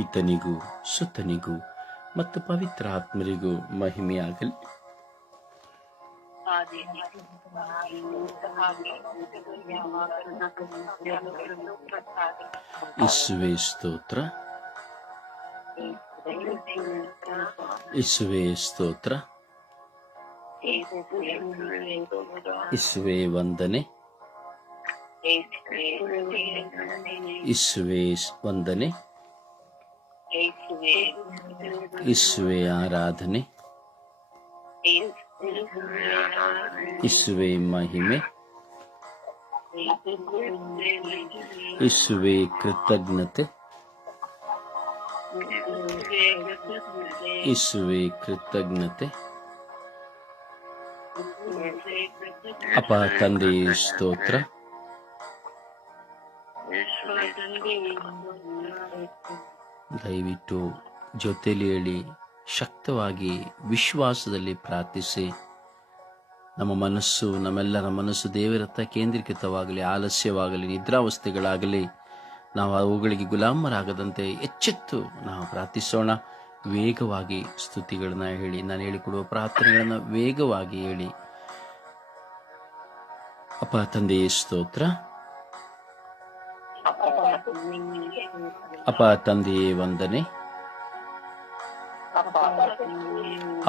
ಪಿತನಿಗೂ ಸುತನಿಗೂ ಮತ್ತು ಪವಿತ್ರಾತ್ಮರಿಗೂ ಮಹಿಮೆಯಾಗಲಿ. ಯೇಸುವೇ ಸ್ತೋತ್ರ, ಯೇಸುವೇ ಸ್ತೋತ್ರ, ಯೇಸುವೇ ವಂದನೆ, ಯೇಸುವೇ ವಂದನೆ, ಯೇಸುವೇ ಆರಾಧನೆ, ಯೇಸುವೇ ಮಹಿಮೆ, ಯೇಸುವೇ ಕೃತಜ್ಞತೆ, ಯೇಸುವೇ ಕೃತಜ್ಞತೆ. ಅಪ್ಪ ತಂದೆಯೇ ಸ್ತೋತ್ರ, ದಯವಿಟ್ಟು ಜೊತೆಲಿ ಹೇಳಿ ಶಕ್ತವಾಗಿ ವಿಶ್ವಾಸದಲ್ಲಿ ಪ್ರಾರ್ಥಿಸಿ. ನಮ್ಮೆಲ್ಲರ ಮನಸ್ಸು ದೇವರತ್ತ ಕೇಂದ್ರೀಕೃತವಾಗಲಿ, ಆಲಸ್ಯವಾಗಲಿ, ನಿದ್ರಾವಸ್ಥೆಗಳಾಗಲಿ ನಾವು ಅವುಗಳಿಗೆ ಗುಲಾಮರಾಗದಂತೆ ಎಚ್ಚೆತ್ತು ನಾವು ಪ್ರಾರ್ಥಿಸೋಣ. ವೇಗವಾಗಿ ಸ್ತುತಿಗಳನ್ನ ಹೇಳಿ, ನಾನು ಹೇಳಿಕೊಡುವ ಪ್ರಾರ್ಥನೆಗಳನ್ನ ವೇಗವಾಗಿ ಹೇಳಿ. ಅಪ್ಪ ತಂದೆಯೇ ಸ್ತೋತ್ರ, ಅಪ್ಪ ತಂದೆಯೇ ವಂದನೆ,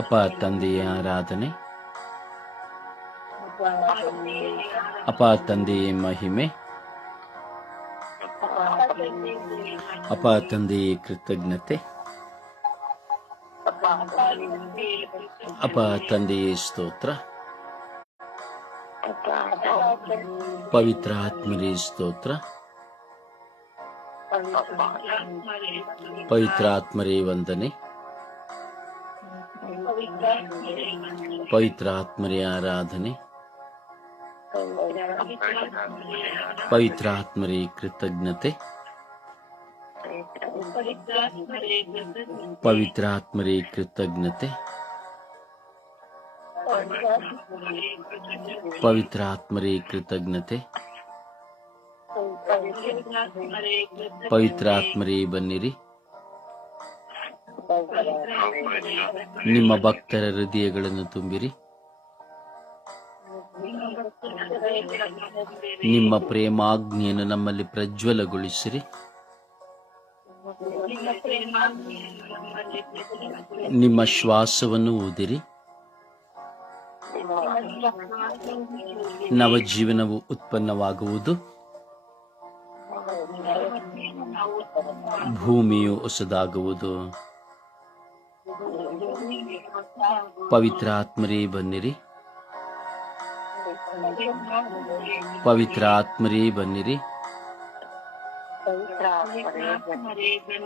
ಅಪ್ಪ ತಂದೆಯ ಆರಾಧನೆ, ಅಪ್ಪ ತಂದೆಯೇ ಮಹಿಮೆ, ಅಪ್ಪ ತಂದೆಯೇ ಕೃತಜ್ಞತೆ, ಅಪ್ಪ ತಂದೆಯೇ ಸ್ತೋತ್ರ, ಪವಿತ್ರಾತ್ಮರೇ ಸ್ತೋತ್ರ, ಪವಿತ್ರಾತ್ಮರೇ ವಂದನೆ, ಪವಿತ್ರಾತ್ಮರೇ ಆರಾಧನೆ, ಪವಿತ್ರಾತ್ಮರೇ ಕೃತಜ್ಞತೆ, ಪವಿತ್ರಾತ್ಮರೇ ಕೃತಜ್ಞತೆ, ಪವಿತ್ರಾತ್ಮರೇ ಕೃತಜ್ಞತೆ. ಪವಿತ್ರಾತ್ಮರೇ ಬನ್ನಿರಿ, ನಿಮ್ಮ ಭಕ್ತರ ಹೃದಯಗಳನ್ನು ತುಂಬಿರಿ, ನಿಮ್ಮ ಪ್ರೇಮಾಗ್ನಿಯನ್ನು ನಮ್ಮಲ್ಲಿ ಪ್ರಜ್ವಲಗೊಳಿಸಿರಿ, ನಿಮ್ಮ ಶ್ವಾಸವನ್ನು ಊದಿರಿ, ನವಜೀವನವು ಉತ್ಪನ್ನವಾಗುವುದು, ಭೂಮಿಯು ಹೊಸದಾಗುವುದು. ಪವಿತ್ರಾತ್ಮರೇ ಬನ್ನಿರಿ, ಪವಿತ್ರಾತ್ಮರೇ ಬನ್ನಿರಿ,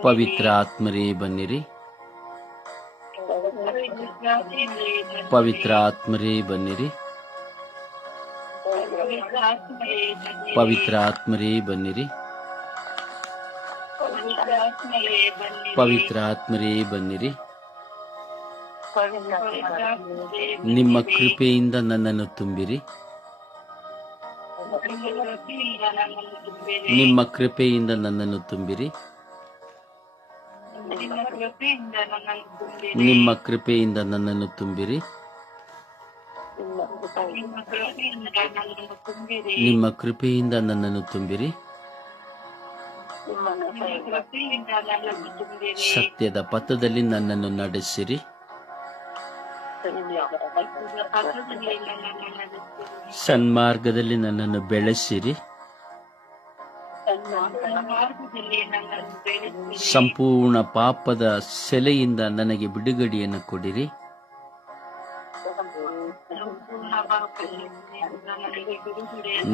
ಪವಿತ್ರಾತ್ಮರೇ ಬನ್ನಿರಿ, ಪವಿತ್ರಾತ್ಮರೇ ಬನ್ನಿರಿ, ಪವಿತ್ರಾತ್ಮರೇ ಬನ್ನಿರಿ, ಪವಿತ್ರಾತ್ಮರೇ ಬನ್ನಿರಿ. ನಿಮ್ಮ ಕೃಪೆಯಿಂದ ನನ್ನನ್ನು ತುಂಬಿರಿ, ನಿಮ್ಮ ಕೃಪೆಯಿಂದ ನನ್ನನ್ನು ತುಂಬಿರಿ, ನಿಮ್ಮ ಕೃಪೆಯಿಂದ ನನ್ನನ್ನು ತುಂಬಿರಿ, ನಿಮ್ಮ ಕೃಪೆಯಿಂದ ನನ್ನನ್ನು ತುಂಬಿರಿ. ಸತ್ಯದ ಪಥದಲ್ಲಿ ನನ್ನನ್ನು ನಡೆಸಿರಿ, ಸನ್ಮಾರ್ಗದಲ್ಲಿ ನನ್ನನ್ನು ಬೆಳೆಸಿರಿ, ಸಂಪೂರ್ಣ ಪಾಪದ ಸೆಲೆಯಿಂದ ನನಗೆ ಬಿಡುಗಡೆಯನ್ನು ಕೊಡಿರಿ,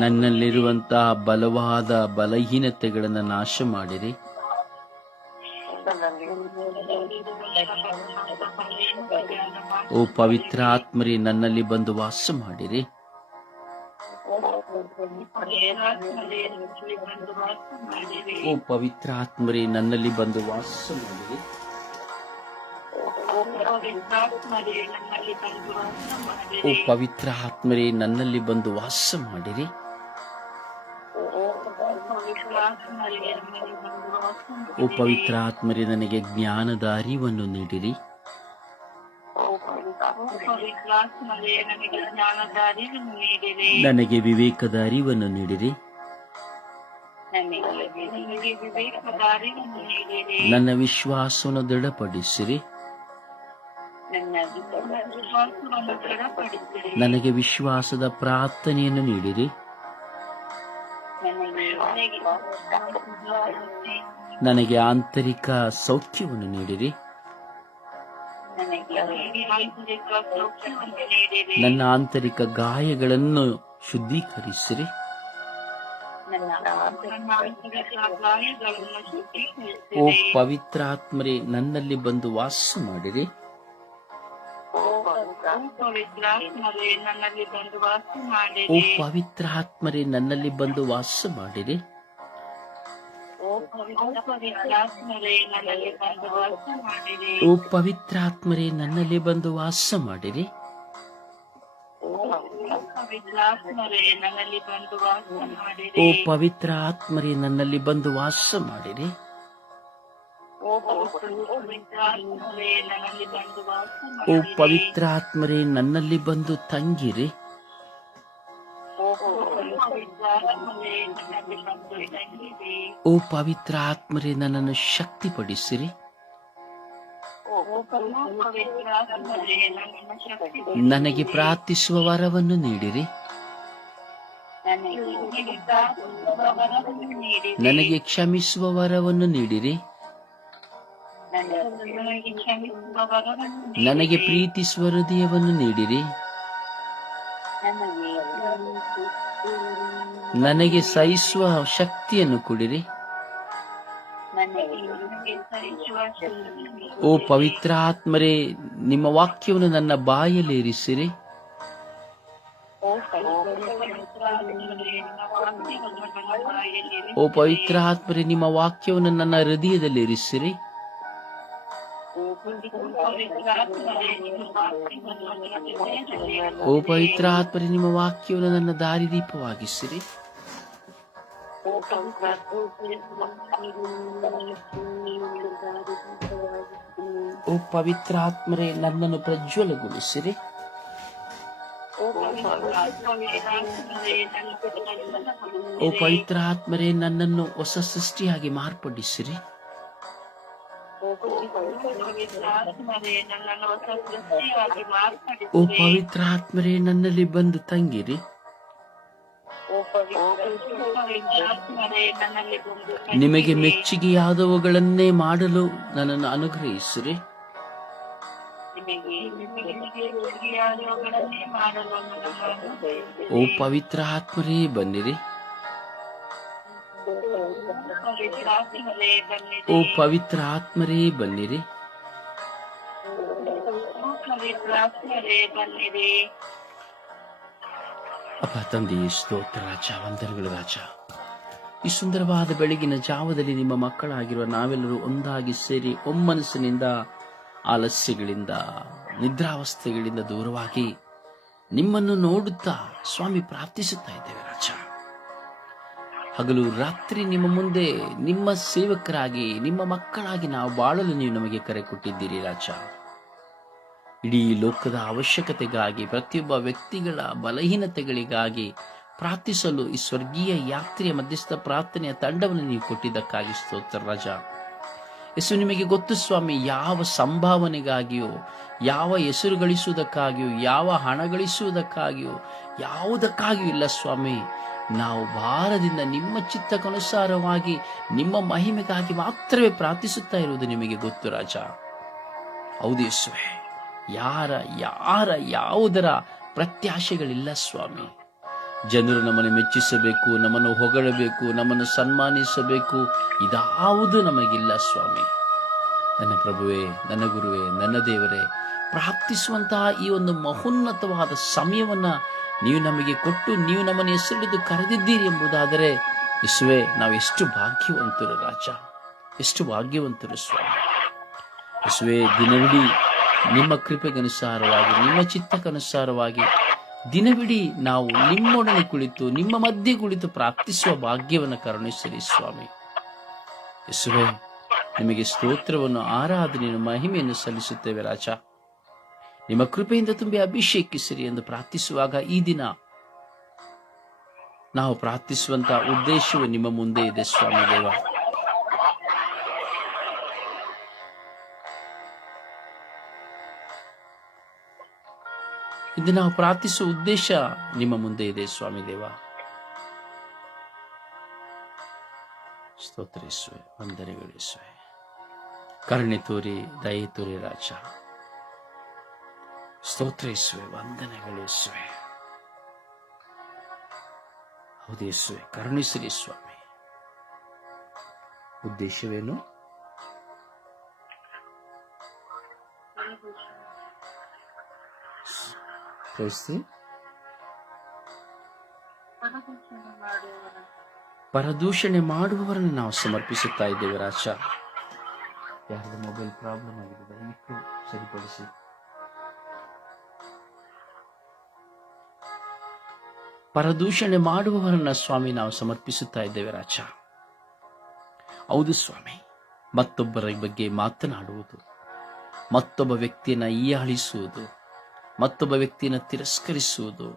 ನನ್ನಲ್ಲಿರುವಂತಹ ಬಲವಾದ ಬಲಹೀನತೆಗಳನ್ನು ನಾಶ ಮಾಡಿರಿ, ಓ ಪವಿತ್ರಾತ್ಮರೇ ನನ್ನಲ್ಲಿ ಬಂದು ವಾಸ ಮಾಡಿರಿ, ಓ ಪವಿತ್ರಾತ್ಮರೇ ನನ್ನಲ್ಲಿ ಬಂದು ವಾಸ ಮಾಡಿರಿ, ಓ ಪವಿತ್ರ ಆತ್ಮರೇ ನನ್ನಲ್ಲಿ ಬಂದು ವಾಸ ಮಾಡಿರಿ, ಓ ಪವಿತ್ರಾತ್ಮರೇ ನನಗೆ ಜ್ಞಾನದ ಅರಿವನ್ನು ನೀಡಿರಿ. ನನಗೆ ವಿವೇಕದ ಅರಿವನ್ನು ನೀಡಿರಿ. ನನ್ನ ವಿಶ್ವಾಸವನ್ನು ದೃಢಪಡಿಸಿರಿ. ನನಗೆ ವಿಶ್ವಾಸದ ಪ್ರಾರ್ಥನೆಯನ್ನು ನೀಡಿರಿ. ನನಗೆ ಆಂತರಿಕ ಸೌಖ್ಯವನ್ನು ನೀಡಿರಿ. ನನ್ನ ಆಂತರಿಕ ಗಾಯಗಳನ್ನು ಶುದ್ಧೀಕರಿಸಿರಿ. ಓ ಪವಿತ್ರಾತ್ಮರೇ ನನ್ನಲ್ಲಿ ಬಂದು ವಾಸ ಮಾಡಿರಿ. ಓ ಪವಿತ್ರಾತ್ಮರೇ ನನ್ನಲ್ಲಿ ಬಂದು ವಾಸ ಮಾಡಿರಿ. ಓ ಪವಿತ್ರಾತ್ಮರೇ ನನ್ನಲ್ಲಿ ಬಂದು ವಾಸ ಮಾಡಿರಿ. ಓ ಪವಿತ್ರ ಆತ್ಮರೇ ನನ್ನಲ್ಲಿ ಬಂದು ವಾಸ ಮಾಡಿರಿ. ಓ ಪವಿತ್ರಾತ್ಮರೇ ನನ್ನಲ್ಲಿ ಬಂದು ತಂಗಿರಿ. ಓ ಪವಿತ್ರಾತ್ಮರೇ ನನ್ನನ್ನು ಶಕ್ತಿಪಡಿಸಿರಿ. ನನಗೆ ಪ್ರಾರ್ಥಿಸುವ ವರವನ್ನು ನೀಡಿರಿ. ನನಗೆ ಕ್ಷಮಿಸುವ ವರವನ್ನು ನೀಡಿರಿ. ನನಗೆ ಪ್ರೀತಿಸುವ ಹೃದಯವನ್ನು ನೀಡಿರಿ. ನನಗೆ ಸಹಿಸುವ ಶಕ್ತಿಯನ್ನು ಕೊಡಿರಿ. ಓ ಪವಿತ್ರಾತ್ಮರೇ ನಿಮ್ಮ ವಾಕ್ಯವನ್ನು ನನ್ನ ಬಾಯಲ್ಲಿ ಇರಿಸಿರಿ. ಓ ಪವಿತ್ರಾತ್ಮರೇ ನಿಮ್ಮ ವಾಕ್ಯವನ್ನು ನನ್ನ ಹೃದಯದಲ್ಲಿ ಇರಿಸಿರಿ. ಓ ಪವಿತ್ರಾತ್ಮರೇ ನಿಮ್ಮ ವಾಕ್ಯವನ್ನು ನನ್ನ ದಾರಿದೀಪವಾಗಿಸಿರಿ. ಓ ಪವಿತ್ರಾತ್ಮರೇ ನನ್ನನ್ನು ಪ್ರಜ್ವಲಗೊಳಿಸಿರಿ. ಓ ಪವಿತ್ರಾತ್ಮರೇ ನನ್ನನ್ನು ಹೊಸ ಸೃಷ್ಟಿಯಾಗಿ ಮಾರ್ಪಡಿಸಿರಿ. ಓ ಪವಿತ್ರಾತ್ಮರೇ ನನ್ನಲ್ಲಿ ಬಂದು ತಂಗಿರಿ. ನಿಮಗೆ ಮೆಚ್ಚುಗೆಯಾದವುಗಳನ್ನೇ ಮಾಡಲು ನನ್ನನ್ನು ಅನುಗ್ರಹಿಸಿರಿ. ಓ ಪವಿತ್ರಾತ್ಮರೇ ಬನ್ನಿರಿ. ಓ ಪವಿತ್ರ ಆತ್ಮರೇ ಬನ್ನಿರಿ. ಅಪ್ಪ ತಂದೆಯೇ ಸ್ತೋತ್ರ ರಾಜ, ವಂದನೆಗಳು ರಾಜ. ಈ ಸುಂದರವಾದ ಬೆಳಗಿನ ಜಾವದಲ್ಲಿ ನಿಮ್ಮ ಮಕ್ಕಳಾಗಿರುವ ನಾವೆಲ್ಲರೂ ಒಂದಾಗಿ ಸೇರಿ ಒಮ್ಮನಸ್ಸಿನಿಂದ ಆಲಸ್ಯಗಳಿಂದ ನಿದ್ರಾವಸ್ಥೆಗಳಿಂದ ದೂರವಾಗಿ ನಿಮ್ಮನ್ನು ನೋಡುತ್ತಾ ಸ್ವಾಮಿ ಪ್ರಾರ್ಥಿಸುತ್ತಾ ಇದ್ದೇವೆ ರಾಜ. ಹಗಲು ರಾತ್ರಿ ನಿಮ್ಮ ಮುಂದೆ ನಿಮ್ಮ ಸೇವಕರಾಗಿ ನಿಮ್ಮ ಮಕ್ಕಳಾಗಿ ನಾವು ಬಾಳಲು ನೀವು ನಮಗೆ ಕರೆ ಕೊಟ್ಟಿದ್ದೀರಿ ರಾಜ. ಇಡೀ ಲೋಕದ ಅವಶ್ಯಕತೆಗಾಗಿ, ಪ್ರತಿಯೊಬ್ಬ ವ್ಯಕ್ತಿಗಳ ಬಲಹೀನತೆಗಳಿಗಾಗಿ ಪ್ರಾರ್ಥಿಸಲು ಈ ಸ್ವರ್ಗೀಯ ಯಾತ್ರೆಯ ಮಧ್ಯಸ್ಥ ಪ್ರಾರ್ಥನೆಯ ತಂಡವನ್ನು ನೀವು ಕೊಟ್ಟಿದ್ದಕ್ಕಾಗಿ ಸ್ತೋತ್ರ ರಾಜ. ಯೇಸು ನಿಮಗೆ ಗೊತ್ತು ಸ್ವಾಮಿ, ಯಾವ ಸಂಭಾವನೆಗಾಗಿಯೋ, ಯಾವ ಹೆಸರು ಗಳಿಸುವುದಕ್ಕಾಗಿಯೋ, ಯಾವ ಹಣ ಗಳಿಸುವುದಕ್ಕಾಗಿಯೋ, ಯಾವುದಕ್ಕಾಗಿಯೂ ಇಲ್ಲ ಸ್ವಾಮಿ. ನಾವು ಭಾರದಿಂದ ನಿಮ್ಮ ಚಿತ್ತಕ್ಕನುಸಾರವಾಗಿ ನಿಮ್ಮ ಮಹಿಮೆಗಾಗಿ ಮಾತ್ರವೇ ಪ್ರಾರ್ಥಿಸುತ್ತಾ ಇರುವುದು ನಿಮಗೆ ಗೊತ್ತು ರಾಜ. ಹೌದು ಯೇಸುವೆ, ಯಾವುದರ ಪ್ರತ್ಯಾಶೆಗಳಿಲ್ಲ ಸ್ವಾಮಿ. ಜನರು ನಮ್ಮನ್ನು ಮೆಚ್ಚಿಸಬೇಕು, ನಮ್ಮನ್ನು ಹೊಗಳಬೇಕು, ನಮ್ಮನ್ನು ಸನ್ಮಾನಿಸಬೇಕು, ಇದಾವುದು ನಮಗಿಲ್ಲ ಸ್ವಾಮಿ. ನನ್ನ ಪ್ರಭುವೇ, ನನ್ನ ಗುರುವೇ, ನನ್ನ ದೇವರೇ, ಪ್ರಾರ್ಥಿಸುವಂತಹ ಈ ಒಂದು ಮಹೋನ್ನತವಾದ ಸಮಯವನ್ನು ನೀವು ನಮಗೆ ಕೊಟ್ಟು ನೀವು ನಮ್ಮನ್ನು ಹೆಸರಿಡಿದು ಕರೆದಿದ್ದೀರಿ ಎಂಬುದಾದರೆ ಯೇಸುವೆ, ನಾವು ಎಷ್ಟು ಭಾಗ್ಯವಂತರು ರಾಜ, ಎಷ್ಟು ಭಾಗ್ಯವಂತರು ಸ್ವಾಮಿ. ಯೇಸುವೆ, ದಿನವಿಡೀ ನಿಮ್ಮ ಕೃಪೆಗನುಸಾರವಾಗಿ, ನಿಮ್ಮ ಚಿತ್ತಕ್ಕನುಸಾರವಾಗಿ ದಿನವಿಡೀ ನಾವು ನಿಮ್ಮೊಡನೆ ಕುಳಿತು ನಿಮ್ಮ ಮಧ್ಯೆ ಕುಳಿತು ಪ್ರಾರ್ಥಿಸುವ ಭಾಗ್ಯವನ್ನು ಕರುಣಿಸಿರಿ ಸ್ವಾಮಿ. ಯೇಸುವೆ, ನಿಮಗೆ ಸ್ತೋತ್ರವನ್ನು, ಆರಾಧನೆಯನ್ನು, ಮಹಿಮೆಯನ್ನು ಸಲ್ಲಿಸುತ್ತೇವೆ ರಾಜ. ನಿಮ್ಮ ಕೃಪೆಯಿಂದ ತುಂಬಿ ಅಭಿಷೇಕಿಸಿರಿ ಎಂದು ಪ್ರಾರ್ಥಿಸುವಾಗ ಈ ದಿನ ನಾವು ಪ್ರಾರ್ಥಿಸುವಂತಹ ಉದ್ದೇಶವು ನಿಮ್ಮ ಮುಂದೆ ಇದೆ ಸ್ವಾಮಿ ದೇವ. ಇಂದು ನಾವು ಪ್ರಾರ್ಥಿಸುವ ಉದ್ದೇಶ ನಿಮ್ಮ ಮುಂದೆ ಇದೆ ಸ್ವಾಮಿ ದೇವ. ಸ್ತೋತ್ರ ಯೇಸುವೆ, ವಂದನೆಗಳು ಯೇಸುವೆ. ಕರುಣೆ ತೋರಿ, ದಯೆ ತೋರಿ ರಾಜ. ಸ್ತೋತ್ರ ಯೇಸುವೆ, ವಂದನೆಗಳು ಯೇಸುವೆ. ಹೌದು ಯೇಸುವೆ, ಕರುಣಿಸಿರಿ ಸ್ವಾಮಿ. ಉದ್ದೇಶವೇನು? ಪರದೂಷಣೆ ಮಾಡುವವರನ್ನು ನಾವು ಸಮರ್ಪಿಸುತ್ತಾ ಇದ್ದೇವೆ ರಾಜ. ಯಾರದ ಮೊಬೈಲ್ ಪ್ರಾಬ್ಲಮ್ ಆಗಿದೆ, ದಯವಿಟ್ಟು ಸರಿಪಡಿಸಿ. ಪರದೂಷಣೆ ಮಾಡುವವರನ್ನ ಸ್ವಾಮಿ ನಾವು ಸಮರ್ಪಿಸುತ್ತಾ ಇದ್ದೇವೆ ರಾಜ. ಹೌದು ಸ್ವಾಮಿ, ಮತ್ತೊಬ್ಬರ ಬಗ್ಗೆ ಮಾತನಾಡುವುದು, ಮತ್ತೊಬ್ಬ ವ್ಯಕ್ತಿಯನ್ನ ಹೀಯಾಳಿಸುವುದು, ಮತ್ತೊಬ್ಬ ವ್ಯಕ್ತಿಯನ್ನು ತಿರಸ್ಕರಿಸುವುದು,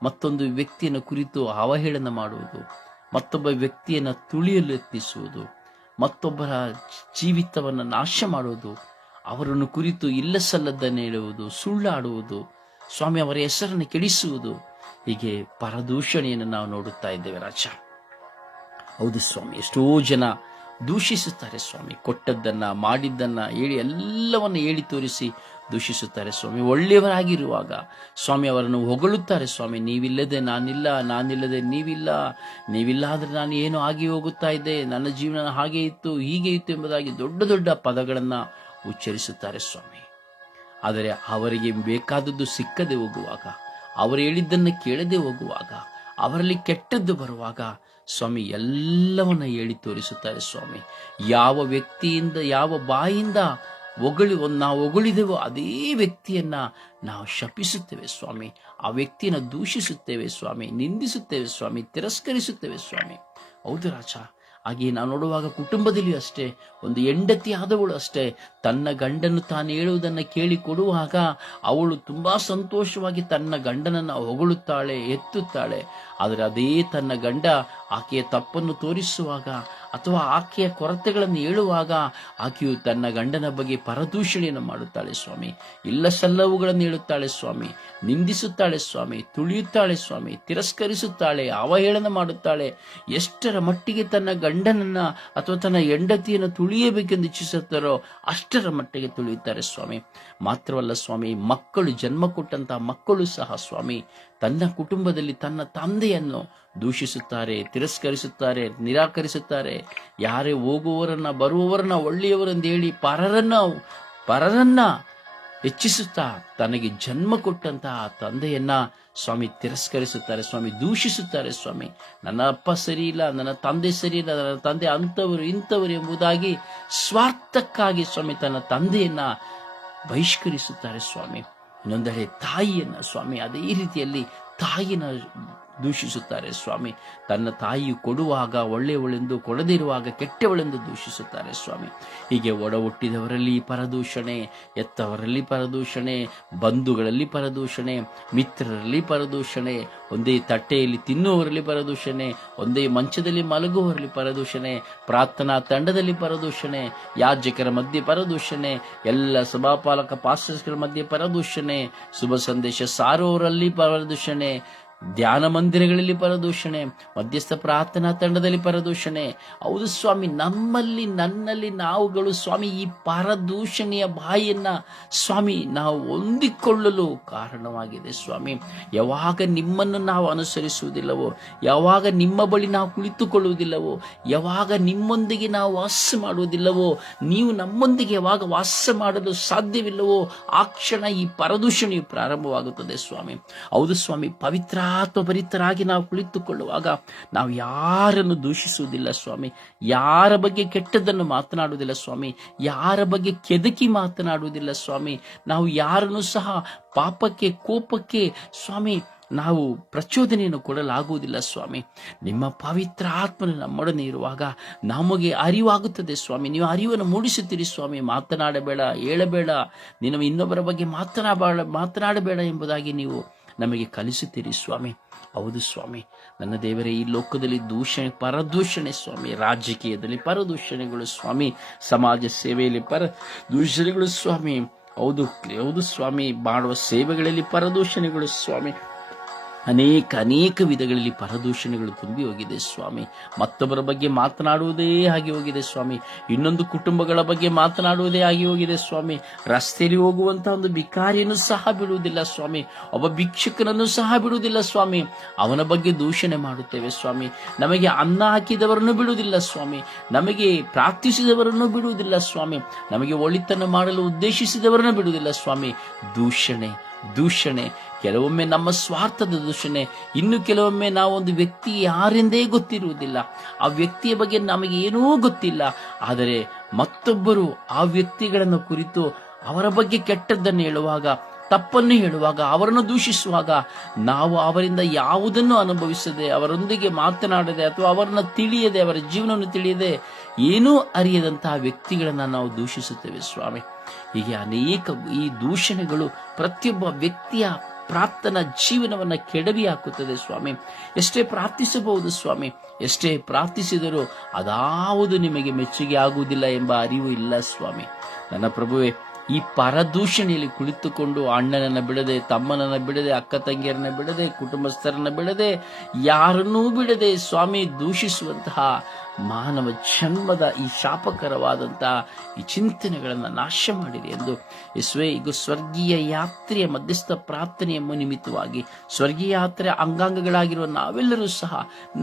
ಮತ್ತೊಂದು ವ್ಯಕ್ತಿಯನ್ನು ಕುರಿತು ಅವಹೇಳನ ಮಾಡುವುದು, ಮತ್ತೊಬ್ಬ ವ್ಯಕ್ತಿಯನ್ನು ತುಳಿಯಲು ಯತ್ನಿಸುವುದು, ಮತ್ತೊಬ್ಬರ ಜೀವಿತವನ್ನು ನಾಶ ಮಾಡುವುದು, ಅವರನ್ನು ಕುರಿತು ಇಲ್ಲಸಲ್ಲದನ್ನು ಹೇಳುವುದು, ಸುಳ್ಳಾಡುವುದು, ಸ್ವಾಮಿ ಅವರ ಹೆಸರನ್ನು ಕೆಡಿಸುವುದು, ಹೀಗೆ ಪರದೂಷಣೆಯನ್ನು ನಾವು ನೋಡುತ್ತಾ ಇದ್ದೇವೆ ರಾಜ. ಹೌದು ಸ್ವಾಮಿ, ಎಷ್ಟೋ ಜನ ದೂಷಿಸುತ್ತಾರೆ ಸ್ವಾಮಿ. ಕೊಟ್ಟದ್ದನ್ನ, ಮಾಡಿದ್ದನ್ನ ಹೇಳಿ ಎಲ್ಲವನ್ನ ಹೇಳಿ ತೋರಿಸಿ ದೂಷಿಸುತ್ತಾರೆ ಸ್ವಾಮಿ. ಒಳ್ಳೆಯವರಾಗಿರುವಾಗ ಸ್ವಾಮಿ ಅವರನ್ನು ಹೊಗಳುತ್ತಾರೆ ಸ್ವಾಮಿ. ನೀವಿಲ್ಲದೆ ನಾನಿಲ್ಲ, ನಾನಿಲ್ಲದೆ ನೀವಿಲ್ಲ, ನೀವಿಲ್ಲ ಆದ್ರೆ ನಾನು ಏನು ಆಗಿ ಹೋಗುತ್ತಾ ಇದ್ದೆ, ನನ್ನ ಜೀವನ ಹಾಗೆ ಇತ್ತು, ಹೀಗೆ ಇತ್ತು ಎಂಬುದಾಗಿ ದೊಡ್ಡ ದೊಡ್ಡ ಪದಗಳನ್ನ ಉಚ್ಚರಿಸುತ್ತಾರೆ ಸ್ವಾಮಿ. ಆದರೆ ಅವರಿಗೆ ಬೇಕಾದದ್ದು ಸಿಕ್ಕದೆ ಹೋಗುವಾಗ, ಅವರು ಹೇಳಿದ್ದನ್ನು ಕೇಳದೆ ಹೋಗುವಾಗ, ಅವರಲ್ಲಿ ಕೆಟ್ಟದ್ದು ಬರುವಾಗ ಸ್ವಾಮಿ ಎಲ್ಲವನ್ನ ಹೇಳಿ ತೋರಿಸುತ್ತಾರೆ ಸ್ವಾಮಿ. ಯಾವ ವ್ಯಕ್ತಿಯಿಂದ, ಯಾವ ಬಾಯಿಂದ ನಾವು ಹೊಗಳಿದೆವೋ ಅದೇ ವ್ಯಕ್ತಿಯನ್ನ ನಾವು ಶಪಿಸುತ್ತೇವೆ ಸ್ವಾಮಿ. ಆ ವ್ಯಕ್ತಿಯನ್ನು ದೂಷಿಸುತ್ತೇವೆ ಸ್ವಾಮಿ, ನಿಂದಿಸುತ್ತೇವೆ ಸ್ವಾಮಿ, ತಿರಸ್ಕರಿಸುತ್ತೇವೆ ಸ್ವಾಮಿ. ಹೌದು ರಾಜ. ಹಾಗೆ ನಾವು ನೋಡುವಾಗ ಕುಟುಂಬದಲ್ಲಿ ಅಷ್ಟೇ, ಒಂದು ಹೆಂಡತಿ ಆದವಳು ಅಷ್ಟೇ, ತನ್ನ ಗಂಡನ್ನು ತಾನು ಹೇಳುವುದನ್ನು ಕೇಳಿ ಕೊಡುವಾಗ ಅವಳು ತುಂಬಾ ಸಂತೋಷವಾಗಿ ತನ್ನ ಗಂಡನನ್ನು ಹೊಗಳುತ್ತಾಳೆ, ಎತ್ತುತ್ತಾಳೆ. ಆದರೆ ಅದೇ ತನ್ನ ಗಂಡ ಆಕೆಯ ತಪ್ಪನ್ನು ತೋರಿಸುವಾಗ ಅಥವಾ ಆಕೆಯ ಕೊರತೆಗಳನ್ನು ಹೇಳುವಾಗ ಆಕೆಯು ತನ್ನ ಗಂಡನ ಬಗ್ಗೆ ಪರದೂಷಣೆಯನ್ನು ಮಾಡುತ್ತಾಳೆ ಸ್ವಾಮಿ. ಇಲ್ಲಸಲ್ಲವುಗಳನ್ನು ಹೇಳುತ್ತಾಳೆ ಸ್ವಾಮಿ, ನಿಂದಿಸುತ್ತಾಳೆ ಸ್ವಾಮಿ, ತುಳಿಯುತ್ತಾಳೆ ಸ್ವಾಮಿ, ತಿರಸ್ಕರಿಸುತ್ತಾಳೆ, ಅವಹೇಳನ ಮಾಡುತ್ತಾಳೆ. ಎಷ್ಟರ ಮಟ್ಟಿಗೆ ತನ್ನ ಗಂಡನನ್ನ ಅಥವಾ ತನ್ನ ಹೆಂಡತಿಯನ್ನು ತುಳಿಯಬೇಕೆಂದು ಇಚ್ಛಿಸುತ್ತಾರೋ ಅಷ್ಟರ ಮಟ್ಟಿಗೆ ತುಳಿಯುತ್ತಾರೆ ಸ್ವಾಮಿ. ಮಾತ್ರವಲ್ಲ ಸ್ವಾಮಿ, ಮಕ್ಕಳು ಜನ್ಮ ಕೊಟ್ಟಂತಹ ಮಕ್ಕಳು ಸಹ ಸ್ವಾಮಿ ತನ್ನ ಕುಟುಂಬದಲ್ಲಿ ತನ್ನ ತಂದೆಯನ್ನು ದೂಷಿಸುತ್ತಾರೆ, ತಿರಸ್ಕರಿಸುತ್ತಾರೆ, ನಿರಾಕರಿಸುತ್ತಾರೆ. ಯಾರೇ ಹೋಗುವವರನ್ನ ಬರುವವರನ್ನ ಒಳ್ಳೆಯವರೆಂದು ಹೇಳಿ ಪರರನ್ನ ಹೆಚ್ಚಿಸುತ್ತಾ ತನಗೆ ಜನ್ಮ ಕೊಟ್ಟಂತಹ ತಂದೆಯನ್ನ ಸ್ವಾಮಿ ತಿರಸ್ಕರಿಸುತ್ತಾರೆ ಸ್ವಾಮಿ, ದೂಷಿಸುತ್ತಾರೆ ಸ್ವಾಮಿ. ನನ್ನ ಅಪ್ಪ ಸರಿ ಇಲ್ಲ, ನನ್ನ ತಂದೆ ಸರಿ ಇಲ್ಲ, ನನ್ನ ತಂದೆ ಅಂಥವರು ಇಂಥವರು ಎಂಬುದಾಗಿ ಸ್ವಾರ್ಥಕ್ಕಾಗಿ ಸ್ವಾಮಿ ತನ್ನ ತಂದೆಯನ್ನ ಬಹಿಷ್ಕರಿಸುತ್ತಾರೆ ಸ್ವಾಮಿ. ಇನ್ನೊಂದೆಡೆ ತಾಯಿಯನ್ನ ಸ್ವಾಮಿ ಅದೇ ರೀತಿಯಲ್ಲಿ ತಾಯಿನ ದೂಷಿಸುತ್ತಾರೆ ಸ್ವಾಮಿ. ತನ್ನ ತಾಯಿಯು ಕೊಡುವಾಗ ಒಳ್ಳೆಯವಳೆಂದು, ಕೊಡದಿರುವಾಗ ಕೆಟ್ಟವಳೆಂದು ದೂಷಿಸುತ್ತಾರೆ ಸ್ವಾಮಿ. ಹೀಗೆ ಒಡ ಹುಟ್ಟಿದವರಲ್ಲಿ ಪರದೂಷಣೆ, ಎತ್ತವರಲ್ಲಿ ಪರದೂಷಣೆ, ಬಂಧುಗಳಲ್ಲಿ ಪರದೂಷಣೆ, ಮಿತ್ರರಲ್ಲಿ ಪರದೂಷಣೆ, ಒಂದೇ ತಟ್ಟೆಯಲ್ಲಿ ತಿನ್ನುವವರಲ್ಲಿ ಪರದೂಷಣೆ, ಒಂದೇ ಮಂಚದಲ್ಲಿ ಮಲಗುವವರಲ್ಲಿ ಪರದೂಷಣೆ, ಪ್ರಾರ್ಥನಾ ತಂಡದಲ್ಲಿ ಪರದೂಷಣೆ, ಯಾಜಕರ ಮಧ್ಯೆ ಪರದೂಷಣೆ, ಎಲ್ಲ ಸಭಾಪಾಲಕ ಪಾಸ್ಟರ್ಸ್ಗಳ ಮಧ್ಯೆ ಪರದೂಷಣೆ, ಶುಭ ಸಂದೇಶ ಸಾರುವವರಲ್ಲಿ ಪರದೂಷಣೆ, ಧ್ಯಾನ ಮಂದಿರಗಳಲ್ಲಿ ಪರದೂಷಣೆ, ಮಧ್ಯಸ್ಥ ಪ್ರಾರ್ಥನಾ ತಂಡದಲ್ಲಿ ಪರದೂಷಣೆ. ಹೌದು ಸ್ವಾಮಿ, ನನ್ನಲ್ಲಿ ನಾವುಗಳು ಸ್ವಾಮಿ ಈ ಪರದೂಷಣೆಯ ಬಾಯಿಯನ್ನ ಸ್ವಾಮಿ ನಾವು ಹೊಂದಿಕೊಳ್ಳಲು ಕಾರಣವಾಗಿದೆ ಸ್ವಾಮಿ. ಯಾವಾಗ ನಿಮ್ಮನ್ನು ನಾವು ಅನುಸರಿಸುವುದಿಲ್ಲವೋ, ಯಾವಾಗ ನಿಮ್ಮ ಬಳಿ ನಾವು ಕುಳಿತುಕೊಳ್ಳುವುದಿಲ್ಲವೋ, ಯಾವಾಗ ನಿಮ್ಮೊಂದಿಗೆ ನಾವು ವಾಸ ಮಾಡುವುದಿಲ್ಲವೋ, ನೀವು ನಮ್ಮೊಂದಿಗೆ ಯಾವಾಗ ವಾಸ ಮಾಡಲು ಸಾಧ್ಯವಿಲ್ಲವೋ ಆ ಕ್ಷಣ ಈ ಪರದೂಷಣೆಯು ಪ್ರಾರಂಭವಾಗುತ್ತದೆ ಸ್ವಾಮಿ. ಹೌದು ಸ್ವಾಮಿ, ಪವಿತ್ರಾತ್ಮಭರಿತರಾಗಿ ನಾವು ಕುಳಿತುಕೊಳ್ಳುವಾಗ ನಾವು ಯಾರನ್ನು ದೂಷಿಸುವುದಿಲ್ಲ ಸ್ವಾಮಿ, ಯಾರ ಬಗ್ಗೆ ಕೆಟ್ಟದ್ದನ್ನು ಮಾತನಾಡುವುದಿಲ್ಲ ಸ್ವಾಮಿ, ಯಾರ ಬಗ್ಗೆ ಕೆದಕಿ ಮಾತನಾಡುವುದಿಲ್ಲ ಸ್ವಾಮಿ. ನಾವು ಯಾರನ್ನು ಸಹ ಪಾಪಕ್ಕೆ, ಕೋಪಕ್ಕೆ ಸ್ವಾಮಿ ನಾವು ಪ್ರಚೋದನೆಯನ್ನು ಕೊಡಲಾಗುವುದಿಲ್ಲ ಸ್ವಾಮಿ. ನಿಮ್ಮ ಪವಿತ್ರ ಆತ್ಮನು ನಮ್ಮೊಡನೆ ಇರುವಾಗ ನಮಗೆ ಅರಿವಾಗುತ್ತದೆ ಸ್ವಾಮಿ. ನೀವು ಅರಿವನ್ನು ಮೂಡಿಸುತ್ತೀರಿ ಸ್ವಾಮಿ. ಮಾತನಾಡಬೇಡ, ಹೇಳಬೇಡ, ನೀನು ಇನ್ನೊಬ್ಬರ ಬಗ್ಗೆ ಮಾತನಾಡಬೇಡ ಎಂಬುದಾಗಿ ನೀವು ನಮಗೆ ಕಲಿಸುತ್ತೀರಿ ಸ್ವಾಮಿ. ಹೌದು ಸ್ವಾಮಿ, ನನ್ನ ದೇವರೇ, ಈ ಲೋಕದಲ್ಲಿ ದೂಷಣೆ, ಪರದೂಷಣೆ ಸ್ವಾಮಿ, ರಾಜಕೀಯದಲ್ಲಿ ಪರದೂಷಣೆಗಳು ಸ್ವಾಮಿ, ಸಮಾಜ ಸೇವೆಯಲ್ಲಿ ಪರದೂಷಣೆಗಳು ಸ್ವಾಮಿ, ಹೌದು ಹೌದು ಸ್ವಾಮಿ, ಮಾಡುವ ಸೇವೆಗಳಲ್ಲಿ ಪರದೂಷಣೆಗಳು ಸ್ವಾಮಿ, ಅನೇಕ ವಿಧಗಳಲ್ಲಿ ಪರದೂಷಣೆಗಳು ತುಂಬಿ ಹೋಗಿದೆ ಸ್ವಾಮಿ. ಮತ್ತೊಬ್ಬರ ಬಗ್ಗೆ ಮಾತನಾಡುವುದೇ ಆಗಿ ಹೋಗಿದೆ ಸ್ವಾಮಿ. ಇನ್ನೊಂದು ಕುಟುಂಬಗಳ ಬಗ್ಗೆ ಮಾತನಾಡುವುದೇ ಆಗಿ ಹೋಗಿದೆ ಸ್ವಾಮಿ. ರಸ್ತೆಯಲ್ಲಿ ಹೋಗುವಂತಹ ಒಂದು ಭಿಕಾರಿಯನ್ನು ಸಹ ಬಿಡುವುದಿಲ್ಲ ಸ್ವಾಮಿ. ಒಬ್ಬ ಭಿಕ್ಷುಕನನ್ನು ಸಹ ಬಿಡುವುದಿಲ್ಲ ಸ್ವಾಮಿ. ಅವನ ಬಗ್ಗೆ ದೂಷಣೆ ಮಾಡುತ್ತೇವೆ ಸ್ವಾಮಿ. ನಮಗೆ ಅನ್ನ ಹಾಕಿದವರನ್ನು ಬಿಡುವುದಿಲ್ಲ ಸ್ವಾಮಿ. ನಮಗೆ ಪ್ರಾರ್ಥಿಸಿದವರನ್ನು ಬಿಡುವುದಿಲ್ಲ ಸ್ವಾಮಿ. ನಮಗೆ ಒಳಿತನ್ನು ಮಾಡಲು ಉದ್ದೇಶಿಸಿದವರನ್ನು ಬಿಡುವುದಿಲ್ಲ ಸ್ವಾಮಿ. ದೂಷಣೆ ಕೆಲವೊಮ್ಮೆ ನಮ್ಮ ಸ್ವಾರ್ಥದ ದೂಷಣೆ, ಇನ್ನು ಕೆಲವೊಮ್ಮೆ ನಾವೊಂದು ವ್ಯಕ್ತಿ ಯಾರೆಂದೇ ಗೊತ್ತಿರುವುದಿಲ್ಲ, ಆ ವ್ಯಕ್ತಿಯ ಬಗ್ಗೆ ನಮಗೆ ಏನೂ ಗೊತ್ತಿಲ್ಲ, ಆದರೆ ಮತ್ತೊಬ್ಬರು ಆ ವ್ಯಕ್ತಿಗಳನ್ನು ಕುರಿತು ಅವರ ಬಗ್ಗೆ ಕೆಟ್ಟದ್ದನ್ನು ಹೇಳುವಾಗ, ತಪ್ಪನ್ನು ಹೇಳುವಾಗ, ಅವರನ್ನು ದೂಷಿಸುವಾಗ, ನಾವು ಅವರಿಂದ ಯಾವುದನ್ನು ಅನುಭವಿಸದೆ, ಅವರೊಂದಿಗೆ ಮಾತನಾಡದೆ, ಅಥವಾ ಅವರನ್ನು ತಿಳಿಯದೆ, ಅವರ ಜೀವನವನ್ನು ತಿಳಿಯದೆ, ಏನೂ ಅರಿಯದಂತಹ ವ್ಯಕ್ತಿಗಳನ್ನು ನಾವು ದೂಷಿಸುತ್ತೇವೆ ಸ್ವಾಮಿ. ಹೀಗೆ ಈ ದೂಷಣೆಗಳು ಪ್ರತಿಯೊಬ್ಬ ವ್ಯಕ್ತಿಯ ಪ್ರಾರ್ಥನಾ ಜೀವನವನ್ನ ಕೆಡವಿ ಹಾಕುತ್ತದೆ ಸ್ವಾಮಿ. ಎಷ್ಟೇ ಪ್ರಾರ್ಥಿಸಬಹುದು ಸ್ವಾಮಿ, ಎಷ್ಟೇ ಪ್ರಾರ್ಥಿಸಿದರೂ ಅದಾವುದು ನಿಮಗೆ ಮೆಚ್ಚುಗೆ ಆಗುವುದಿಲ್ಲ ಎಂಬ ಅರಿವು ಇಲ್ಲ ಸ್ವಾಮಿ. ನನ್ನ ಪ್ರಭುವೆ, ಈ ಪರದೂಷಣೆಯಲ್ಲಿ ಕುಳಿತುಕೊಂಡು ಅಣ್ಣನನ್ನ ಬಿಡದೆ, ತಮ್ಮನನ್ನ ಬಿಡದೆ, ಅಕ್ಕ ತಂಗಿಯರನ್ನ ಬಿಡದೆ, ಕುಟುಂಬಸ್ಥರನ್ನ ಬಿಡದೆ, ಯಾರನ್ನೂ ಬಿಡದೆ ಸ್ವಾಮಿ ದೂಷಿಸುವಂತಹ ಮಾನವ ಜನ್ಮದ ಈ ಶಾಪಕರವಾದಂತಹ ಈ ಚಿಂತನೆಗಳನ್ನು ನಾಶ ಮಾಡಿದೆ ಎಂದು ಯೇಸುವೇ, ಈಗ ಸ್ವರ್ಗೀಯ ಯಾತ್ರೆಯ ಮಧ್ಯಸ್ಥ ಪ್ರಾರ್ಥನೆಯ ನಿಮಿತ್ತವಾಗಿ ಸ್ವರ್ಗೀಯ ಯಾತ್ರೆಯ ಅಂಗಾಂಗಗಳಾಗಿರುವ ನಾವೆಲ್ಲರೂ ಸಹ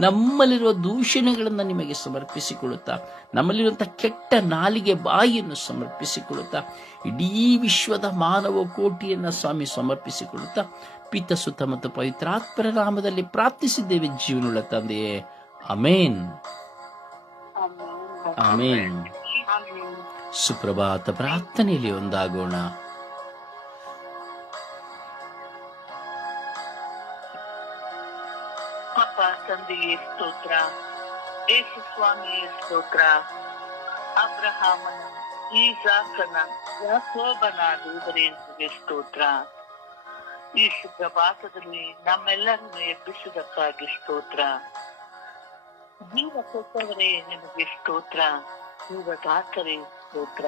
ನಮ್ಮಲ್ಲಿರುವ ದೂಷಣೆಗಳನ್ನು ನಿಮಗೆ ಸಮರ್ಪಿಸಿಕೊಳ್ಳುತ್ತಾ, ನಮ್ಮಲ್ಲಿರುವಂತಹ ಕೆಟ್ಟ ನಾಲಿಗೆ ಬಾಯಿಯನ್ನು ಸಮರ್ಪಿಸಿಕೊಳ್ಳುತ್ತಾ, ಇಡೀ ವಿಶ್ವದ ಮಾನವ ಕೋಟಿಯನ್ನ ಸ್ವಾಮಿ ಸಮರ್ಪಿಸಿಕೊಳ್ಳುತ್ತಾ, ಪಿತ ಸುತ ಮತ್ತು ಪವಿತ್ರಾತ್ಮರ ನಾಮದಲ್ಲಿ ಪ್ರಾರ್ಥಿಸಿದ್ದೇವೆ ಜೀವನುಳ್ಳ ತಂದೆಯೇ. ಅಮೇನ್, ಆಮೇನ್. ಸುಪ್ರಭಾತ ಪ್ರಾರ್ಥನೆಯಲ್ಲಿ ಒಂದಾಗೋಣ. ಅಪ್ಪ ತಂದೆಯೇ ಸ್ತೋತ್ರ, ಯೇಸು ಸ್ವಾಮಿಯೇ ಸ್ತೋತ್ರ, ಅಬ್ರಹಾಮನ, ಈಸಾಕನ, ಯಾಕೋಬನ ದೇವರೇ ಸ್ತೋತ್ರ. ಈ ಸುಪ್ರಭಾತದಲ್ಲಿ ನಮ್ಮೆಲ್ಲರನ್ನು ಎಬ್ಬಿಸುವುದಕ್ಕಾಗಿ ಸ್ತೋತ್ರ. ಜೀವ ಕೊಟ್ಟವರೇ ನಿಮಗೆ ಸ್ತೋತ್ರ, ಜೀವದಾತರೇ ಸ್ತೋತ್ರ.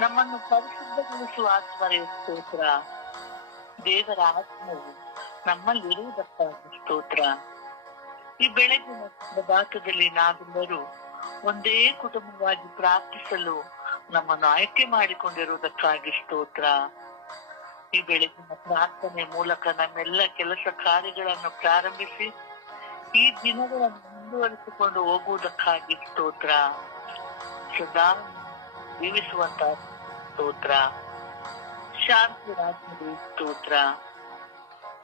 ನಮ್ಮನ್ನು ಪರಿಶುದ್ಧಗೊಳಿಸುವ ಆತ್ಮರೇ ಸ್ತೋತ್ರ. ದೇವರ ಆತ್ಮವು ನಮ್ಮಲ್ಲಿರುವುದಕ್ಕಾಗಿ ಸ್ತೋತ್ರ. ಈ ಬೆಳಗಿನ ಪ್ರಭಾತದಲ್ಲಿ ನಾವೆಲ್ಲರೂ ಒಂದೇ ಕುಟುಂಬವಾಗಿ ಪ್ರಾರ್ಥಿಸಲು ನಮ್ಮನ್ನು ಆಯ್ಕೆ ಮಾಡಿಕೊಂಡಿರುವುದಕ್ಕಾಗಿ ಸ್ತೋತ್ರ. ಈ ಬೆಳಗಿನ ಪ್ರಾರ್ಥನೆ ಮೂಲಕ ನಮ್ಮೆಲ್ಲ ಕೆಲಸ ಕಾರ್ಯಗಳನ್ನು ಪ್ರಾರಂಭಿಸಿ ಈ ದಿನಗಳನ್ನು ಮುಂದುವರಿಸಿಕೊಂಡು ಹೋಗುವುದಕ್ಕಾಗಿ ಸ್ತೋತ್ರ. ಸದಾ ಜೀವಿಸುವಂತ ಸ್ತೋತ್ರ. ಶಾಂತಿ ರಾಜ್ಯದ ಸ್ತೋತ್ರ.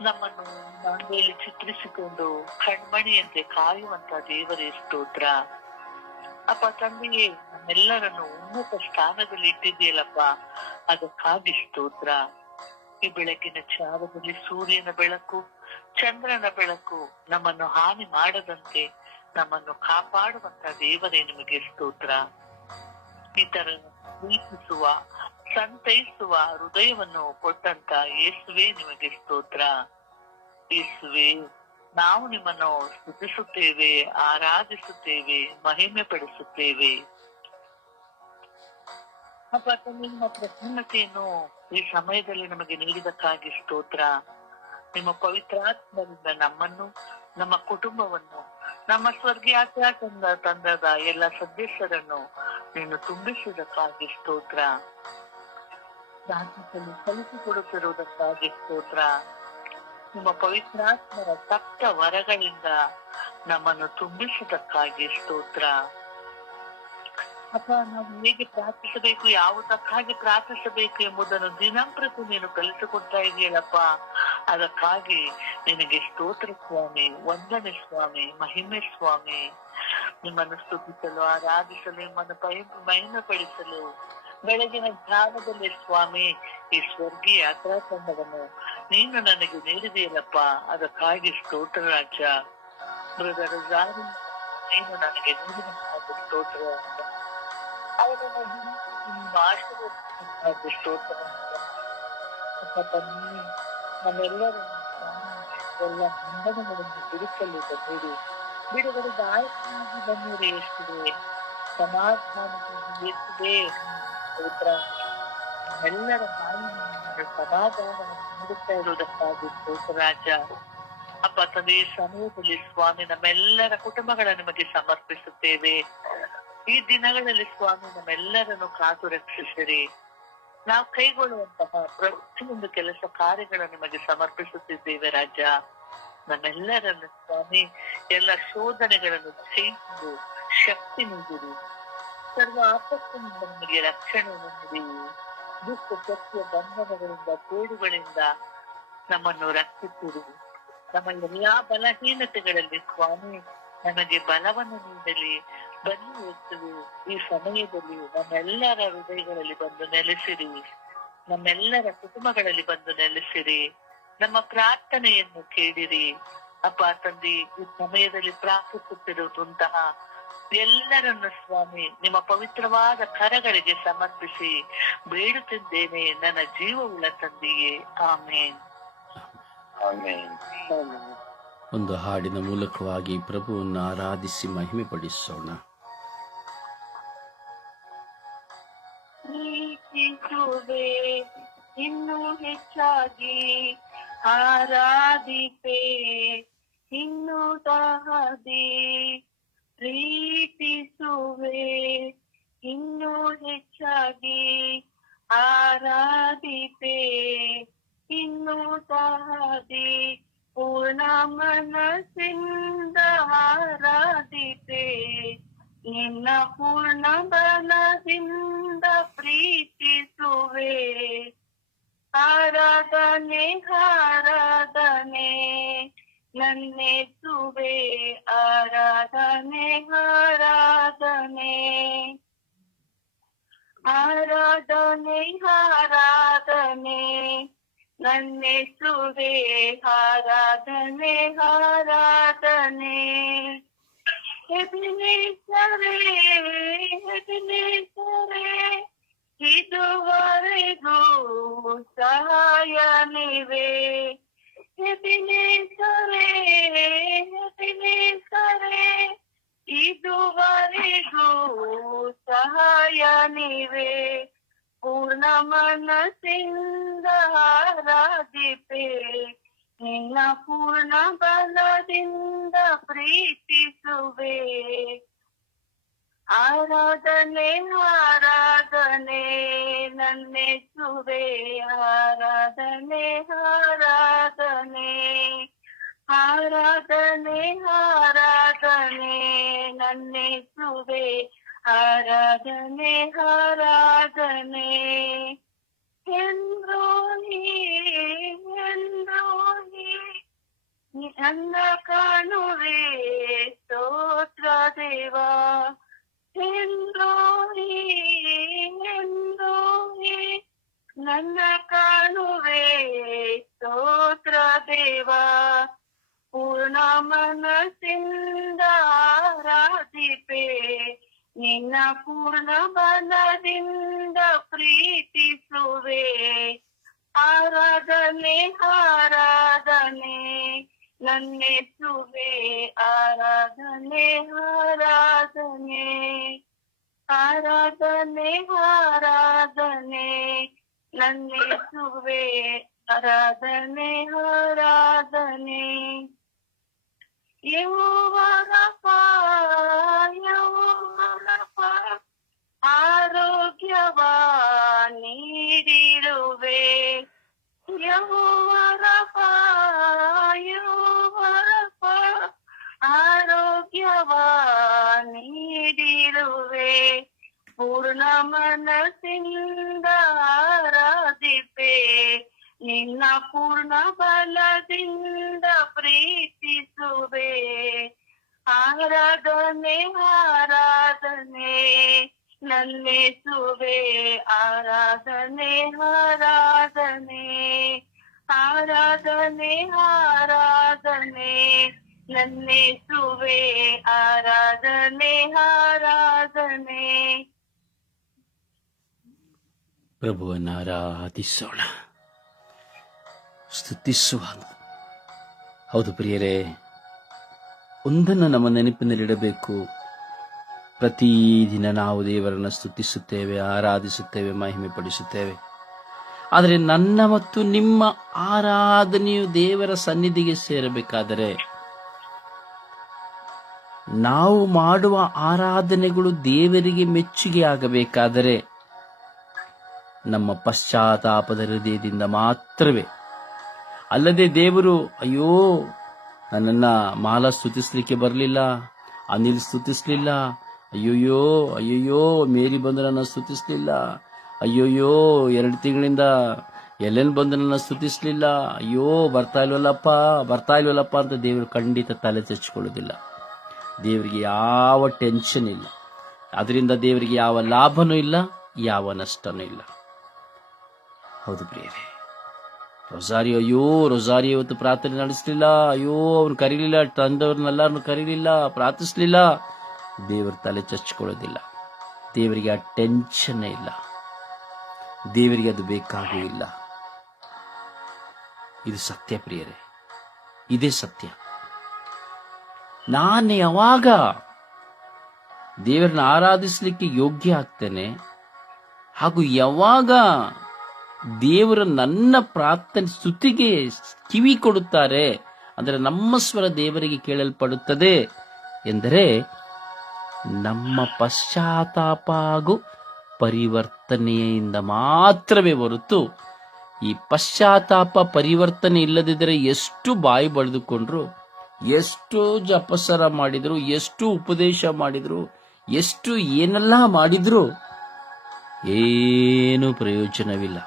ನಮ್ಮನ್ನು ಮಂಗೇಲಿ ಚಿತ್ರಿಸಿಕೊಂಡು ಕಣ್ಮಣಿಯಂತೆ ಕಾಯುವಂತ ದೇವರೇ ಸ್ತೋತ್ರ. ಅಪ್ಪ ತಂದೆಯೇ, ನಮ್ಮೆಲ್ಲರನ್ನು ಉನ್ನತ ಸ್ಥಾನದಲ್ಲಿ ಇಟ್ಟಿದೆಯಲ್ಲಪ್ಪ, ಅದಕ್ಕಾಗಿ ಸ್ತೋತ್ರ. ಈ ಬೆಳಕಿನ ಚಾವದಲ್ಲಿ ಸೂರ್ಯನ ಬೆಳಕು, ಚಂದ್ರನ ಬೆಳಕು ನಮ್ಮನ್ನು ಹಾನಿ ಮಾಡದಂತೆ ನಮ್ಮನ್ನು ಕಾಪಾಡುವಂತ ದೇವರೇ ನಿಮಗೆ ಸ್ತೋತ್ರ. ಇತರನ್ನು ಪ್ರೀತಿಸುವ, ಸಂತೈಸುವ ಹೃದಯವನ್ನು ಕೊಟ್ಟಂತ ಯೇಸುವೆ ನಿಮಗೆ ಸ್ತೋತ್ರ. ಯೇಸುವೆ, ನಾವು ನಿಮ್ಮನ್ನು ಸ್ತುತಿಸುತ್ತೇವೆ, ಆರಾಧಿಸುತ್ತೇವೆ, ಮಹಿಮೆ ಪಡಿಸುತ್ತೇವೆ. ನಿಮ್ಮ ಪ್ರಸನ್ನತೆಯನ್ನು ಈ ಸಮಯದಲ್ಲಿ ನಮಗೆ ನೀಡಿದಕ್ಕಾಗಿ ಸ್ತೋತ್ರ. ನಿಮ್ಮ ಪವಿತ್ರಾತ್ಮದಿಂದ ನಮ್ಮನ್ನು, ನಮ್ಮ ಕುಟುಂಬವನ್ನು, ನಮ್ಮ ಸ್ವರ್ಗೀಯಾತ್ಮ ತಂಡದ ಎಲ್ಲ ಸದಸ್ಯರನ್ನು ನೀನು ತುಂಬಿಸುವುದಕ್ಕಾಗಿ ಸ್ತೋತ್ರ. ಪ್ರಾರ್ಥಿಸಲು ಕಲಿಸಿಕೊಡುತ್ತಿರುವುದಕ್ಕಾಗಿ ಸ್ತೋತ್ರ. ನಿಮ್ಮ ಪವಿತ್ರಾತ್ಮರ ಸಪ್ತ ವರಗಳಿಂದ ನಮ್ಮನ್ನು ತುಂಬಿಸುವುದಕ್ಕಾಗಿ ಸ್ತೋತ್ರ. ಅಥವಾ ನಾವು ಹೇಗೆ ಪ್ರಾರ್ಥಿಸಬೇಕು, ಯಾವುದಕ್ಕಾಗಿ ಪ್ರಾರ್ಥಿಸಬೇಕು ಎಂಬುದನ್ನು ದಿನಂಪ್ರತಿ ನೀನು ಕಲಿಸಿಕೊಡ್ತಾ ಇದೆಯಲ್ಲಪ್ಪ. ಅದಕ್ಕಾಗಿ ನಿನಗೆ ಸ್ತೋತ್ರ ಸ್ವಾಮಿ, ವಂದನೆ ಸ್ವಾಮಿ, ಮಹಿಮೆ ಸ್ವಾಮಿ. ನಿಮ್ಮನ್ನು ಸ್ತುತಿಸಲು, ಆರಾಧಿಸಲು, ನಿಮ್ಮನ್ನು ಮಹಿಮೆ ಪಡಿಸಲು ಬೆಳಗಿನ ಜಾವದಲ್ಲಿ ಸ್ವಾಮಿ ಈ ಸ್ವರ್ಗೀಯ ಯಾತ್ರಾ ತಂಡವನ್ನು ನೀನು ನನಗೆ ನೀಡಿದೆಯಲ್ಲಪ್ಪ, ಅದಕ್ಕಾಗಿ ಸ್ತೋತ್ರ ರಾಜ. ಬ್ರದರ್ ಜಾರಿ ನೀನು ನನಗೆ ನೀಡಿದ ಸ್ತೋತ್ರ ರಾಜ. ಅವರನ್ನು ಆಶೀರ್ವದಿಸಿದ ಸ್ತೋತ್ರ ರಾಜ. ಅಪ್ಪ ತಂದೆ, ನಮ್ಮೆಲ್ಲರನ್ನು ಎಲ್ಲ ಬಂಧನಗಳನ್ನು ಬಿಡಿಸಲು ಬಂದಿರಿ. ಬಿಡುಗಡೆದಾಯಕವಾಗಿ ಬನ್ನಿರಿ ಯೇಸುವೆ. ಸಮಾಧಾನವಾಗಿ ಯೇಸುವೆ ಸ್ತೋತ್ರ. ನಮ್ಮೆಲ್ಲರ ಬಾಯಿಯನ್ನು ಸಮಾಧಾನವನ್ನು ನೀಡುತ್ತಾ ಇರುವುದಕ್ಕಾಗಿ ಸ್ತೋತ್ರ ರಾಜ. ಅಪ್ಪ ತಂದೆ, ಈ ಸಮಯದಲ್ಲಿ ಸ್ವಾಮಿ ನಮ್ಮೆಲ್ಲರ ಕುಟುಂಬಗಳ ನಿಮಗೆ ಸಮರ್ಪಿಸುತ್ತೇವೆ. ಈ ದಿನಗಳಲ್ಲಿ ಸ್ವಾಮಿ ನಮ್ಮೆಲ್ಲರನ್ನು ಕಾದು ರಕ್ಷಿಸಿರಿ. ನಾವು ಕೈಗೊಳ್ಳುವಂತಹ ಪ್ರತಿಯೊಂದು ಕೆಲಸ ಕಾರ್ಯಗಳನ್ನು ನಿಮಗೆ ಸಮರ್ಪಿಸುತ್ತಿದ್ದೇವೆ ರಾಜ. ನಮ್ಮೆಲ್ಲರನ್ನು ಸ್ವಾಮಿ ಎಲ್ಲ ಶೋಧನೆಗಳನ್ನು ಜಯಿಸಲು ಶಕ್ತಿ ನೀಡಿರಿ. ಸರ್ವ ಆಪತ್ತಿನಿಂದ ನಮಗೆ ರಕ್ಷಣೆ ನೀಡಿರಿ. ದುಷ್ಟ ಶಕ್ತಿಯ ಬಂಧನಗಳಿಂದ ಕೇಡುಗಳಿಂದ ನಮ್ಮನ್ನು ರಕ್ಷಿಸಿರಿ. ನಮ್ಮ ಎಲ್ಲಾ ಬಲಹೀನತೆಗಳಲ್ಲಿ ಸ್ವಾಮಿ ನಮಗೆ ಬಲವನ್ನು ನೀಡಲಿ. ಬನ್ನಿ ಯೇಸುವೆ, ಈ ಸಮಯದಲ್ಲಿ ನಮ್ಮೆಲ್ಲರ ಹೃದಯಗಳಲ್ಲಿ ಬಂದು ನೆಲೆಸಿರಿ. ನಮ್ಮೆಲ್ಲರ ಕುಟುಂಬಗಳಲ್ಲಿ ಬಂದು ನೆಲೆಸಿರಿ. ನಮ್ಮ ಪ್ರಾರ್ಥನೆಯನ್ನು ಕೇಳಿರಿ. ಅಪ್ಪ ತಂದೆ, ಈ ಸಮಯದಲ್ಲಿ ಪ್ರಾರ್ಥಿಸುತ್ತಿರುವಂತಹ ಎಲ್ಲರನ್ನು ಸ್ವಾಮಿ ನಿಮ್ಮ ಪವಿತ್ರವಾದ ಕರಗಳಿಗೆ ಸಮರ್ಪಿಸಿ ಬೇಡುತ್ತಿದ್ದೇನೆ, ನನ್ನ ಜೀವವುಳ್ಳ ತಂದೆಯೇ. ಆಮೇನ್. ಒಂದು ಹಾಡಿನ ಮೂಲಕವಾಗಿ ಪ್ರಭುವನ್ನು ಆರಾಧಿಸಿ ಮಹಿಮೆ ಪಡಿಸೋಣ. ಪ್ರೀತಿಸುವೆ, ಇನ್ನೂ ಹೆಚ್ಚಾಗಿ ಆರಾಧಿಪೆ, ಇನ್ನೂ ದಾದಿ. ಪ್ರೀತಿಸುವೆ, ಇನ್ನೂ ಹೆಚ್ಚಾಗಿ ಆರಾಧಿಪೆ, ಇನ್ನೂ ದಾದಿ. ಪೂರ್ಣ ಮನಸ್ಸಿಂದ ಆರಾಧಿಪೆ, ನಿನ್ನ ಪೂರ್ಣ ಬಲದಿಂದ ಪ್ರೀತಿಸುವೆ. ಆರಾಧನೆ ಆರಾಧನೆ ನನ್ನೆಸುವೆ, ಆರಾಧನೆ ಆರಾಧನೆ ಆರಾಧನೆ ಆರಾಧನೆ ನನ್ನೆಸುವೆ, ಆರಾಧನೆ ಆರಾಧನೆ. ಎಬಿನೇಸರೇ, ಎಬಿನೇಸರೇ, ಇದುವರೆಗೂ ಸಹಾಯ ನೀವೇ. ಎಬಿನೇಸರೇ, ಎಬಿನೇಸರೇ, ಇದುವರೆಗೂ ಸಹಾಯ ನೀವೇ. ಪೂರ್ಣ ಮನಸ್ಸಿಂದ ಆರಾಧಿಪೆ, ನಿನ್ನ ಪೂರ್ಣ ಬಲದಿಂದ ಪ್ರೀತಿಸುವೆ. ಆರಾಧನೆ ಆರಾಧನೆ ನನ್ನೆಸುವೆ, ಆರಾಧನೆ ಆರಾಧನೆ ಆರಾಧನೆ ಆರಾಧನೆ ನನ್ನೆಸುವೆ, ಆರಾಧನೆ ಆರಾಧನೆ. ಎಂದ್ರೋಹಿ ಎಂದ್ರೋಹಿ ನನ್ನ ಕಾಣುವೆ ಸ್ತೋತ್ರ ದೇವಾ. ಎಂದ್ರೋಹಿ ಎಂದ್ರೋಹಿ ನನ್ನ ಕಾಣುವೆ ಸ್ತೋತ್ರ ದೇವಾ. ಪೂರ್ಣ ಮನಸ್ಸಿಂದ ಆರಾಧಿಪೆ, ನಿನ್ನ ಪೂರ್ಣ ಬಲದಿಂದ ಪ್ರೀತಿಸುವೆ. ಆರಾಧನೆ ಆರಾಧನೆ ನನ್ನೆಸುವೆ, ಆರಾಧನೆ ಆರಾಧನೆ ಆರಾಧನೆ ಆರಾಧನೆ ನನ್ನೆಸುವೆ, ಆರಾಧನೆ ಆರಾಧನೆ. ಯೆಹೋವಾ ರಫಾ, ಯೆಹೋವಾ ರಫಾ, ಆರೋಗ್ಯವ ನೀಡಿರುವೆ. ಯೆಹೋವಾ Rafah, ಯೆಹೋವಾ Rafah, ಆರೋಗ್ಯವ ನೀಡಿರುವೆ. ಪೂರ್ಣ ಮನಸ್ಸಿಂದ ಆರಾಧಿಪೆ, ನಿನ್ನ ಪೂರ್ಣ ಬಲದಿಂದ ಪ್ರೀತಿಸುವೆ. ಆರಾಧನೆ ಆರಾಧನೆ ನನ್ನೆಸುವೆ, ಆರಾಧನೆ ಆರಾಧನೆ ಆರಾಧನೆ ಆರಾಧನೆ ನನ್ನೇಸುವೆ ಆರಾಧನೆ ಆರಾಧನೆ. ಪ್ರಭುವನ್ನು ಆರಾಧಿಸೋಣ, ಸ್ತುತಿಸುವ. ಹೌದು ಪ್ರಿಯರೇ, ಒಂದನ್ನು ನಮ್ಮ ನೆನಪಿನಲ್ಲಿಡಬೇಕು. ಪ್ರತಿದಿನ ನಾವು ದೇವರನ್ನು ಸ್ತುತಿಸುತ್ತೇವೆ, ಆರಾಧಿಸುತ್ತೇವೆ, ಮಹಿಮೆ ಪಡಿಸುತ್ತೇವೆ. ಆದರೆ ನನ್ನ ಮತ್ತು ನಿಮ್ಮ ಆರಾಧನೆಯು ದೇವರ ಸನ್ನಿಧಿಗೆ ಸೇರಬೇಕಾದರೆ, ನಾವು ಮಾಡುವ ಆರಾಧನೆಗಳು ದೇವರಿಗೆ ಮೆಚ್ಚುಗೆ ಆಗಬೇಕಾದರೆ ನಮ್ಮ ಪಶ್ಚಾತ್ತಾಪದ ಹೃದಯದಿಂದ ಮಾತ್ರವೇ. ಅಲ್ಲದೆ ದೇವರು, ಅಯ್ಯೋ ನನ್ನನ್ನು ಮಾಲಾ ಸ್ತುತಿಸ್ಲಿಕ್ಕೆ ಬರಲಿಲ್ಲ, ಅನಿಲ್ ಸ್ತುತಿಸ್ಲಿಲ್ಲ, ಅಯ್ಯೋಯ್ಯೋ ಅಯ್ಯೋಯ್ಯೋ ಮೇರಿ ಬಂದು ನನ್ನ ಸ್ತುತಿಸ್ಲಿಲ್ಲ, ಅಯ್ಯೋಯ್ಯೋ 2 ತಿಂಗಳಿಂದ ಎಲ್ಲೆಲ್ಲಿ ಬಂದು ನನ್ನ ಸ್ತುತಿಸ್ಲಿಲ್ಲ, ಅಯ್ಯೋ ಬರ್ತಾ ಇಲ್ವಲ್ಲಪ್ಪ ಅಂತ ದೇವರು ಖಂಡಿತ ತಲೆ ತೆಚ್ಕೊಳ್ಳೋದಿಲ್ಲ. ದೇವರಿಗೆ ಯಾವ ಟೆನ್ಷನ್ ಇಲ್ಲ, ಅದರಿಂದ ದೇವರಿಗೆ ಯಾವ ಲಾಭನೂ ಇಲ್ಲ, ಯಾವ ನಷ್ಟನೂ ಇಲ್ಲ. ಹೌದು ಪ್ರಿಯರೇ, ರೊಸಾರಿಯೋ ಇವತ್ತು ಪ್ರಾರ್ಥನೆ ನಡೆಸಲಿಲ್ಲ, ಅಯ್ಯೋ ಅವ್ನು ಕರೀಲಿಲ್ಲ, ತಂದವ್ರನ್ನೆಲ್ಲರನ್ನು ಕರೀಲಿಲ್ಲ, ಪ್ರಾರ್ಥಿಸ್ಲಿಲ್ಲ, ದೇವರು ತಲೆ ಚಚ್ಕೊಳ್ಳೋದಿಲ್ಲ. ದೇವರಿಗೆ ಆ ಟೆನ್ಷನ್ ಇಲ್ಲ, ದೇವರಿಗೆ ಅದು ಬೇಕಾಗೂ ಇಲ್ಲ. ಇದು ಸತ್ಯ ಪ್ರಿಯರೇ, ಇದೇ ಸತ್ಯ. ನಾನು ಯಾವಾಗ ದೇವರನ್ನ ಆರಾಧಿಸಲಿಕ್ಕೆ ಯೋಗ್ಯ ಆಗ್ತೇನೆ, ಹಾಗೂ ಯಾವಾಗ ದೇವರು ನನ್ನ ಪ್ರಾರ್ಥನೆ ಸ್ತುತಿಗೆ ಕಿವಿ ಕೊಡುತ್ತಾರೆ, ಅಂದರೆ ನಮ್ಮ ಸ್ವರ ದೇವರಿಗೆ ಕೇಳಲ್ಪಡುತ್ತದೆ ಎಂದರೆ ನಮ್ಮ ಪಶ್ಚಾತ್ತಾಪ ಹಾಗೂ ಪರಿವರ್ತನೆಯಿಂದ ಮಾತ್ರವೇ ಹೊರತು, ಈ ಪಶ್ಚಾತ್ತಾಪ ಪರಿವರ್ತನೆ ಇಲ್ಲದಿದ್ದರೆ ಎಷ್ಟು ಬಾಯಿ ಬಳಿದುಕೊಂಡ್ರು, ಎಷ್ಟು ಜಪಸರ ಮಾಡಿದ್ರು, ಎಷ್ಟು ಉಪದೇಶ ಮಾಡಿದ್ರು, ಎಷ್ಟು ಏನೆಲ್ಲ ಮಾಡಿದ್ರು ಏನು ಪ್ರಯೋಜನವಿಲ್ಲ.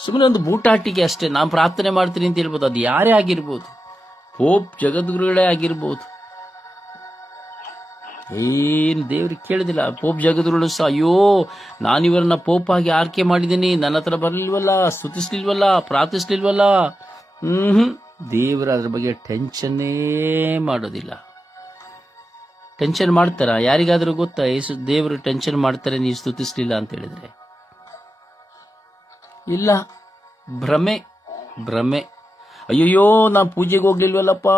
ಸುಮ್ಮನೆ ಒಂದು ಬೂಟಾಟಿಕೆ ಅಷ್ಟೇ. ನಾನು ಪ್ರಾರ್ಥನೆ ಮಾಡ್ತೀನಿ ಅಂತ ಹೇಳ್ಬೋದು, ಅದು ಯಾರೇ ಆಗಿರ್ಬೋದು, ಪೋಪ್ ಜಗದ್ಗುರುಗಳೇ ಆಗಿರ್ಬೋದು, ಏನು ದೇವ್ರಿಗೆ ಕೇಳಿದಿಲ್ಲ. ಪೋಪ್ ಜಗದ್ಗುರುಗಳು ಸಹ, ಅಯ್ಯೋ ನಾನಿವರನ್ನ ಪೋಪ್ ಆಗಿ ಆರ್ಕೆ ಮಾಡಿದ್ದೀನಿ, ನನ್ನ ಹತ್ರ ಬರಲಿಲ್ವಲ್ಲ, ಸ್ತುತಿಸ್ಲಿಲ್ವಲ್ಲ, ಪ್ರಾರ್ಥಿಸ್ಲಿಲ್ವಲ್ಲ. ದೇವರ ಅದ್ರ ಬಗ್ಗೆ ಟೆನ್ಷನ್ನೇ ಮಾಡೋದಿಲ್ಲ. ಟೆನ್ಷನ್ ಮಾಡ್ತಾರ? ಯಾರಿಗಾದ್ರೂ ಗೊತ್ತಾ ದೇವರು ಟೆನ್ಷನ್ ಮಾಡ್ತಾರೆ ನೀವು ಸ್ತುತಿಸ್ಲಿಲ್ಲ ಅಂತ ಹೇಳಿದ್ರೆ? ಇಲ್ಲ, ಭ್ರಮೆ. ಅಯ್ಯಯ್ಯೋ ನಾ ಪೂಜೆಗೆ ಹೋಗ್ಲಿಲ್ವಲ್ಲಪ್ಪ,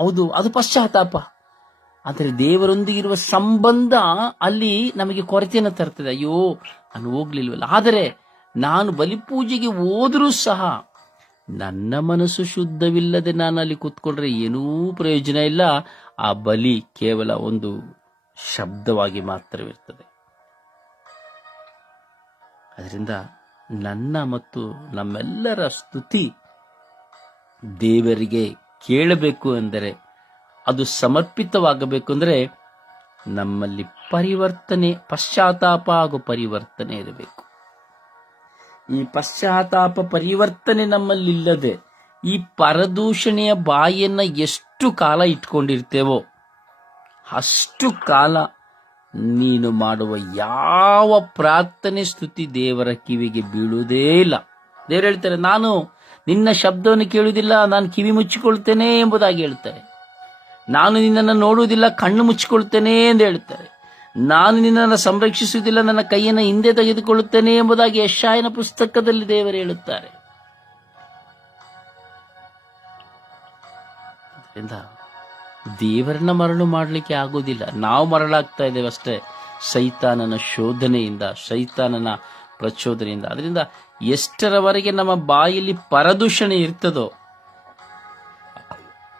ಹೌದು ಅದು ಪಶ್ಚಾತ್ತಾಪ. ಆದರೆ ದೇವರೊಂದಿಗಿರುವ ಸಂಬಂಧ ಅಲ್ಲಿ ನಮಗೆ ಕೊರತೆಯನ್ನು ತರ್ತದೆ. ಅಯ್ಯೋ ನಾನು ಹೋಗ್ಲಿಲ್ವಲ್ಲ. ಆದರೆ ನಾನು ಬಲಿಪೂಜೆಗೆ ಹೋದರೂ ಸಹ ನನ್ನ ಮನಸ್ಸು ಶುದ್ಧವಿಲ್ಲದೆ ನಾನು ಅಲ್ಲಿ ಕೂತ್ಕೊಂಡ್ರೆ ಏನೂ ಪ್ರಯೋಜನ ಇಲ್ಲ. ಆ ಬಲಿ ಕೇವಲ ಒಂದು ಶಬ್ದವಾಗಿ ಮಾತ್ರವಿರ್ತದೆ. ಅದರಿಂದ ನನ್ನ ಮತ್ತು ನಮ್ಮೆಲ್ಲರ ಸ್ತುತಿ ದೇವರಿಗೆ ಕೇಳಬೇಕು ಎಂದರೆ, ಅದು ಸಮರ್ಪಿತವಾಗಬೇಕು ಅಂದರೆ ನಮ್ಮಲ್ಲಿ ಪರಿವರ್ತನೆ, ಪಶ್ಚಾತ್ತಾಪ ಹಾಗೂ ಪರಿವರ್ತನೆ ಇರಬೇಕು. ಈ ಪಶ್ಚಾತ್ತಾಪ ಪರಿವರ್ತನೆ ನಮ್ಮಲ್ಲಿಲ್ಲದೆ ಈ ಪರದೂಷಣೆಯ ಬಾಯಿಯನ್ನ ಎಷ್ಟು ಕಾಲ ಇಟ್ಕೊಂಡಿರ್ತೇವೋ ಅಷ್ಟು ಕಾಲ ನೀನು ಮಾಡುವ ಯಾವ ಪ್ರಾರ್ಥನೆ ಸ್ತುತಿ ದೇವರ ಕಿವಿಗೆ ಬೀಳುವುದೇ ಇಲ್ಲ. ದೇವರು ಹೇಳ್ತಾರೆ, ನಾನು ನಿನ್ನ ಶಬ್ದವನ್ನು ಕೇಳುವುದಿಲ್ಲ, ನಾನು ಕಿವಿ ಮುಚ್ಚಿಕೊಳ್ತೇನೆ ಎಂಬುದಾಗಿ ಹೇಳ್ತಾರೆ. ನಾನು ನಿನ್ನನ್ನು ನೋಡುವುದಿಲ್ಲ, ಕಣ್ಣು ಮುಚ್ಚಿಕೊಳ್ತೇನೆ ಎಂದು ಹೇಳ್ತಾರೆ. ನಾನು ನಿನ್ನನ್ನು ಸಂರಕ್ಷಿಸುವುದಿಲ್ಲ, ನನ್ನ ಕೈಯನ್ನು ಹಿಂದೆ ತೆಗೆದುಕೊಳ್ಳುತ್ತೇನೆ ಎಂಬುದಾಗಿ ಯೆಶಾಯನ ಪುಸ್ತಕದಲ್ಲಿ ದೇವರು ಹೇಳುತ್ತಾರೆ. ಅದರಿಂದ ದೇವರನ್ನ ಮರಳು ಮಾಡಲಿಕ್ಕೆ ಆಗೋದಿಲ್ಲ, ನಾವು ಮರಳಾಗ್ತಾ ಇದ್ದೇವೆ ಅಷ್ಟೇ, ಸೈತಾನನ ಶೋಧನೆಯಿಂದ, ಸೈತಾನನ ಪ್ರಚೋದನೆಯಿಂದ. ಅದರಿಂದ ಎಷ್ಟರವರೆಗೆ ನಮ್ಮ ಬಾಯಲ್ಲಿ ಪರದೂಷಣೆ ಇರ್ತದೋ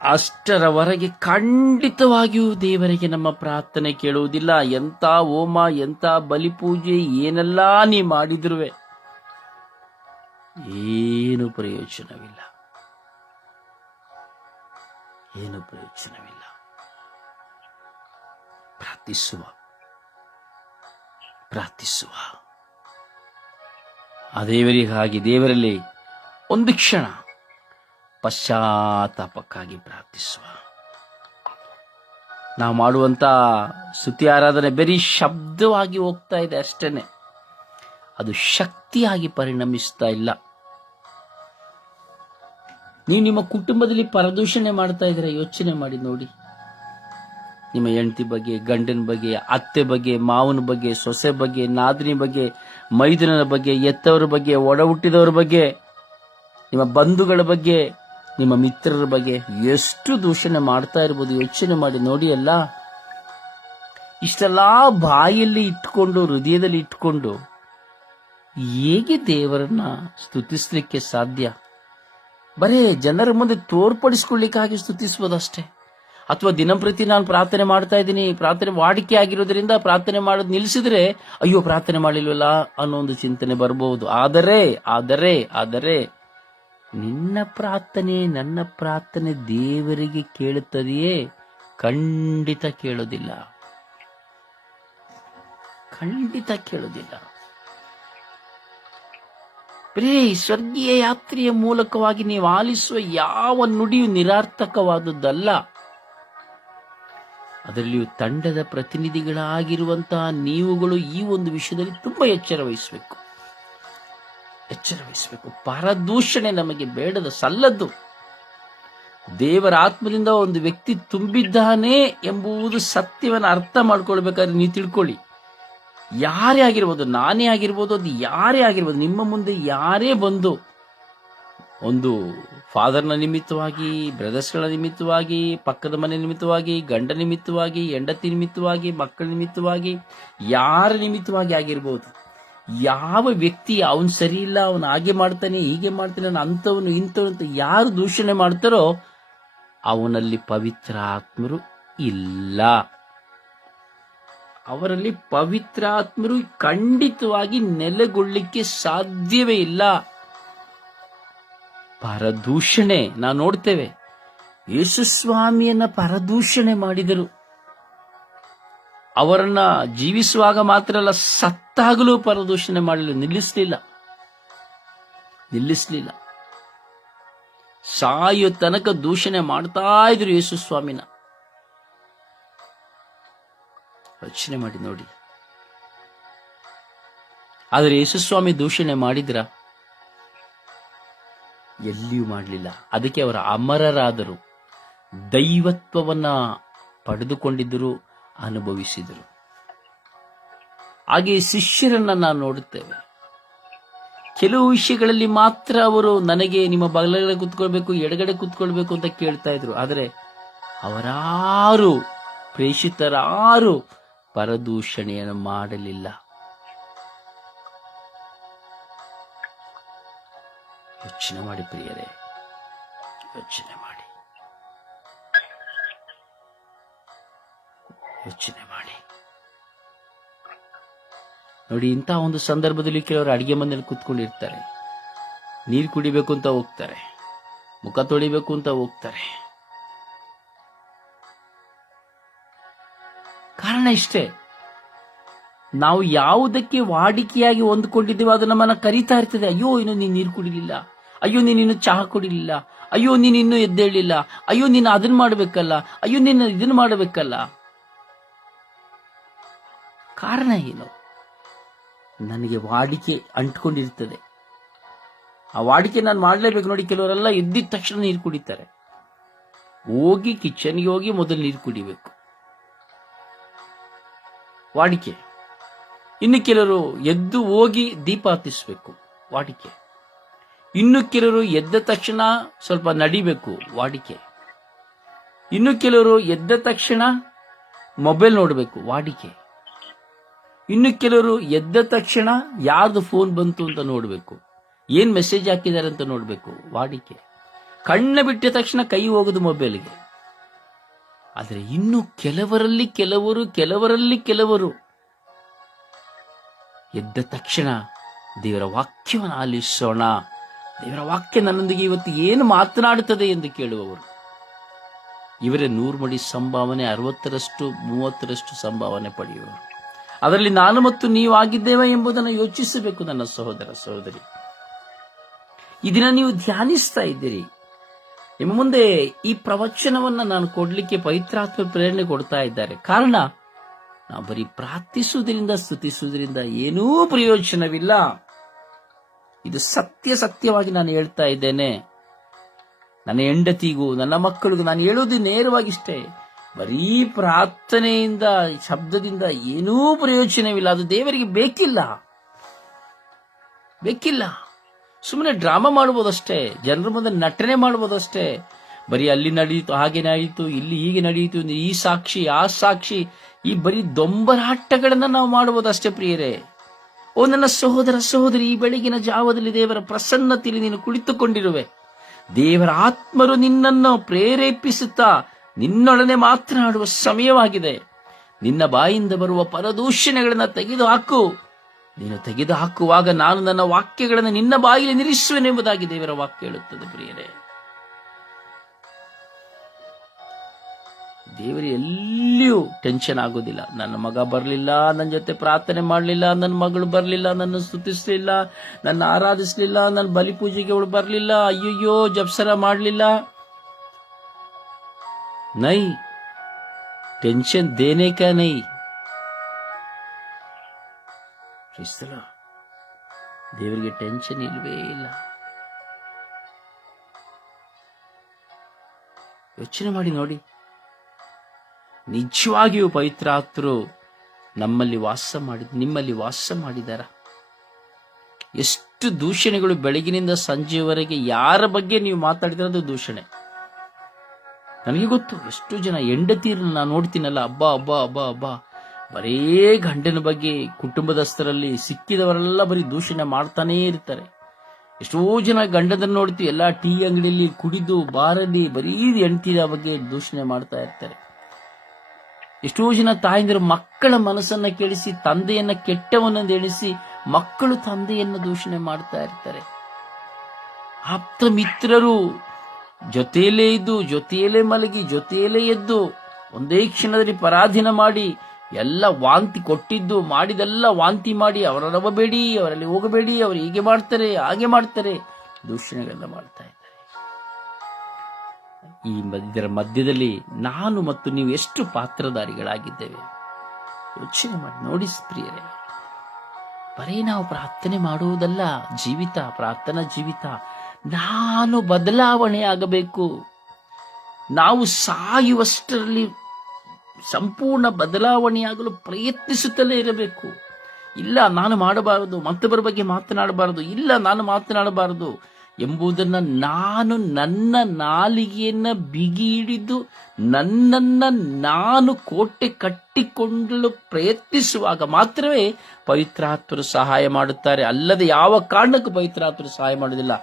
ಅಷ್ಟರವರೆಗೆ ಖಂಡಿತವಾಗಿಯೂ ದೇವರಿಗೆ ನಮ್ಮ ಪ್ರಾರ್ಥನೆ ಕೇಳುವುದಿಲ್ಲ. ಎಂಥ ಹೋಮ, ಎಂಥ ಬಲಿಪೂಜೆ, ಏನೆಲ್ಲ ನೀ ಮಾಡಿದ್ರುವೆ ಏನು ಪ್ರಯೋಜನವಿಲ್ಲ. ಪ್ರಾರ್ಥಿಸುವ ಆ ದೇವರಿಗಾಗಿ ದೇವರಲ್ಲಿ ಒಂದು ಕ್ಷಣ ಪಶ್ಚಾತ್ತಾಪಕ್ಕಾಗಿ ಪ್ರಾರ್ಥಿಸುವ. ನಾವು ಮಾಡುವಂತ ಸ್ತುತಿ ಆರಾಧನೆ ಬರೀ ಶಬ್ದವಾಗಿ ಹೋಗ್ತಾ ಇದೆ ಅಷ್ಟೇನೆ. ಅದು ಶಕ್ತಿಯಾಗಿ ಪರಿಣಮಿಸ್ತಾ ಇಲ್ಲ. ನೀವು ನಿಮ್ಮ ಕುಟುಂಬದಲ್ಲಿ ಪರದೂಷಣೆ ಮಾಡ್ತಾ ಇದ್ರೆ ಯೋಚನೆ ಮಾಡಿ ನೋಡಿ. ನಿಮ್ಮ ಹೆಂಡತಿ ಬಗ್ಗೆ, ಗಂಡನ ಬಗ್ಗೆ, ಅತ್ತೆ ಬಗ್ಗೆ, ಮಾವನ ಬಗ್ಗೆ, ಸೊಸೆ ಬಗ್ಗೆ, ನಾದಿನಿ ಬಗ್ಗೆ, ಮೈದುನನ ಬಗ್ಗೆ, ಎತ್ತವರ ಬಗ್ಗೆ, ಒಡ ಹುಟ್ಟಿದವರ ಬಗ್ಗೆ, ನಿಮ್ಮ ಬಂಧುಗಳ ಬಗ್ಗೆ, ನಿಮ್ಮ ಮಿತ್ರರ ಬಗ್ಗೆ ಎಷ್ಟು ದೂಷಣೆ ಮಾಡ್ತಾ ಇರ್ಬೋದು ಯೋಚನೆ ಮಾಡಿ ನೋಡಿ. ಅಲ್ಲ, ಇಷ್ಟೆಲ್ಲಾ ಬಾಯಲ್ಲಿ ಇಟ್ಕೊಂಡು, ಹೃದಯದಲ್ಲಿ ಇಟ್ಕೊಂಡು ಹೇಗೆ ದೇವರನ್ನ ಸ್ತುತಿಸ್ಲಿಕ್ಕೆ ಸಾಧ್ಯ? ಬರೇ ಜನರ ಮುಂದೆ ತೋರ್ಪಡಿಸ್ಕೊಳ್ಳಿಕ್ಕಾಗಿ ಸ್ತುತಿಸ್ಬೋದಷ್ಟೇ. ಅಥವಾ ದಿನಂಪ್ರತಿ ನಾನು ಪ್ರಾರ್ಥನೆ ಮಾಡ್ತಾ ಇದ್ದೀನಿ, ಪ್ರಾರ್ಥನೆ ವಾಡಿಕೆ ಆಗಿರೋದ್ರಿಂದ ಪ್ರಾರ್ಥನೆ ಮಾಡೋದು ನಿಲ್ಲಿಸಿದ್ರೆ ಅಯ್ಯೋ ಪ್ರಾರ್ಥನೆ ಮಾಡಲಿಲ್ವಲ್ಲ ಅನ್ನೋ ಒಂದು ಚಿಂತನೆ ಬರಬಹುದು. ಆದರೆ ನಿನ್ನ ಪ್ರಾರ್ಥನೆ, ನನ್ನ ಪ್ರಾರ್ಥನೆ ದೇವರಿಗೆ ಕೇಳುತ್ತದೆಯೇ? ಖಂಡಿತ ಕೇಳೋದಿಲ್ಲ. ಬರೀ ಸ್ವರ್ಗೀಯ ಯಾತ್ರೆಯ ಮೂಲಕವಾಗಿ ನೀವು ಆಲಿಸುವ ಯಾವ ನುಡಿಯು ನಿರಾರ್ಥಕವಾದದ್ದಲ್ಲ. ಅದರಲ್ಲಿಯೂ ತಂಡದ ಪ್ರತಿನಿಧಿಗಳಾಗಿರುವಂತಹ ನೀವುಗಳು ಈ ಒಂದು ವಿಷಯದಲ್ಲಿ ತುಂಬಾ ಎಚ್ಚರ ವಹಿಸಬೇಕು. ಪರದೂಷಣೆ ನಮಗೆ ಬೇಡದ, ಸಲ್ಲದ್ದು. ದೇವರ ಆತ್ಮದಿಂದ ಒಂದು ವ್ಯಕ್ತಿ ತುಂಬಿದ್ದಾನೆ ಎಂಬುದು ಸತ್ಯವನ್ನು ಅರ್ಥ ಮಾಡ್ಕೊಳ್ಬೇಕಾದ್ರೆ ನೀವು ತಿಳ್ಕೊಳ್ಳಿ. ಯಾರೇ ಆಗಿರ್ಬೋದು, ನಾನೇ ಆಗಿರ್ಬೋದು, ಅದು ಯಾರೇ ಆಗಿರ್ಬೋದು, ನಿಮ್ಮ ಮುಂದೆ ಯಾರೇ ಬಂದು ಒಂದು ಫಾದರ್ನ ನಿಮಿತ್ತವಾಗಿ, ಬ್ರದರ್ಸ್ಗಳ ನಿಮಿತ್ತವಾಗಿ, ಪಕ್ಕದ ಮನೆ ನಿಮಿತ್ತವಾಗಿ, ಗಂಡ ನಿಮಿತ್ತವಾಗಿ, ಹೆಂಡತಿ ನಿಮಿತ್ತವಾಗಿ, ಮಕ್ಕಳ ನಿಮಿತ್ತವಾಗಿ, ಯಾರ ನಿಮಿತ್ತವಾಗಿ ಆಗಿರ್ಬೋದು, ಯಾವ ವ್ಯಕ್ತಿ ಅವನು ಸರಿ ಇಲ್ಲ, ಅವನು ಹಾಗೆ ಮಾಡ್ತಾನೆ, ಹೀಗೆ ಮಾಡ್ತಾನೆ, ಅಂಥವನು ಇಂಥವನು ಅಂತ ಯಾರು ದೂಷಣೆ ಮಾಡ್ತಾರೋ ಅವನಲ್ಲಿ ಪವಿತ್ರ ಆತ್ಮರು ಇಲ್ಲ. ಅವರಲ್ಲಿ ಪವಿತ್ರ ಆತ್ಮರು ಖಂಡಿತವಾಗಿ ನೆಲೆಗೊಳ್ಳಿಕ್ಕೆ ಸಾಧ್ಯವೇ ಇಲ್ಲ. ಪರದೂಷಣೆ ನಾವು ನೋಡ್ತೇವೆ. ಯೇಸುಸ್ವಾಮಿಯನ್ನ ಪರದೂಷಣೆ ಮಾಡಿದರು. ಅವರನ್ನ ಜೀವಿಸುವಾಗ ಮಾತ್ರ ಅಲ್ಲ, ಸತ್ತಾಗಲೂ ಪರದೂಷಣೆ ಮಾಡಲು ನಿಲ್ಲಿಸಲಿಲ್ಲ. ಸಾಯೋ ತನಕ ದೂಷಣೆ ಮಾಡ್ತಾ ಇದ್ರು ಯೇಸುಸ್ವಾಮಿನ. ಯೋಚನೆ ಮಾಡಿ ನೋಡಿ. ಆದರೆ ಯೇಸುಸ್ವಾಮಿ ದೂಷಣೆ ಮಾಡಿದ್ರ? ಎಲ್ಲಿಯೂ ಮಾಡಲಿಲ್ಲ. ಅದಕ್ಕೆ ಅವರ ಅಮರರಾದರು, ದೈವತ್ವವನ್ನ ಪಡೆದುಕೊಂಡಿದ್ದರು, ಅನುಭವಿಸಿದರು. ಹಾಗೆ ಶಿಷ್ಯರನ್ನ ನಾವು ನೋಡುತ್ತೇವೆ. ಕೆಲವು ವಿಷಯಗಳಲ್ಲಿ ಮಾತ್ರ ಅವರು ನನಗೆ ನಿಮ್ಮ ಬಗಲಗಡೆ ಕೂತ್ಕೊಳ್ಬೇಕು, ಎಡಗಡೆ ಕೂತ್ಕೊಳ್ಬೇಕು ಅಂತ ಕೇಳ್ತಾ ಇದ್ರು. ಆದರೆ ಅವರಾರು ಪ್ರೇಷಿತರಾರು ಪರದೂಷಣೆಯನ್ನು ಮಾಡಲಿಲ್ಲ. ಯೋಚನೆ ಮಾಡಿ ಪ್ರಿಯರೇ, ಯೋಚನೆ ಮಾಡಿ. ನೋಡಿ, ಇಂತಹ ಒಂದು ಸಂದರ್ಭದಲ್ಲಿ ಕೆಲವರು ಅಡಿಗೆ ಮನೆಯಲ್ಲಿ ಕೂತ್ಕೊಂಡಿರ್ತಾರೆ. ನೀರು ಕುಡಿಬೇಕು ಅಂತ ಹೋಗ್ತಾರೆ, ಮುಖ ತೊಳಿಬೇಕು ಅಂತ ಹೋಗ್ತಾರೆ. ಕಾರಣ ಇಷ್ಟೇ, ನಾವು ಯಾವುದಕ್ಕೆ ವಾಡಿಕೆಯಾಗಿ ಹೊಂದ್ಕೊಂಡಿದ್ದೇವೆ ಅದು ನಮ್ಮನ್ನ ಕರೀತಾ ಇರ್ತದೆ. ಅಯ್ಯೋ, ಇನ್ನು ನೀನು ನೀರು ಕುಡಿಲಿಲ್ಲ, ಅಯ್ಯೋ ನೀನು ಇನ್ನು ಚಹಾ ಕುಡಿಲಿಲ್ಲ, ಅಯ್ಯೋ ನೀನು ಇನ್ನೂ ಎದ್ದೇಳಿಲ್ಲ, ಅಯ್ಯೋ ನೀನು ಅದನ್ನ ಮಾಡಬೇಕಲ್ಲ, ಅಯ್ಯೋ ನೀನು ಇದನ್ನ ಮಾಡಬೇಕಲ್ಲ. ಕಾರಣ ಏನು? ನನಗೆ ವಾಡಿಕೆ ಅಂಟ್ಕೊಂಡಿರ್ತದೆ. ಆ ವಾಡಿಕೆ ನಾನು ಮಾಡಲೇಬೇಕು. ನೋಡಿ, ಕೆಲವರೆಲ್ಲ ಎದ್ದಿದ ತಕ್ಷಣ ನೀರು ಕುಡಿತಾರೆ. ಹೋಗಿ ಕಿಚನ್ಗೆ ಹೋಗಿ ಮೊದಲು ನೀರು ಕುಡಿಬೇಕು, ವಾಡಿಕೆ. ಇನ್ನು ಕೆಲವರು ಎದ್ದು ಹೋಗಿ ದೀಪ ಹತ್ತಿಸ್ಬೇಕು, ವಾಡಿಕೆ. ಇನ್ನು ಕೆಲವರು ಎದ್ದ ತಕ್ಷಣ ಸ್ವಲ್ಪ ನಡಿಬೇಕು, ವಾಡಿಕೆ. ಇನ್ನು ಕೆಲವರು ಎದ್ದ ತಕ್ಷಣ ಮೊಬೈಲ್ ನೋಡಬೇಕು, ವಾಡಿಕೆ. ಇನ್ನು ಕೆಲವರು ಎದ್ದ ತಕ್ಷಣ ಯಾರ್ದು ಫೋನ್ ಬಂತು ಅಂತ ನೋಡಬೇಕು, ಏನ್ ಮೆಸೇಜ್ ಹಾಕಿದ್ದಾರೆ ಅಂತ ನೋಡಬೇಕು, ವಾಡಿಕೆ. ಕಣ್ಣ ಬಿಟ್ಟ ತಕ್ಷಣ ಕೈ ಹೋಗೋದು ಮೊಬೈಲ್ಗೆ. ಆದರೆ ಇನ್ನು ಕೆಲವರಲ್ಲಿ ಕೆಲವರು ಎದ್ದ ತಕ್ಷಣ ದೇವರ ವಾಕ್ಯವನ್ನು ಆಲಿಸೋಣ, ದೇವರ ವಾಕ್ಯ ನನ್ನೊಂದಿಗೆ ಇವತ್ತು ಏನು ಮಾತನಾಡುತ್ತದೆ ಎಂದು ಕೇಳುವವರು. ಇವರೇ 100 ಮಡಿ ಸಂಭಾವನೆ, 60ರಷ್ಟು 30ರಷ್ಟು ಸಂಭಾವನೆ ಪಡೆಯುವರು. ಅದರಲ್ಲಿ ನಾನು ಮತ್ತು ನೀವು ಆಗಿದ್ದೇವೆ ಎಂಬುದನ್ನು ಯೋಚಿಸಬೇಕು. ನನ್ನ ಸಹೋದರ ಸಹೋದರಿ, ಈ ದಿನ ನೀವು ಧ್ಯಾನಿಸ್ತಾ ಇದ್ದೀರಿ. ನಿಮ್ಮ ಮುಂದೆ ಈ ಪ್ರವಚನವನ್ನ ನಾನು ಕೊಡ್ಲಿಕ್ಕೆ ಪವಿತ್ರಾತ್ಮ ಪ್ರೇರಣೆ ಕೊಡ್ತಾ ಇದ್ದಾರೆ. ಕಾರಣ, ನಾವು ಬರೀ ಪ್ರಾರ್ಥಿಸುವುದರಿಂದ ಸ್ತುತಿಸುವುದರಿಂದ ಏನೂ ಪ್ರಯೋಜನವಿಲ್ಲ. ಇದು ಸತ್ಯವಾಗಿ ನಾನು ಹೇಳ್ತಾ ಇದ್ದೇನೆ. ನನ್ನ ಹೆಂಡತಿಗೂ ನನ್ನ ಮಕ್ಕಳಿಗೂ ನಾನು ಹೇಳುವುದು ನೇರವಾಗಿಷ್ಟೇ. ಬರೀ ಪ್ರಾರ್ಥನೆಯಿಂದ ಶಬ್ದದಿಂದ ಏನೂ ಪ್ರಯೋಜನವಿಲ್ಲ. ಅದು ದೇವರಿಗೆ ಬೇಕಿಲ್ಲ. ಸುಮ್ಮನೆ ಡ್ರಾಮಾ ಮಾಡಬಹುದಷ್ಟೇ, ಜನರ ಮುಂದೆ ನಟನೆ ಮಾಡಬಹುದಷ್ಟೇ. ಬರೀ ಅಲ್ಲಿ ನಡೆಯಿತು, ಹಾಗೆ ನಡೆಯಿತು, ಇಲ್ಲಿ ಹೀಗೆ ನಡೆಯಿತು, ಈ ಸಾಕ್ಷಿ ಆ ಸಾಕ್ಷಿ, ಈ ಬರೀ ದೊಂಬರಾಟಗಳನ್ನ ನಾವು ಮಾಡಬಹುದಷ್ಟೇ ಪ್ರಿಯರೇ. ಓ ನನ್ನ ಸಹೋದರಿ, ಈ ಬೆಳಗಿನ ಜಾವದಲ್ಲಿ ದೇವರ ಪ್ರಸನ್ನತೆಯಲ್ಲಿ ನೀನು ಕುಳಿತುಕೊಂಡಿರುವೆ. ದೇವರ ಆತ್ಮರು ನಿನ್ನನ್ನು ಪ್ರೇರೇಪಿಸುತ್ತಾ ನಿನ್ನೊಡನೆ ಮಾತನಾಡುವ ಸಮಯವಾಗಿದೆ. ನಿನ್ನ ಬಾಯಿಂದ ಬರುವ ಪರದೂಷಣೆಗಳನ್ನು ತೆಗೆದುಹಾಕು. ನೀನು ತೆಗೆದುಹಾಕುವಾಗ ನಾನು ನನ್ನ ವಾಕ್ಯಗಳನ್ನು ನಿನ್ನ ಬಾಯಿಯಲ್ಲಿ ನಿಲ್ಲಿಸುವೆನೆಂಬುದಾಗಿ ದೇವರ ವಾಕ್ಯ ಹೇಳುತ್ತದೆ ಪ್ರಿಯರೇ. ದೇವರು ಎಲ್ಲಿಯೂ ಟೆನ್ಷನ್ ಆಗೋದಿಲ್ಲ. ನನ್ನ ಮಗ ಬರಲಿಲ್ಲ, ನನ್ನ ಜೊತೆ ಪ್ರಾರ್ಥನೆ ಮಾಡಲಿಲ್ಲ, ನನ್ನ ಮಗಳು ಬರಲಿಲ್ಲ, ನನ್ನ ಸ್ತುತಿಸಲಿಲ್ಲ, ನನ್ನ ಆರಾಧಿಸಲಿಲ್ಲ, ನನ್ನ ಬಲಿಪೂಜೆಗೆ ಅವಳು ಬರಲಿಲ್ಲ, ಅಯ್ಯಯ್ಯೋ ಜಪ್ಸರ ಮಾಡಲಿಲ್ಲ. ನೈ ಟೆನ್ಷನ್ ದೇನೆ ಕಾ ನೈ. ದೇವರಿಗೆ ಟೆನ್ಷನ್ ಇಲ್ವೇ ಇಲ್ಲ. ಯೋಚನೆ ಮಾಡಿ ನೋಡಿ, ನಿಜವಾಗಿಯೂ ಪವಿತ್ರಾತ್ಮರು ನಿಮ್ಮಲ್ಲಿ ವಾಸ ಮಾಡಿದಾರ? ಎಷ್ಟು ದೂಷಣೆಗಳು ಬೆಳಗಿನಿಂದ ಸಂಜೆಯವರೆಗೆ ಯಾರ ಬಗ್ಗೆ ನೀವು ಮಾತಾಡಿದ್ರೆ ದೂಷಣೆ. ನನಗೆ ಗೊತ್ತು, ಎಷ್ಟು ಜನ ಹೆಂಡತಿಯರನ್ನ ನಾನು ನೋಡ್ತೀನಲ್ಲ, ಅಬ್ಬಾ ಬರೇ ಗಂಡನ ಬಗ್ಗೆ ಕುಟುಂಬದಸ್ಥರಲ್ಲಿ ಸಿಕ್ಕಿದವರೆಲ್ಲ ಬರೀ ದೂಷಣೆ ಮಾಡ್ತಾನೇ ಇರ್ತಾರೆ. ಎಷ್ಟೋ ಜನ ಗಂಡದನ್ನು ನೋಡ್ತೀವಿ, ಎಲ್ಲ ಟೀ ಅಂಗಡಿಯಲ್ಲಿ ಕುಡಿದು ಬಾರಲ್ಲಿ ಬರೀ ಹೆಂಡತಿಯ ಬಗ್ಗೆ ದೂಷಣೆ ಮಾಡ್ತಾ ಇರ್ತಾರೆ. ಎಷ್ಟೋ ಜನ ತಾಯಂದಿರು ಮಕ್ಕಳ ಮನಸ್ಸನ್ನ ಕೆಡಿಸಿ ತಂದೆಯನ್ನ ಕೆಟ್ಟವನನ್ನು ಎಣಿಸಿ ಮಕ್ಕಳು ತಂದೆಯನ್ನು ದೂಷಣೆ ಮಾಡ್ತಾ ಇರ್ತಾರೆ. ಆಪ್ತ ಮಿತ್ರರು ಜೊತೆಯಲ್ಲೇ ಇದ್ದು, ಜೊತೆಯಲ್ಲೇ ಮಲಗಿ, ಜೊತೆಯಲ್ಲೇ ಎದ್ದು ಒಂದೇ ಕ್ಷಣದಲ್ಲಿ ಪರಾಧೀನ ಮಾಡಿ ಎಲ್ಲ ವಾಂತಿ ಕೊಟ್ಟಿದ್ದು ಮಾಡಿದೆಲ್ಲ ವಾಂತಿ ಮಾಡಿ ಅವರ ರವಬೇಡಿ, ಅವರಲ್ಲಿ ಹೋಗಬೇಡಿ, ಅವರು ಹೀಗೆ ಮಾಡ್ತಾರೆ ಹಾಗೆ ಮಾಡ್ತಾರೆ, ದೂಷಣೆಗಳೆಲ್ಲ ಮಾಡ್ತಾ ಇದ್ದಾರೆ. ಇದರ ಮಧ್ಯದಲ್ಲಿ ನಾನು ಮತ್ತು ನೀವು ಎಷ್ಟು ಪಾತ್ರಧಾರಿಗಳಾಗಿದ್ದೇವೆ ಯೋಚನೆ ಮಾಡಿ ನೋಡಿ ಪ್ರಿಯರೇ. ಬರೀ ನಾವು ಪ್ರಾರ್ಥನೆ ಮಾಡುವುದಲ್ಲ ಜೀವಿತ, ಪ್ರಾರ್ಥನಾ ಜೀವಿತ. ನಾನು ಬದಲಾವಣೆ ಆಗಬೇಕು. ನಾವು ಸಾಯುವಷ್ಟರಲ್ಲಿ ಸಂಪೂರ್ಣ ಬದಲಾವಣೆಯಾಗಲು ಪ್ರಯತ್ನಿಸುತ್ತಲೇ ಇರಬೇಕು. ಇಲ್ಲ ನಾನು ಮಾಡಬಾರದು, ಮತ್ತೊಬ್ಬರ ಬಗ್ಗೆ ಮಾತನಾಡಬಾರದು, ಇಲ್ಲ ನಾನು ಮಾತನಾಡಬಾರದು ಎಂಬುದನ್ನು ನಾನು ನನ್ನ ನಾಲಿಗೆಯನ್ನ ಬಿಗಿ ಹಿಡಿದು ನನ್ನನ್ನ ನಾನು ಕೋಟೆ ಕಟ್ಟಿಕೊಳ್ಳಲು ಪ್ರಯತ್ನಿಸುವಾಗ ಮಾತ್ರವೇ ಪವಿತ್ರಾತ್ಮರು ಸಹಾಯ ಮಾಡುತ್ತಾರೆ. ಅಲ್ಲದೆ ಯಾವ ಕಾರಣಕ್ಕೂ ಪವಿತ್ರಾತ್ಮರು ಸಹಾಯ ಮಾಡುವುದಿಲ್ಲ.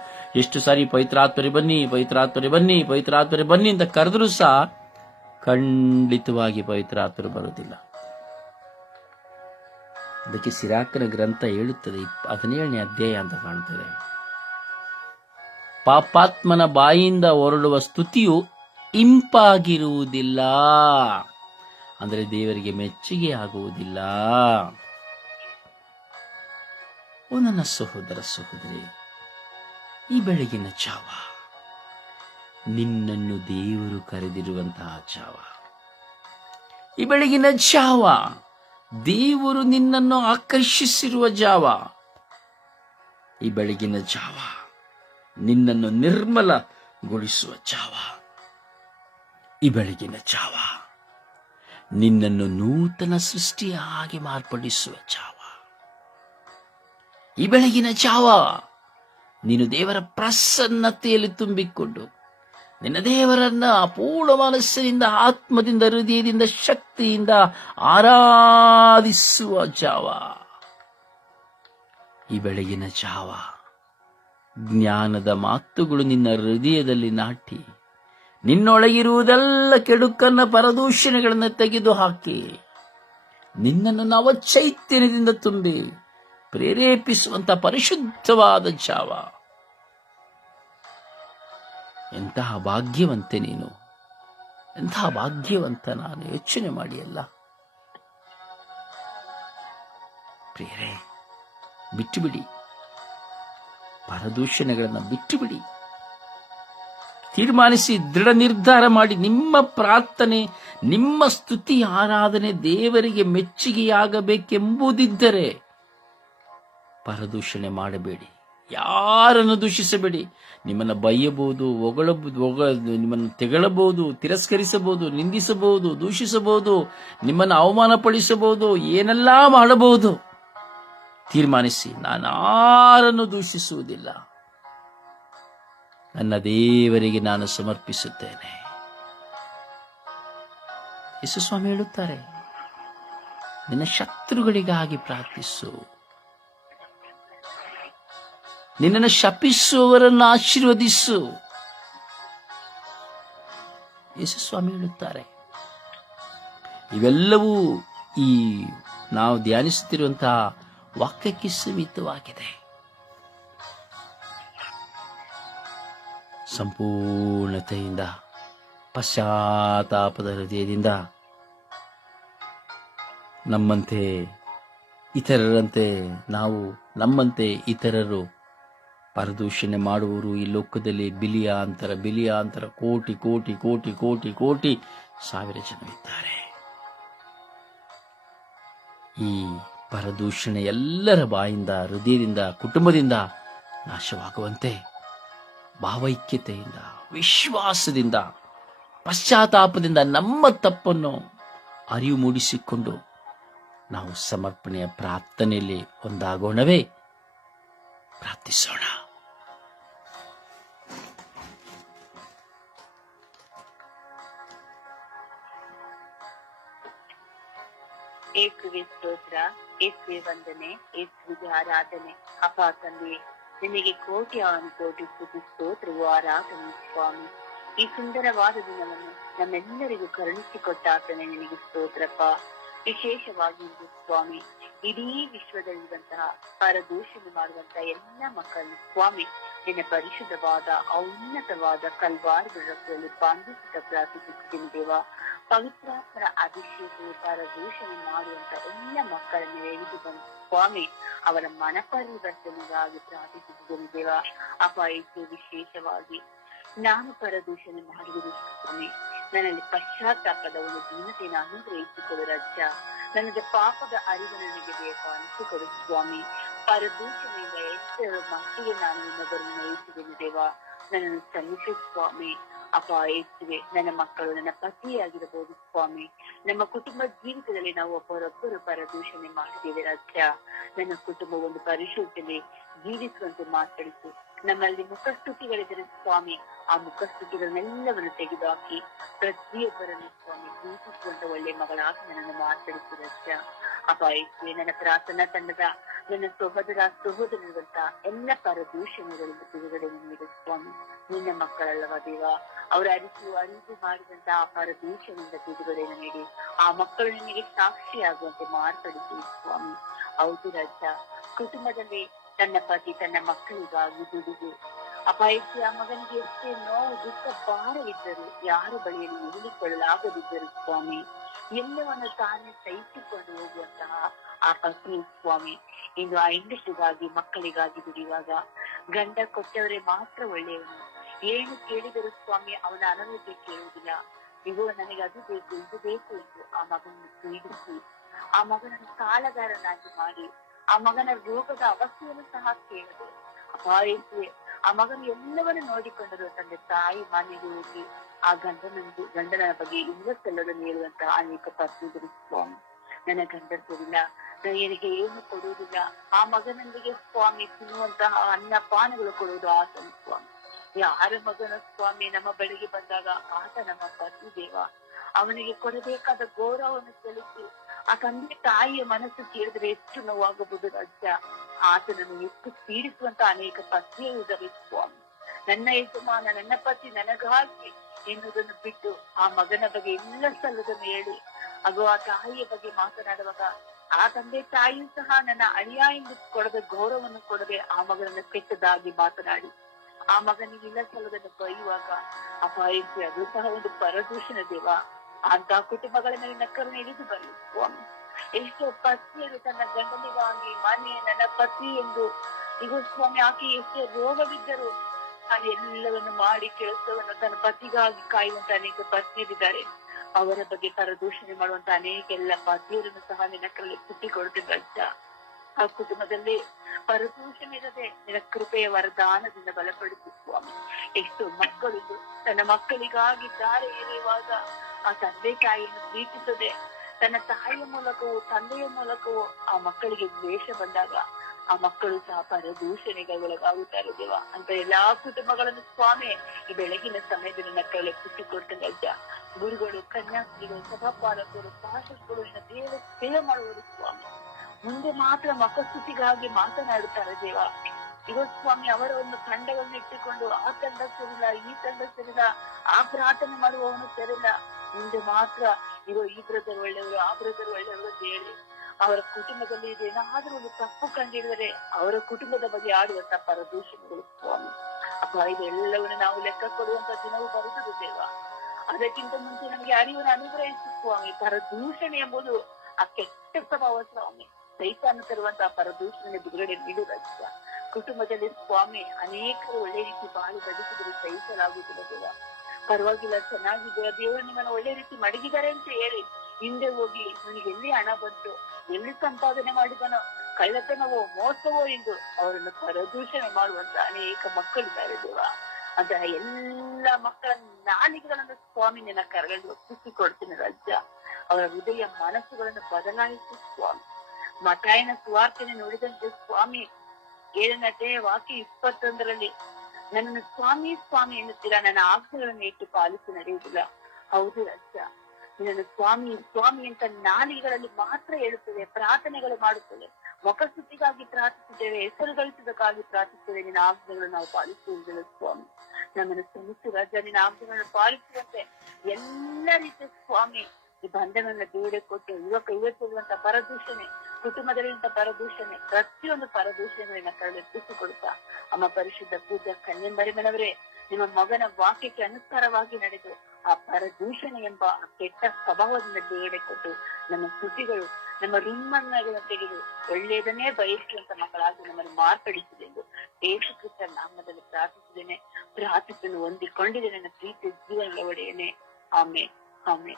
ಎಷ್ಟು ಸಾರಿ ಪವಿತ್ರಾತ್ಮರೇ ಬನ್ನಿ, ಪವಿತ್ರಾತ್ಮರೇ ಬನ್ನಿ, ಪವಿತ್ರಾತ್ಮರೇ ಬನ್ನಿ ಅಂತ ಕರೆದರೂ ಸಹ ಖಂಡಿತವಾಗಿ ಪವಿತ್ರಾತ್ಮರು ಬರುವುದಿಲ್ಲ. ಅದಕ್ಕೆ ಸಿರಾಕನ ಗ್ರಂಥ ಹೇಳುತ್ತದೆ, 17ನೇ ಅಧ್ಯಾಯ ಅಂತ ಕಾಣುತ್ತದೆ, ಪಾಪಾತ್ಮನ ಬಾಯಿಯಿಂದ ಹೊರಡುವ ಸ್ತುತಿಯು ಇಂಪಾಗಿರುವುದಿಲ್ಲ, ಅಂದರೆ ದೇವರಿಗೆ ಮೆಚ್ಚುಗೆ ಆಗುವುದಿಲ್ಲ. ಓ ನನ್ನ ಸಹೋದರಿ, ಈ ಬೆಳಗಿನ ಜಾವ ನಿನ್ನನ್ನು ದೇವರು ಕರೆದಿರುವಂತಹ ಜಾವ. ಈ ಬೆಳಗಿನ ಜಾವ ದೇವರು ನಿನ್ನನ್ನು ಆಕರ್ಷಿಸಿರುವ ಜಾವ. ಈ ಬೆಳಗಿನ ಜಾವ ನಿನ್ನನ್ನು ನಿರ್ಮಲಗೊಳಿಸುವ ಜಾವ. ಈ ಬೆಳಗಿನ ಜಾವ ನಿನ್ನನ್ನು ನೂತನ ಸೃಷ್ಟಿಯ ಹಾಗೆ ಮಾರ್ಪಡಿಸುವ ಜಾವ. ಈ ಬೆಳಗಿನ ಜಾವ ನೀನು ದೇವರ ಪ್ರಸನ್ನತೆಯಲ್ಲಿ ತುಂಬಿಕೊಂಡು ನಿನ್ನ ದೇವರನ್ನ ಪೂರ್ಣ ಮನಸ್ಸಿನಿಂದ, ಆತ್ಮದಿಂದ, ಹೃದಯದಿಂದ, ಶಕ್ತಿಯಿಂದ ಆರಾಧಿಸುವ ಜಾವ. ಈ ಬೆಳಗಿನ ಜಾವ ಜ್ಞಾನದ ಮಾತುಗಳು ನಿನ್ನ ಹೃದಯದಲ್ಲಿ ನಾಟಿ ನಿನ್ನೊಳಗಿರುವುದೆಲ್ಲ ಕೆಡುಕನ್ನ, ಪರದೂಷಣೆಗಳನ್ನು ತೆಗೆದು ಹಾಕಿ ನಿನ್ನನ್ನು ನವ ಚೈತನ್ಯದಿಂದ ತುಂಬಿ ಪ್ರೇರೇಪಿಸುವಂತ ಪರಿಶುದ್ಧವಾದ ಜಾವ. ಎಂತಹ ಭಾಗ್ಯವಂತೆ ನೀನು, ಎಂತಹ ಭಾಗ್ಯವಂತ ನಾನು. ಯೋಚನೆ ಮಾಡಿಯಲ್ಲ ಪ್ರಿಯರೇ, ಬಿಟ್ಟು ಬಿಡಿ, ಪರದೂಷಣೆಗಳನ್ನು ಬಿಟ್ಟು ಬಿಡಿ. ತೀರ್ಮಾನಿಸಿ ದೃಢ ನಿರ್ಧಾರ ಮಾಡಿ ನಿಮ್ಮ ಪ್ರಾರ್ಥನೆ, ನಿಮ್ಮ ಸ್ತುತಿ ಆರಾಧನೆ ದೇವರಿಗೆ ಮೆಚ್ಚುಗೆಯಾಗಬೇಕೆಂಬುದಿದ್ದರೆ ಪರದೂಷಣೆ ಮಾಡಬೇಡಿ, ಯಾರನ್ನು ದೂಷಿಸಬೇಡಿ. ನಿಮ್ಮನ್ನು ಬೈಯಬಹುದು, ನಿಮ್ಮನ್ನು ತೆಗಳಬಹುದು, ತಿರಸ್ಕರಿಸಬಹುದು, ನಿಂದಿಸಬಹುದು, ದೂಷಿಸಬಹುದು, ನಿಮ್ಮನ್ನು ಅವಮಾನಪಡಿಸಬಹುದು, ಏನೆಲ್ಲ ಮಾಡಬಹುದು. ತೀರ್ಮಾನಿಸಿ, ನಾನಾರನ್ನು ದೂಷಿಸುವುದಿಲ್ಲ, ನನ್ನ ದೇವರಿಗೆ ನಾನು ಸಮರ್ಪಿಸುತ್ತೇನೆ. ಯೇಸು ಸ್ವಾಮಿ ಹೇಳುತ್ತಾರೆ, ನಿನ್ನ ಶತ್ರುಗಳಿಗಾಗಿ ಪ್ರಾರ್ಥಿಸು, ನಿನ್ನನ್ನು ಶಪಿಸುವವರನ್ನು ಆಶೀರ್ವದಿಸು. ಯೇಸು ಸ್ವಾಮಿ ಹೇಳುತ್ತಾರೆ. ಇವೆಲ್ಲವೂ ಈ ನಾವು ಧ್ಯಾನಿಸುತ್ತಿರುವಂತಹ ವಾಕ್ಯಕ್ಕೆ ಸೀಮಿತವಾಗಿದೆ. ಸಂಪೂರ್ಣತೆಯಿಂದ, ಪಶ್ಚಾತ್ತಾಪದ ಹೃದಯದಿಂದ ನಮ್ಮಂತೆ ಇತರರು ಪರದೂಷಣೆ ಮಾಡುವವರು ಈ ಲೋಕದಲ್ಲಿ ಬಿಲಿಯಾಂತರ ಕೋಟಿ ಕೋಟಿ ಕೋಟಿ ಕೋಟಿ ಕೋಟಿ ಸಾವಿರ ಜನ ಇದ್ದಾರೆ. ಈ ಪರದೂಷಣೆ ಎಲ್ಲರ ಬಾಯಿಂದ, ಹೃದಯದಿಂದ, ಕುಟುಂಬದಿಂದ ನಾಶವಾಗುವಂತೆ ಭಾವೈಕ್ಯತೆಯಿಂದ, ವಿಶ್ವಾಸದಿಂದ, ಪಶ್ಚಾತ್ತಾಪದಿಂದ ನಮ್ಮ ತಪ್ಪನ್ನು ಅರಿವು ಮೂಡಿಸಿಕೊಂಡು ನಾವು ಸಮರ್ಪಣೆಯ ಪ್ರಾರ್ಥನೆಯಲ್ಲಿ ಒಂದಾಗೋಣವೇ. ಪ್ರಾರ್ಥಿಸೋಣ. ಯೇಸುವೆ ಸ್ತೋತ್ರ, ಯೇಸುವೆ ವಂದನೆ, ಯೇಸುವಿಗೆ ಆರಾಧನೆ. ಅಪ್ಪ ತಂದೆ, ನಿನಗೆ ಕೋಟಿ ಸ್ತುತಿ ಸ್ತೋತ್ರವು ಆರಾಧನೆ ಸ್ವಾಮಿ. ಈ ಸುಂದರವಾದ ದಿನವನ್ನು ನಮ್ಮೆಲ್ಲರಿಗೂ ಕರುಣಿಸಿಕೊಟ್ಟಾತನೆ ನಿನಗೆ ಸ್ತೋತ್ರಪ್ಪ. ವಿಶೇಷವಾಗಿ ಸ್ವಾಮಿ, ಇಡೀ ವಿಶ್ವದಲ್ಲಿರುವಂತಹ ಪರದೂಷಣೆ ಮಾಡುವಂತಹ ಎಲ್ಲ ಮಕ್ಕಳನ್ನು ಸ್ವಾಮಿ ನಿನ್ನ ಪರಿಶುದ್ಧವಾದ ಔನ್ನತವಾದ ಕಲ್ವಾರಿಗಳ ರಕ್ತದಲ್ಲಿ ಬಂಧಿಸಿದ ಪ್ರಾರ್ಥಿಸುತ್ತೇನೆ ದೇವ. ಪವಿತ್ರಾತ್ಮರ ಅಭಿಷೇಕವು ಪರದೂಷಣೆ ಮಾಡುವಂತ ಎಲ್ಲ ಮಕ್ಕಳನ್ನು ಎಳೆದು ಬಂದು ಸ್ವಾಮಿ ಅವರ ಮನಪರಿವರ್ತನೆಗಾಗಿ ಪ್ರಾರ್ಥಿಸುತ್ತೇನೆ ದೇವ. ಅಪಾಯಕ್ಕೆ ವಿಶೇಷವಾಗಿ ನಾನು ಪರದೂಷಣೆ ಮಾಡಿರುವುದು ಸ್ವಾಮಿ, ನನ್ನಲ್ಲಿ ಪಶ್ಚಾತ್ತಾಪದ ಒಂದು ದೀನತೆಯನ್ನು ಅನುಗ್ರಹಿಸಿಕೊಡು ರಾಜ್ಯ. ನನಗೆ ಪಾಪದ ಅರಿವು ನನಗೆ ಬೇಕು ಅನಿಸಿಕೊಡು ಸ್ವಾಮಿ. ಪರದೂಷಣೆಯಿಂದ ಎಷ್ಟರ ಮಟ್ಟಿಗೆ ನಾನು ಇನ್ನೊಬ್ಬರನ್ನು ನಯಿಸಿದ್ದೇನೆ ದೇವ. ನನ್ನನ್ನು ಕ್ಷಮಿಸು ಸ್ವಾಮಿ. ಅಪಾಯಿಸುವೆ ನನ್ನ ಮಕ್ಕಳು, ನನ್ನ ಪತಿಯಾಗಿರಬಹುದು ಸ್ವಾಮಿ. ನಮ್ಮ ಕುಟುಂಬ ಜೀವಿತದಲ್ಲಿ ನಾವು ಒಬ್ಬರೊಬ್ಬರು ಪರದೂಷಣೆ ಮಾಡಿದ್ದೇವೆ ರಾಜ್ಯ. ನನ್ನ ಕುಟುಂಬ ಒಂದು ಪರಿಶುದ್ಧತೆ ಜೀವಿಸುವಂತೆ ಮಾತಾಡಿಸು. ನಮ್ಮಲ್ಲಿ ಮುಖಸ್ತುತಿಗಳಿದ್ದರೆ ಸ್ವಾಮಿ, ಆ ಮುಖಸ್ತುತಿಗಳನ್ನೆಲ್ಲವನ್ನು ತೆಗೆದುಹಾಕಿ ಪ್ರತಿಯೊಬ್ಬರನ್ನು ಸ್ವಾಮಿ ಪ್ರೀತಿಸುವಂತ ಒಳ್ಳೆ ಮಗಳಾಗಿ ನನ್ನನ್ನು ಮಾತಾಡಿಸು ರಾಜ್ಯ. ಅಪಾಯಿಸುವೆ ನನ್ನ ಪ್ರಾರ್ಥನಾ ತಂಡದ ನನ್ನ ಸಹೋದರರುವಂತ ಎಲ್ಲ ಪರದೂಷಣೆಗಳಿಂದ ಬಿಡುಗಡೆ ನೀಡು ಸ್ವಾಮಿ. ನಿನ್ನ ಮಕ್ಕಳಲ್ಲವ ದೇವ, ಅವರ ಅರಿವು ಮಾಡಿದಂತಹ ಪರದೂಷಣೆಯಿಂದ ಬಿಡುಗಡೆಯನ್ನು ನೀಡಿ ಆ ಮಕ್ಕಳು ನಿನಗೆ ಸಾಕ್ಷಿಯಾಗುವಂತೆ ಮಾರ್ಪಡಿಸಿ ಸ್ವಾಮಿ. ಹೌದು ರಾಜ್ಯ, ಕುಟುಂಬದಲ್ಲಿ ತನ್ನ ಪತಿ ತನ್ನ ಮಕ್ಕಳಿಗಾಗಿ ದುಡಿದು ಅಪಾಯಿಸಿ ಆ ಮಗನಿಗೆ ಎಷ್ಟೇ ನೋವು ದುಃಖ ಭಾರವಿದ್ದರು, ಯಾರ ಬಳಿಯಲ್ಲಿ ಹೇಳಿಕೊಳ್ಳಲಾಗದಿದ್ದರು ಸ್ವಾಮಿ, ಎಲ್ಲವನ್ನು ತಾನೇ ಸಹಿಸಿಕೊಂಡು ಹೋಗುವಂತಹ ಆ ಪತ್ನಿ ಸ್ವಾಮಿ ಇಂದು ಆ ಹೆಂಡತಿಗಾಗಿ ಮಕ್ಕಳಿಗಾಗಿ ದುಡಿಯುವಾಗ ಗಂಡ ಕೊಟ್ಟವರೇ ಮಾತ್ರ ಒಳ್ಳೆಯವನು. ಏನು ಕೇಳಿದರು ಸ್ವಾಮಿ ಅವನ ಅನಾರೋಗ್ಯ ಕೇಳುವುದಿಲ್ಲ. ಇವು ನನಗೆ ಅದು ಬೇಕು ಇದು ಬೇಕು ಎಂದು ಆ ಮಗನನ್ನು ಪೀಡಿಸಿ ಆ ಮಗನನ್ನು ಸಾಲಗಾರನಾಗಿ ಮಾಡಿ ಆ ಮಗನ ರೋಗದ ಅವಸ್ಥೆಯನ್ನು ಸಹ ಕೇಳದೆ ಅಪಾಯಿಸಿ ಆ ಮಗನು ಎಲ್ಲವನ್ನು ನೋಡಿಕೊಂಡರು. ತಂದೆ ತಾಯಿ ಮನೆಗೆ ಹೋಗಿ ಆ ಗಂಡನ ಬಗ್ಗೆ ಇವತ್ತೆಲ್ಲದನ್ನು ಹೇಳುವಂತಹ ಅನೇಕ ಪತ್ನಿಗಳು ಸ್ವಾಮಿ. ನನ್ನ ಗಂಡ ಸರಿಲ್ಲ, ನನಗೆ ಏನು ಕೊಡುವುದಿಲ್ಲ, ಆ ಮಗನೊಂದಿಗೆ ಸ್ವಾಮಿ ತಿನ್ನುವಂತಹ ಅನ್ನಪಾನಗಳು ಕೊಡುವುದು ಆತನ ಸ್ವಾಮಿ. ಯಾರ ಮಗನ ಸ್ವಾಮಿ ನಮ್ಮ ಬಳಿಗೆ ಬಂದಾಗ ಆತ ನಮ್ಮ ಪತಿ ದೇವ, ಅವನಿಗೆ ಕೊಡಬೇಕಾದ ಗೌರವವನ್ನು ಸಲ್ಲಿಸಿ ಆ ತಂದೆ ತಾಯಿಯ ಮನಸ್ಸು ಕೇಳಿದ್ರೆ ಎಷ್ಟು ನೋವಾಗಬಹುದು ರಾಜ್ಯ. ಆತನನ್ನು ಎಷ್ಟು ಪೀಡಿಸುವಂತ ಅನೇಕ ಪತ್ನಿಯರಿದ್ದಾರೆ ಸ್ವಾಮಿ. ನನ್ನ ಯಜಮಾನ ನನ್ನ ಪತಿ ನನಗಾಗಿ ಎನ್ನುವುದನ್ನು ಬಿಟ್ಟು ಆ ಮಗನ ಬಗ್ಗೆ ಎಲ್ಲ ಸಲ್ಲದನ್ನು ಹೇಳಿ ಹಾಗೂ ಆ ತಾಯಿಯ ಬಗ್ಗೆ ಮಾತನಾಡುವಾಗ ಆ ತಂದೆ ತಾಯಿಯೂ ಸಹ ನನ್ನ ಅಳಿಯ ಎಂದು ಕೊಡದ ಗೌರವವನ್ನು ಕೊಡದೆ ಆ ಮಗನನ್ನು ಕೆಟ್ಟದಾಗಿ ಮಾತನಾಡಿ ಆ ಮಗನಿಗೆ ಇಲ್ಲ ಸಲ್ಲದನ್ನು ಬೈಯುವಾಗ ಅಪಾಯಿಸಿ ಅದು ಸಹ ಒಂದು ಪರದೂಷಣ ದೇವ. ಅಂತ ಕುಟುಂಬಗಳ ಮೇಲಿನ ಕರುಣೆ ಇಳಿದು ಬರಲಿ ಸ್ವಾಮಿ. ಎಷ್ಟೋ ಪತ್ನಿಯರು ತನ್ನ ಗಂಡನಿಗಾಗಿ ಮನೆ ನನ್ನ ಪತಿ ಎಂದು ಈಗ ಸ್ವಾಮಿ ಆಕೆ ಎಷ್ಟೇ ರೋಗವಿದ್ದರು ತಾನು ಎಲ್ಲವನ್ನು ಮಾಡಿ ಕೆಲಸವನ್ನು ತನ್ನ ಪತಿಗಾಗಿ ಕಾಯುವಂತ ಅನೇಕ ಪತ್ನಿಯರಿದ್ದಾರೆ. ಅವರ ಬಗ್ಗೆ ಪರದೂಷಣೆ ಮಾಡುವಂತ ಅನೇಕ ಎಲ್ಲ ಪತಿಯರನ್ನು ಸಹ ನಿನ್ನ ಕೈಯಲ್ಲಿ ಸುಟ್ಟಿಕೊಡ್ತೀನಿ ಅಜ್ಜ. ಆ ಕುಟುಂಬದಲ್ಲಿ ಪರದೂಷಣೆ ಇರದೆ ನಿನ್ನ ಕೃಪೆಯ ವರದಾನದಿಂದ ಬಲಪಡಿಸು ಸ್ವಾಮಿ. ಎಷ್ಟು ಮಕ್ಕಳಿದ್ದು ತನ್ನ ಮಕ್ಕಳಿಗಾಗಿ ದಾರಿ ಎರೆಯುವಾಗ ಆ ತಂದೆ ತಾಯಿಯನ್ನು ಪ್ರೀತಿಸದೆ ತನ್ನ ತಾಯಿಯ ಮೂಲಕವೋ ತಂದೆಯ ಮೂಲಕವೋ ಆ ಮಕ್ಕಳಿಗೆ ದ್ವೇಷ ಬಂದಾಗ ಆ ಮಕ್ಕಳು ಸಹ ಪರದೂಷಣೆಗೆ ಒಳಗಾಗುತ್ತಾರೆ ದೇವ. ಅಂತ ಎಲ್ಲಾ ಕುಟುಂಬಗಳನ್ನು ಸ್ವಾಮಿ ಈ ಬೆಳಗಿನ ಸಮಯದಲ್ಲಿ ನನ್ನ ಕೈಯಲ್ಲಿ ಸುಟ್ಟಿಕೊಡ್ತೀನಿ ಅಜ್ಜ. ಗುರುಗಳು, ಕನ್ಯಾಸ್ತ್ರೀಗಳು, ಸಭಾಪಾಲಕರು, ಪಾಠಗಳು ದೇವ ಸೇವೆ ಮಾಡುವರು ಸ್ವಾಮಿ. ಮುಂದೆ ಮಾತ್ರ ಮಕ್ಕಸ್ತುತಿಗಾಗಿ ಮಾತನಾಡುತ್ತಾರೆ ದೇವ. ಇವತ್ತು ಸ್ವಾಮಿ ಅವರ ಒಂದು ತಂಡವನ್ನು ಇಟ್ಟುಕೊಂಡು ಆ ತಂಡ ಸರಿಲ್ಲ, ಈ ತಂಡ ಸರಿಲ್ಲ, ಆ ಪ್ರಾರ್ಥನೆ ಮಾಡುವವನು ಸರಿಲ್ಲ, ಮುಂದೆ ಮಾತ್ರ ಈ ಬ್ರದರ್ ಒಳ್ಳೆಯವರು, ಆ ಬ್ರದರ್ ಒಳ್ಳೆಯವರು ಅಂತ ಹೇಳಿ ಅವರ ಕುಟುಂಬದಲ್ಲಿ ಇದೇನಾದ್ರೂ ಒಂದು ತಪ್ಪು ಕಂಡಿಡಿದರೆ ಅವರ ಕುಟುಂಬದ ಬಗ್ಗೆ ಆಡುವಂತ ಪರದೂಷಣೆಗಳು ಸ್ವಾಮಿ. ಅಪ್ಪ, ಇದೆಲ್ಲವನ್ನು ನಾವು ಲೆಕ್ಕ ಕೊಡುವಂತ ದಿನವೂ ಬರುತ್ತದೆ ದೇವ. ಅದಕ್ಕಿಂತ ಮುಂಚೆ ನಮಗೆ ಅರಿವನ್ನು ಅನುಗ್ರಹಿಸಿ ಸ್ವಾಮಿ. ಪರದೂಷಣೆ ಎಂಬುದು ಆ ಕೆಟ್ಟ ಸ್ವಭಾವ ಸ್ವಾಮಿ. ಸೈತಾನ ತರುವಂತಹ ಪರದೂಷಣೆ ಬಿಡುಗಡೆ ನೀಡುವುದಕ್ಕ ಕುಟುಂಬದಲ್ಲಿ ಸ್ವಾಮಿ ಅನೇಕರು ಒಳ್ಳೆ ರೀತಿ ಬಾಳಿ ಬದುಕಿದ್ರೆ ಸಹಿಸಲಾಗುತ್ತದೆ ದೇವ. ಪರವಾಗಿಲ್ಲ, ಚೆನ್ನಾಗಿದ್ದೀರ, ದೇವರು ನಿಮ್ಮನ್ನು ಒಳ್ಳೆ ರೀತಿ ಮಡಗಿದ್ದಾರೆ ಅಂತ ಹೇಳಿ ಹಿಂದೆ ಹೋಗಿ ನನಗೆ ಎಲ್ಲಿ ಹಣ ಬಂತು, ಎಲ್ಲಿ ಸಂಪಾದನೆ ಮಾಡಿದನೋ, ಕಳ್ಳತನವೋ ಮೋಸವೋ ಎಂದು ಅವರನ್ನು ಪರದೂಷಣೆ ಮಾಡುವಂತ ಅನೇಕ ಮಕ್ಕಳಿದ್ದಾರೆ ದೇವ. ಅಂತಹ ಎಲ್ಲ ಮಕ್ಕಳ ನಾಲಿಗೆಗಳನ್ನು ಸ್ವಾಮಿ ನಿನ್ನ ಕರಗಳಲ್ಲಿ ಒಪ್ಪಿಸಿಕೊಡ್ತೀನಿ ರಾಜ್ಯ. ಅವರ ಹೃದಯ ಮನಸ್ಸುಗಳನ್ನು ಬದಲಾಯಿಸಿ ಸ್ವಾಮಿ. ಮತ್ತಾಯನ ಸುವಾರ್ತೆನೆ ನೋಡಿದಂತೆ ಸ್ವಾಮಿ 7ನೇ ವಾಕ್ಯ 21ರಲ್ಲಿ ನನ್ನನ್ನು ಸ್ವಾಮಿ ಸ್ವಾಮಿ ಎನ್ನುತ್ತೀರಾ, ನನ್ನ ಆಜ್ಞೆಗಳನ್ನು ಇಟ್ಟು ಪಾಲಿಸಿ ನಡೆಯುವುದಿಲ್ಲ. ಹೌದು ರಾಜ್ಯ, ನಿನ್ನನ್ನು ಸ್ವಾಮಿ ಸ್ವಾಮಿ ಅಂತ ನಾಲಿಗೆಗಳಲ್ಲಿ ಮಾತ್ರ ಹೇಳುತ್ತದೆ, ಪ್ರಾರ್ಥನೆಗಳು ಮಾಡುತ್ತದೆ, ಮುಖಸ್ತುತಿಗಾಗಿ ಪ್ರಾರ್ಥಿಸುತ್ತೇವೆ, ಹೆಸರು ಗಳಿಸುವುದಕ್ಕಾಗಿ ಪ್ರಾರ್ಥಿಸುತ್ತೇವೆ. ನಿನ್ನ ಆಜ್ಞೆಗಳನ್ನು ನಾವು ಪಾಲಿಸುವುದಿಲ್ಲ ಸ್ವಾಮಿ. ನಮ್ಮನ್ನು ಶ್ರಮಿಸು ರಾಜ್ಯ. ನಿನ್ನ ಆಜ್ಞೆಗಳನ್ನು ಪಾಲಿಸುವಂತೆ ಎಲ್ಲ ರೀತಿಯ ಸ್ವಾಮಿ ಈ ಬಂಧನವನ್ನು ಬೇರೆ ಕೊಟ್ಟು ಇವತ್ತಿರುವಂತ ಪರದೂಷಣೆ, ಕುಟುಂಬದಲ್ಲಿರುವಂತ ಪರದೂಷಣೆ, ಪ್ರತಿಯೊಂದು ಪರದೂಷಣೆಗಳನ್ನ ಕಳೆದುಕೊಡುತ್ತಾ ಅಮ್ಮ ಪರಿಶುದ್ಧ ಪೂಜಾ ಕನ್ಯಂಬರಿಮನವರೇ, ನಿಮ್ಮ ಮಗನ ವಾಕ್ಯಕ್ಕೆ ಅನುಸಾರವಾಗಿ ನಡೆದು ಆ ಪರದೂಷಣೆ ಎಂಬ ಕೆಟ್ಟ ಸ್ವಭಾವದಿಂದ ಬೇರೆ ಕೊಟ್ಟು ನಮ್ಮ ಸ್ತುತಿಗಳು, ನಮ್ಮ ಋಮ್ಮಗಳನ್ನು ತೆಗೆದು ಒಳ್ಳೆಯದನ್ನೇ ಬಯಸುವಂತ ಮಕ್ಕಳಾಗಿ ನಮ್ಮನ್ನು ಮಾರ್ಪಡಿಸಿದೆ ಎಂದು ಯೇಸು ಕ್ರಿಸ್ತರ ನಾಮದಲ್ಲಿ ಪ್ರಾರ್ಥಿಸಿದ್ದೇನೆ. ಪ್ರಾರ್ಥಿಸಲು ಹೊಂದಿಕೊಂಡಿದೆ ನನ್ನ ಪ್ರೀತಿ ಜೀವನದ ಒಡೆಯನೆ. ಆಮೇಲೆ ಆಮೇಲೆ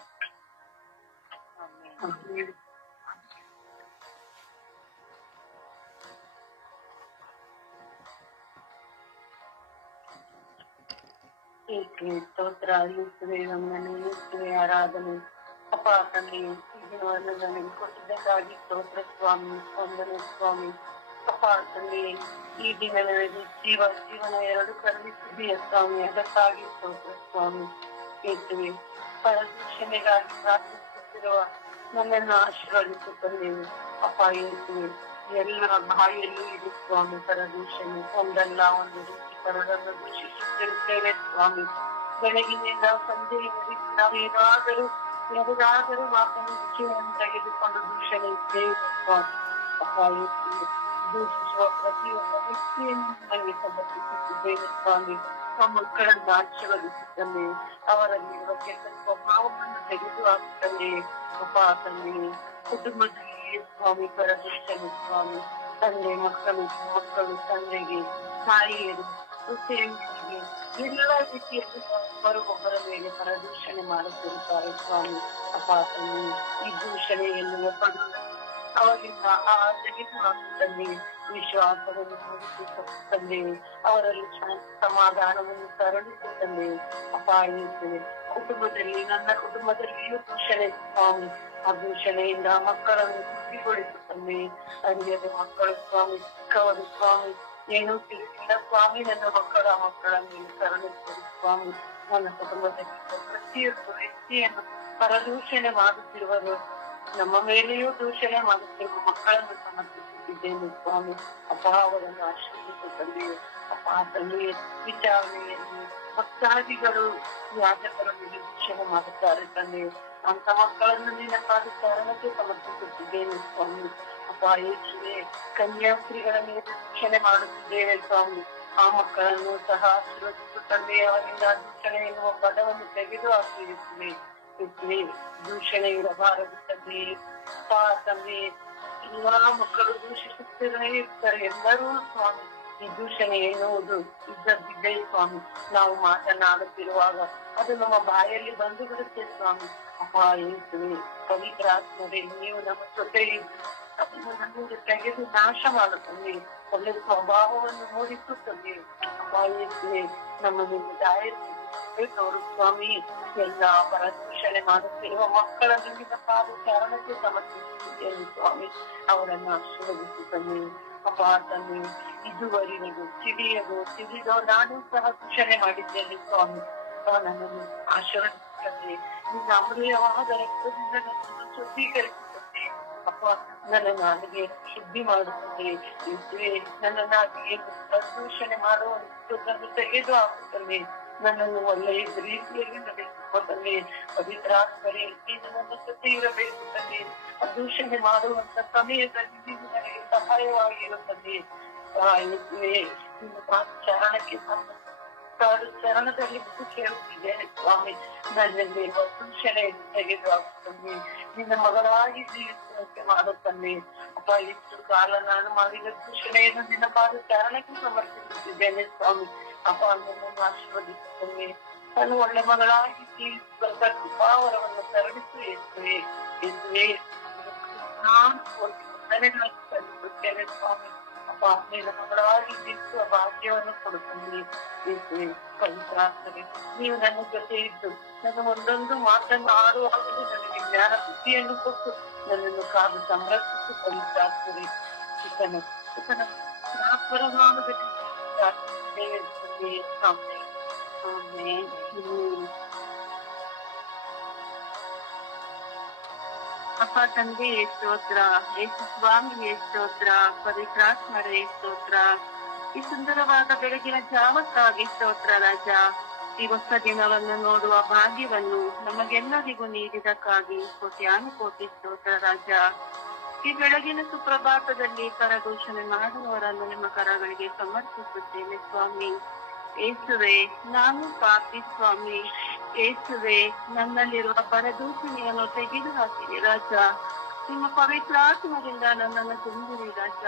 ಏಕೆ ಸ್ತೋತ್ರ ಇರುತ್ತವೆ, ನಮ್ಮನ್ನು ಇರುತ್ತವೆ ಆರಾಧನೆ. ಅಪ್ಪ ತಂದೆ, ಈಗಿನವನ್ನು ನನಗೆ ಕೊಟ್ಟಿದ್ದಕ್ಕಾಗಿ ಸ್ತೋತ್ರ ಸ್ವಾಮಿ, ವಂದನೆ ಸ್ವಾಮಿ. ಅಪ್ಪ ತಂದೆ, ಈ ದಿನ ನನಗೆ ಜೀವನ 2 ಕರುಣಿಸಿದೆಯ ಸ್ವಾಮಿ, ಅದಕ್ಕಾಗಿ ಸ್ತೋತ್ರ ಸ್ವಾಮಿ. ಏಕೆ ಪರದೂಷಣೆಗಾಗಿ ಪ್ರಾರ್ಥಿಸುತ್ತಿರುವ ನನ್ನನ್ನು ಆಶೀರ್ವದಿಸುತ್ತೇವೆ ಅಪ್ಪ. ಏಕೆ ಎಲ್ಲ ಬಾಯಿಯಲ್ಲೂ ಇದೆ ಸ್ವಾಮಿ ಪರದೂಷಣೆ. ಒಂದಲ್ಲ ಒಂದು ರೀತಿ ಪರರನ್ನು ದೂಷಿಸುತ್ತಿರುತ್ತೇವೆ ಸ್ವಾಮಿ. ಬೆಳಗಿನಿಂದ ಸಂಜೆಯವರೆಗೆ ನಾವೇನಾದರೂ ಯಾವುದಾದರೂ ಮಾತನ್ನು ವಿಷಯವನ್ನು ತೆಗೆದುಕೊಂಡು ದೂಷಣೆ ಇದ್ದೇವೆ ಸ್ವಾಮಿ. ಅಪ್ಪ, ದೂಷಿಸುವ ಪ್ರತಿಯೊಬ್ಬ ವ್ಯಕ್ತಿಯನ್ನು ನನಗೆ ಸಮರ್ಪಿಸುತ್ತಿದ್ದೇವೆ ಸ್ವಾಮಿ. ಆ ಮಕ್ಕಳನ್ನು ಆಶೀರ್ವದಿಸುತ್ತಲೇ ಅವರಲ್ಲಿರುವ ಕೆಟ್ಟ ಸ್ವಭಾವವನ್ನು ತೆಗೆದು ಹಾಕುತ್ತಲೇ ಅಪ್ಪ ತಂದೆ, ಕುಟುಂಬದಲ್ಲಿ ಸ್ವಾಮಿ ಪರದೂಷಣೆ ಸ್ವಾಮಿ. ತಂದೆ ಮಕ್ಕಳು ತಂದೆಗೆ, ತಾಯಿಯರು ಹುಸೇನಿಗೆ ಎಲ್ಲ ರೀತಿಯಲ್ಲಿ ಒಬ್ಬರ ಮೇಲೆ ಪರದೂಷಣೆ ಮಾಡುತ್ತಿರುತ್ತಾರೆ ಸ್ವಾಮಿ. ಅಪ್ಪ ತಂದೆ, ಈ ದೂಷಣೆ ಎನ್ನುವ ಪದ ಅವರಿಂದ ತೆಗೆದು ಹಾಕುತ್ತಲೇ ವಿಶ್ವಾಸವನ್ನು ಮೂಡಿಸುತ್ತಲೇ ಅವರಲ್ಲಿ ಸಮಾಧಾನವನ್ನು ಕರುಣಿಸುತ್ತಲೇ ಅಪ್ಪ ಇರುತ್ತೇವೆ. ಕುಟುಂಬದಲ್ಲಿ, ನನ್ನ ಕುಟುಂಬದಲ್ಲಿಯೂ ದೂಷಣೆ ಸ್ವಾಮಿ. ಆ ದೂಷಣೆಯಿಂದ ಮಕ್ಕಳನ್ನು ತೃಪ್ತಿಗೊಳಿಸುತ್ತಲೇ ಅರಿಯದ ಮಕ್ಕಳು ಸ್ವಾಮಿ, ಚಿಕ್ಕವರು ಸ್ವಾಮಿ, ಏನೂ ತಿಳಿಸಿಲ್ಲ ಸ್ವಾಮಿ. ನನ್ನ ಮಕ್ಕಳನ್ನು ಕರುಣಿಸುವುದು ಸ್ವಾಮಿ. ನನ್ನ ಕುಟುಂಬದಲ್ಲಿ ಪ್ರತಿಯೊಬ್ಬ ವ್ಯಕ್ತಿಯನ್ನು ಪರದೂಷಣೆ ಮಾಡುತ್ತಿರುವರು, ನಮ್ಮ ಮೇಲೆಯೂ ದೂಷಣೆ ಮಾಡುತ್ತಿರುವ ಮಕ್ಕಳನ್ನು ಸಮರ್ಪಿಸುತ್ತಿದ್ದೇನೆ ಸ್ವಾಮಿ. ಅಪ್ಪ, ಅವರನ್ನು ಆಶೀರ್ವದಿಸುತ್ತಲೇ ಅಪ್ಪ ತಂದೆಯ ವಿಚಾರಣೆಯಲ್ಲಿ ಭಕ್ತಾದಿಗಳು ಯಾಜಕರ ಮೇಲೆ ದೂಷಣೆ ಮಾಡುತ್ತಾರೆ ತಂದೆ. ಅಂತ ಮಕ್ಕಳನ್ನು ನಿನ್ನ ಕಾರಣಕ್ಕೆ ಸಮರ್ಪಿಸುತ್ತಿದ್ದೇನೆ ಸ್ವಾಮಿ. ಅಪ್ಪ ಯೇಸುವೆ, ಕನ್ಯಾಸ್ತ್ರೀಗಳ ಮೇಲೆ ದೂಷಣೆ ಮಾಡುತ್ತಿದ್ದೇವೆ ಸ್ವಾಮಿ. ಆ ಮಕ್ಕಳನ್ನು ಸಹ ಆಶೀರ್ವದಿಸುತ್ತಲೇ ಅವರಿಂದ ದೂಷಣೆ ಎನ್ನುವ ಪದವನ್ನು ತೆಗೆದು ಹಾಕಿರುತ್ತೇವೆ. ದೂಷಣೆ ಇರಬಾರದು ತಂದೆ. ಅಪ್ಪ ತಂದೆ, ಎಲ್ಲಾ ಮಕ್ಕಳು ದೂಷಿಸುತ್ತಲೇ ಇರ್ತಾರೆ ಎಲ್ಲರೂ ಸ್ವಾಮಿ. ಈ ದೂಷಣೆ ಎನ್ನುವುದು ಇದ್ದದ್ದಿದ್ದೇ ಸ್ವಾಮಿ. ನಾವು ಮಾತನಾಡುತ್ತಿರುವಾಗ ಅದು ನಮ್ಮ ಬಾಯಲ್ಲಿ ಬಂದು ಬಿಡುತ್ತೆ ಸ್ವಾಮಿ. ಅಪ್ಪ ಏಸುವೆ, ಪವಿತ್ರಾತ್ಮರೇ, ನೀವು ನಮ್ಮ ಜೊತೆ ಅದನ್ನು ನಮ್ಮಿಂದ ತೆಗೆದು ನಾಶ ಮಾಡುತ್ತದೆ, ಒಳ್ಳೆ ಸ್ವಭಾವವನ್ನು ಮೂಡಿಸುತ್ತದೆ. ಅಪ್ಪ ಏಸುವೆ, ನಮ್ಮನ್ನು ತೋರು ಸ್ವಾಮಿ. ಎಲ್ಲಾ ಪರದೂಷಣೆ ಮಾಡುತ್ತಿರುವ ಮಕ್ಕಳನ್ನು ನಿನ್ನ ಪಾದ ಚಾರಣಕ್ಕೆ ಸಮರ್ಪಿಸುತ್ತಿದ್ದೇನೆ ಸ್ವಾಮಿ. ಅವರನ್ನು ಆಶೀರ್ವದಿಸುತ್ತೇನೆ ಅಪ್ಪ ತಂದೆ. ಇದುವರೆಗೂ ತಿಳಿದೋ ನಾನು ಸಹ ದೂಷಣೆ ಮಾಡಿದ್ದೇನೆ ಸ್ವಾಮಿ. ನನ್ನನ್ನು ಆಶೀರ್ವದಿಸುತ್ತದೆ. ನಿನ್ನ ಅಮೂಲ್ಯವಾದ ರಕ್ತದಿಂದ ನನ್ನನ್ನು ಶುದ್ಧೀಕರಿಸುತ್ತದೆ ಅಪ್ಪ. ನನ್ನ ನಾಲಿಗೆ ಶುದ್ಧಿ ಮಾಡುತ್ತದೆ. ನನ್ನ ನಾಲಿಗೆ ದೂಷಣೆ ಮಾಡುವಂಥದ್ದನ್ನು ತೆಗೆದು ಹಾಕುತ್ತದೆ. ನನ್ನನ್ನು ಒಳ್ಳೆಯ ರೀತಿಯಲ್ಲಿ ನಡೆಸಿಕೊಟ್ಟಲ್ಲಿ ಪವಿತ್ರಾತ್ಮರೇ, ನೀನು ನನ್ನ ಜೊತೆ ಇರಬೇಕು ತಂದೆ. ದೂಷಣೆ ಮಾಡುವಂತ ಸಮಯದಲ್ಲಿ ನೀನು ನನಗೆ ಸಹಾಯವಾಗಿರುತ್ತದೆ. ನಿನ್ನ ಚರಣಕ್ಕೆ ಚರಣದಲ್ಲಿ ಬಿದ್ದು ಕೇಳುತ್ತಿದ್ದೇನೆ ಸ್ವಾಮಿ. ನನ್ನಲ್ಲಿ ದೂಷಣೆ ತೆಗೆದು ಹಾಕುತ್ತದೆ. ನಿನ್ನ ಮಗಳಾಗಿ ಜೀವಿಸುವಂತೆ ಮಾಡುತ್ತದೆ ಅಪ್ಪ. ಇಷ್ಟು ಕಾಲ ನಾನು ಮಾಡಿದ ದೂಷಣೆಯನ್ನು ನಿನ್ನ ಪಾದ ಚಾರಣಕ್ಕೆ ಸಮರ್ಪಿಸುತ್ತಿದ್ದೇನೆ ಸ್ವಾಮಿ. ಅಪ್ಪ, ನನ್ನನ್ನು ಆಶೀರ್ವದಿಸುತ್ತೇನೆ. ನಾನು ಒಳ್ಳೆ ಮಗಳಾಗಿ ಜೀವಿಸುವಂತ ಕೃಪಾವರವನ್ನು ಕರುಣಿಸು ಯೇಸುವೆ. ನಾನು ಸಲ್ಲಿಸುತ್ತೇನೆ ಸ್ವಾಮಿ. ಅಪ್ಪ, ನಿನ್ನ ಮಗಳಾಗಿ ಜೀವಿಸುವ ಭಾಗ್ಯವನ್ನು ಕೊಡುತ್ತೇನೆ ಯೇಸುವೆ. ಪವಿತ್ರಾತ್ಮರೇ, ನೀವು ನನ್ನ ಜೊತೆ ಇದ್ದು ನನ್ನ ಒಂದೊಂದು ಮಾತನ್ನು ಆಡುವಾಗಲೂ ನನಗೆ ಜ್ಞಾನ ಬುದ್ಧಿಯನ್ನು ಕೊಟ್ಟು ನನ್ನನ್ನು ಕಾದು ಸಂರಕ್ಷಿಸಿ ಪವಿತ್ರಾತ್ಮರೇ. ಅಪ್ಪ ತಂದೆ ಸ್ತೋತ್ರ, ಯೇಸು ಸ್ವಾಮಿಯೇ ಸ್ತೋತ್ರ, ಪವಿತ್ರಾತ್ಮರೇ ಸ್ತೋತ್ರ. ಈ ಸುಂದರವಾದ ಬೆಳಗಿನ ಜಾವಕ್ಕಾಗಿ ಸ್ತೋತ್ರ ರಾಜ. ಈ ಹೊಸ ದಿನವನ್ನು ನೋಡುವ ಭಾಗ್ಯವನ್ನು ನಮಗೆಲ್ಲರಿಗೂ ನೀಡಿದಕ್ಕಾಗಿ ಕೋಟ್ಯಾನುಕೋಟಿ ಸ್ತೋತ್ರ ರಾಜ. ಈ ಬೆಳಗಿನ ಸುಪ್ರಭಾತದಲ್ಲಿ ಪರದೂಷಣೆ ಮಾಡುವವರನ್ನು ನಿಮ್ಮ ಕರಗಳಿಗೆ ಸಮರ್ಪಿಸುತ್ತೇನೆ ಸ್ವಾಮಿ. ಏಸುವೆ, ನಾನು ಪಾಪಿ ಸ್ವಾಮಿ. ಏಸುವೆ, ನನ್ನಲ್ಲಿರುವ ಪರದೂಷಣೆಯನ್ನು ತೆಗೆದು ಹಾಕಿರಿ ರಾಜ. ನಿಮ್ಮ ಪವಿತ್ರಾತ್ಮದಿಂದ ನನ್ನನ್ನು ತುಂಬಿರಿ ರಾಜ.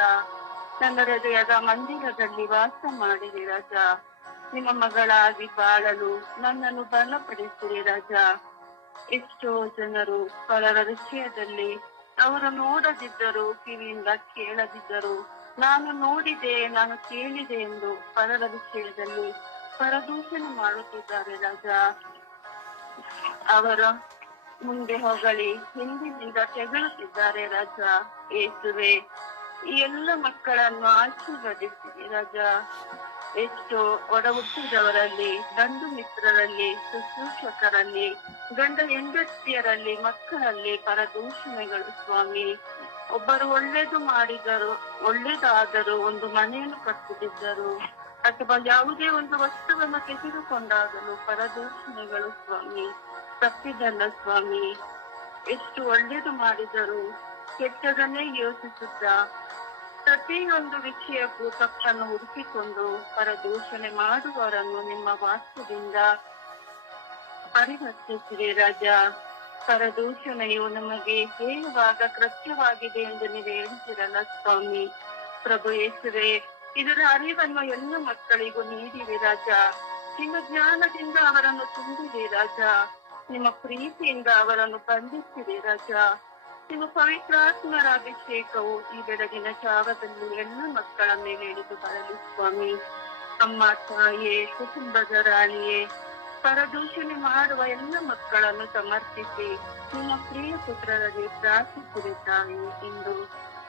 ನನ್ನ ಹೃದಯದ ಮಂದಿರದಲ್ಲಿ ವಾಸ ಮಾಡಿರಿ ರಾಜ. ನಿಮ್ಮ ಮಗಳಾಗಿ ಬಾಳಲು ನನ್ನನ್ನು ಬಲಪಡಿಸಿರಿ ರಾಜ. ಎಷ್ಟೋ ಜನರು ಪರರ ವಿಷಯದಲ್ಲಿ ಅವರು ನೋಡದಿದ್ದರು, ಕಿವಿಯಿಂದ ಕೇಳದಿದ್ದರು, ನಾನು ನೋಡಿದೆ, ನಾನು ಕೇಳಿದೆ ಎಂದು ಪರರ ವಿಷಯದಲ್ಲಿ ಪರದೂಷಣೆ ಮಾಡುತ್ತಿದ್ದಾರೆ ರಾಜ. ಅವರ ಮುಂದೆ ಹೊಗಳಿ ಹಿಂದಿನಿಂದ ತೆಗಳುತ್ತಿದ್ದಾರೆ ರಾಜ. ಏಸುವೆ, ಈ ಎಲ್ಲ ಮಕ್ಕಳನ್ನು ಆಶೀರ್ವದಿಸಿದೆ ರಾಜ. ಎಷ್ಟೋ ಒಡ ಹುಟ್ಟಿದವರಲ್ಲಿ, ಬಂಧು ಮಿತ್ರರಲ್ಲಿ, ಶುಶ್ರೂಷಕರಲ್ಲಿ, ಗಂಡ ಹೆಂಡತಿಯರಲ್ಲಿ, ಮಕ್ಕಳಲ್ಲಿ ಪರದೂಷಣೆಗಳು ಸ್ವಾಮಿ. ಒಬ್ಬರು ಒಳ್ಳೇದಾದರೂ ಒಂದು ಮನೆಯನ್ನು ಕಟ್ಟುತ್ತಿದ್ದರು ಅಥವಾ ಯಾವುದೇ ಒಂದು ವಸ್ತುವನ್ನು ತೆಗೆದುಕೊಂಡಾಗಲೂ ಪರದೂಷಣೆಗಳು ಸ್ವಾಮಿ. ತಪ್ಪಿದಲ್ಲ ಸ್ವಾಮಿ. ಎಷ್ಟು ಒಳ್ಳೇದು ಮಾಡಿದರು ಕೆಟ್ಟದನ್ನೇ ಯೋಚಿಸುತ್ತ ಪ್ರತಿಯೊಂದು ವಿಷಯಕ್ಕೂ ತಪ್ಪನ್ನು ಹುಡುಕಿಕೊಂಡು ಪರದೂಷಣೆ ಮಾಡುವವರನ್ನು ನಿಮ್ಮ ವಾಕ್ಯದಿಂದ ಪರಿವರ್ತಿಸಿರಿ ರಾಜ. ಪರದೂಷಣೆಯು ನಮಗೆ ಹೇಳುವಾಗ ಕೃತ್ಯವಾಗಿದೆ ಎಂದು ನೀವು ಹೇಳ್ತಿರಲ್ಲ ಸ್ವಾಮಿ. ಪ್ರಭು ಯೇಸುವೆ, ಇದರ ಅರಿವನ್ನು ಎಲ್ಲ ಮಕ್ಕಳಿಗೂ ನೀಡಿರಿ ರಾಜ. ನಿಮ್ಮ ಜ್ಞಾನದಿಂದ ಅವರನ್ನು ತುಂಬಿರಿ ರಾಜ. ನಿಮ್ಮ ಪ್ರೀತಿಯಿಂದ ಅವರನ್ನು ಬಂಧಿಸಿರಿ ರಾಜ. ನಿಮ್ಮ ಪವಿತ್ರಾತ್ಮರ ಅಭಿಷೇಕವು ಈ ಬೆಳಗಿನ ಜಾವದಲ್ಲಿ ಎಲ್ಲ ಮಕ್ಕಳ ಮೇಲೆ ಇಳಿದು ಬರಲಿ ಸ್ವಾಮಿ. ಅಮ್ಮ ತಾಯಿಯೇ, ಕುಟುಂಬದ ರಾಣಿಯೇ, ಪರದೂಷಣೆ ಮಾಡುವ ಎಲ್ಲ ಮಕ್ಕಳನ್ನು ಸಮರ್ಪಿಸಿ ನಿಮ್ಮ ಪ್ರಿಯ ಪುತ್ರರಲ್ಲಿ ಪ್ರಾರ್ಥಿಸಿರಿ ತಾಯಿ. ಇಂದು